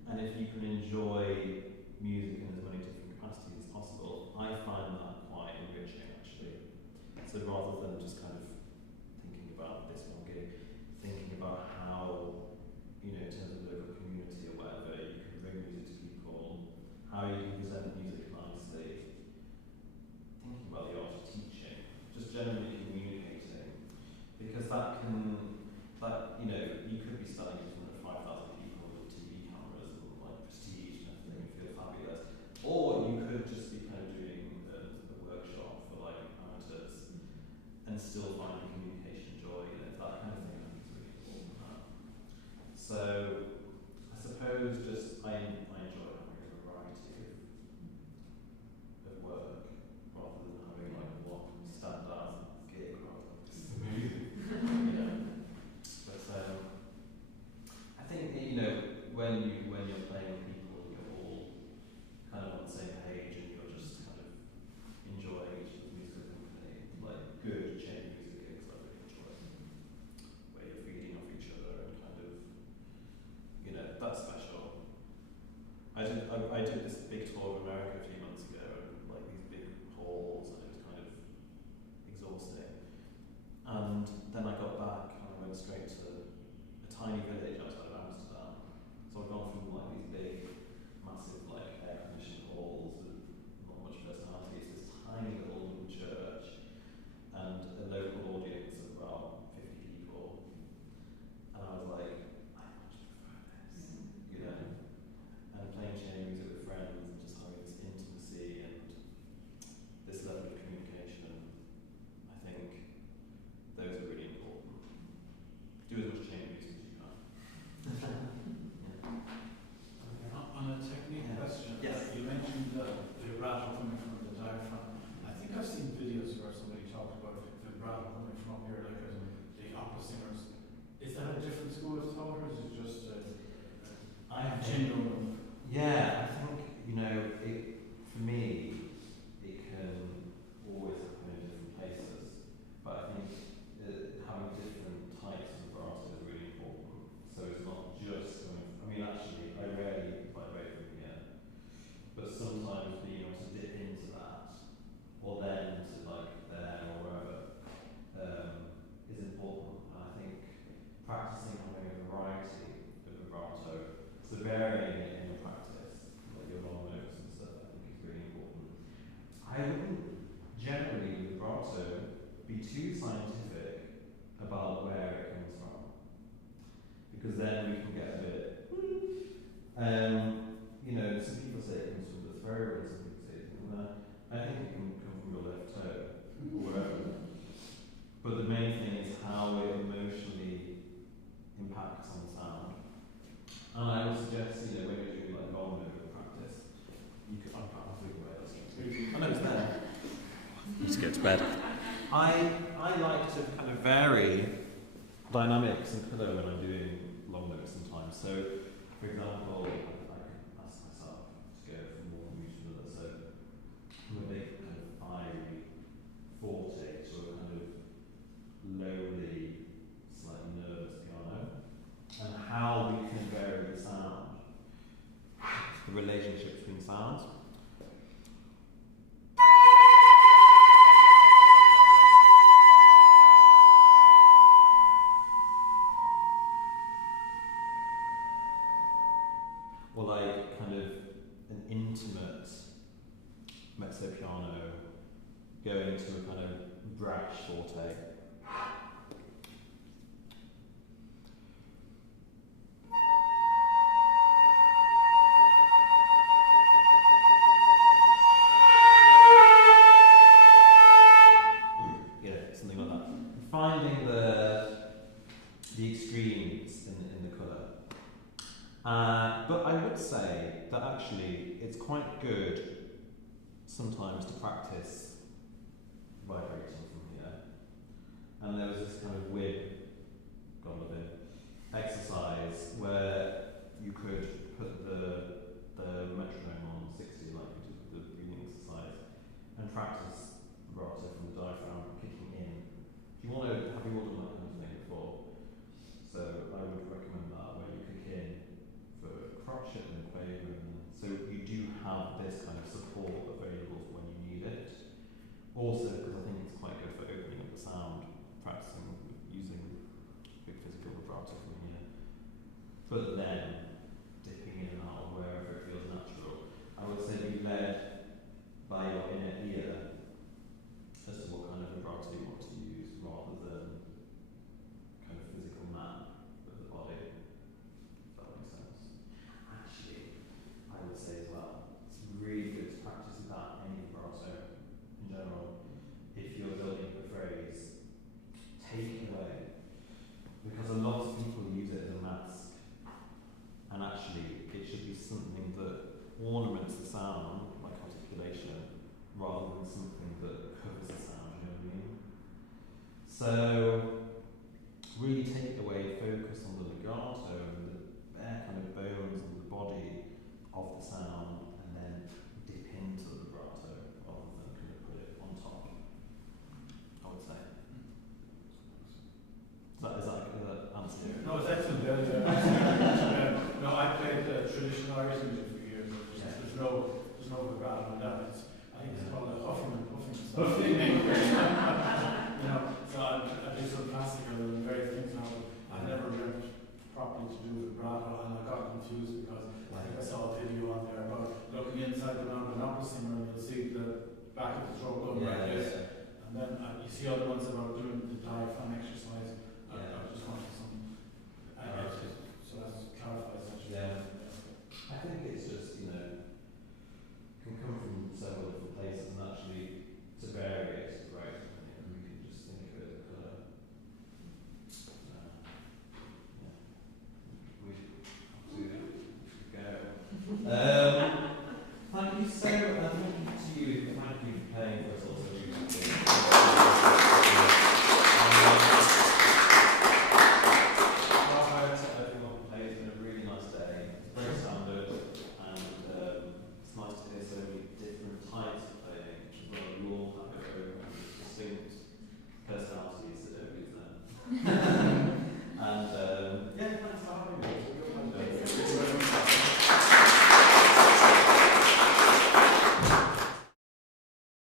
And if you can enjoy music in as many different capacities as possible, I find that quite enriching actually. So rather than just kind of thinking about this one gig, thinking about how, in terms of local community or whatever, you can bring music to people, how you can present music nicely, thinking about the art of teaching, just generally communicating, because you could be studying in front of 5,000 people with TV cameras and like prestige and everything and feel fabulous, or you could just be kind of doing a workshop for like amateurs and still finding communication joy, that kind of thing I think is really important. So I suppose just I enjoy having a variety of work rather than having like one standout gig rather than amazing. But I think when you're playing with people, you're all kind of on the same page and you're just kind of enjoying each other's musical company. Like good chamber music gigs, I really enjoy, where you're feeding off each other and kind of, that's special. I did this big tour of America a few months ago, and like these big halls, and it was kind of exhausting. And then I got back and I went straight to a tiny village outside of Amsterdam. So I've gone from like these big, massive like air-conditioned halls with not much personality to this tiny little wooden church and a local audience of about 50 people. And I was like, I much prefer this, and playing chamber music with friends and just having this intimacy and this level of communication. I think those are really important. Do as much chamber music as you can. On a technique question, Yes. you mentioned vibrato coming from the diaphragm. I think I've seen videos where somebody talked about vibrato coming from up here, like the opera singers. Is that a different school of thought, or is it just I general? Yeah, I think, for me, it can always happen in different places. But I think having different types of vibrato is really important. So it's not just actually, I rarely vibrate from here. But sometimes being able to dip into that, or then to like there or wherever, is important. And I think practicing having a variety of vibrato, so varying it in your practice, like your long notes and stuff, I think is really important. I wouldn't generally with vibrato be too scientific about where it comes from, because then we can get a bit some people say it comes from the throat, and some people say it from there. I think it can come from your left toe, or wherever. But the main thing is how it emotionally impacts on the sound. And I would suggest, when you're doing like long note practice, you could, I'm thinking about this. I know it's there. Let's go to bed. I like to kind of vary dynamics and pillow when I'm doing long notes sometimes. So, for example, I can ask myself to go from one mood to another. So, from a big kind of fiery forte to a kind of lowly, slightly nervous piano, and how we can vary the sound, the relationship between sounds. Or like kind of an intimate mezzo piano going to a kind of brash forte. Something like that. Finding the extremes in the colour. But I would say that actually it's quite good sometimes to practice vibrating from here. And there was this kind of weird, exercise where you could put the metronome on 60, like we did with the breathing exercise, and practice vibrato from the diaphragm kicking in. Have you all done that kind of thing before? So I would recommend that, where you kick in for crotchet and quavering. So you do have this kind of support available for when you need it. Also, because I think it's quite good for opening up the sound, practicing using big physical vibrato from here. But then dipping in and out of wherever it feels natural. I would say be led by your inner ear as to what kind of vibrato you want to use, rather than kind of physical map of the body. If that makes sense. Actually, I would say as well, it's really good to practice without any vibrato in general. If you're building a phrase, take it away. Because a lot of people use it as a mask No, I played traditional Irish music for years. There's no vibrato in that. I think it's called a huffing stuff. You know, so I do some classical and various things now. I never learned properly to do vibrato, and I got confused because I think I saw a video on there about looking inside the round of an opera singer and you'll see the back of the throat going like this. And then you see other ones about doing the diaphragm exercise.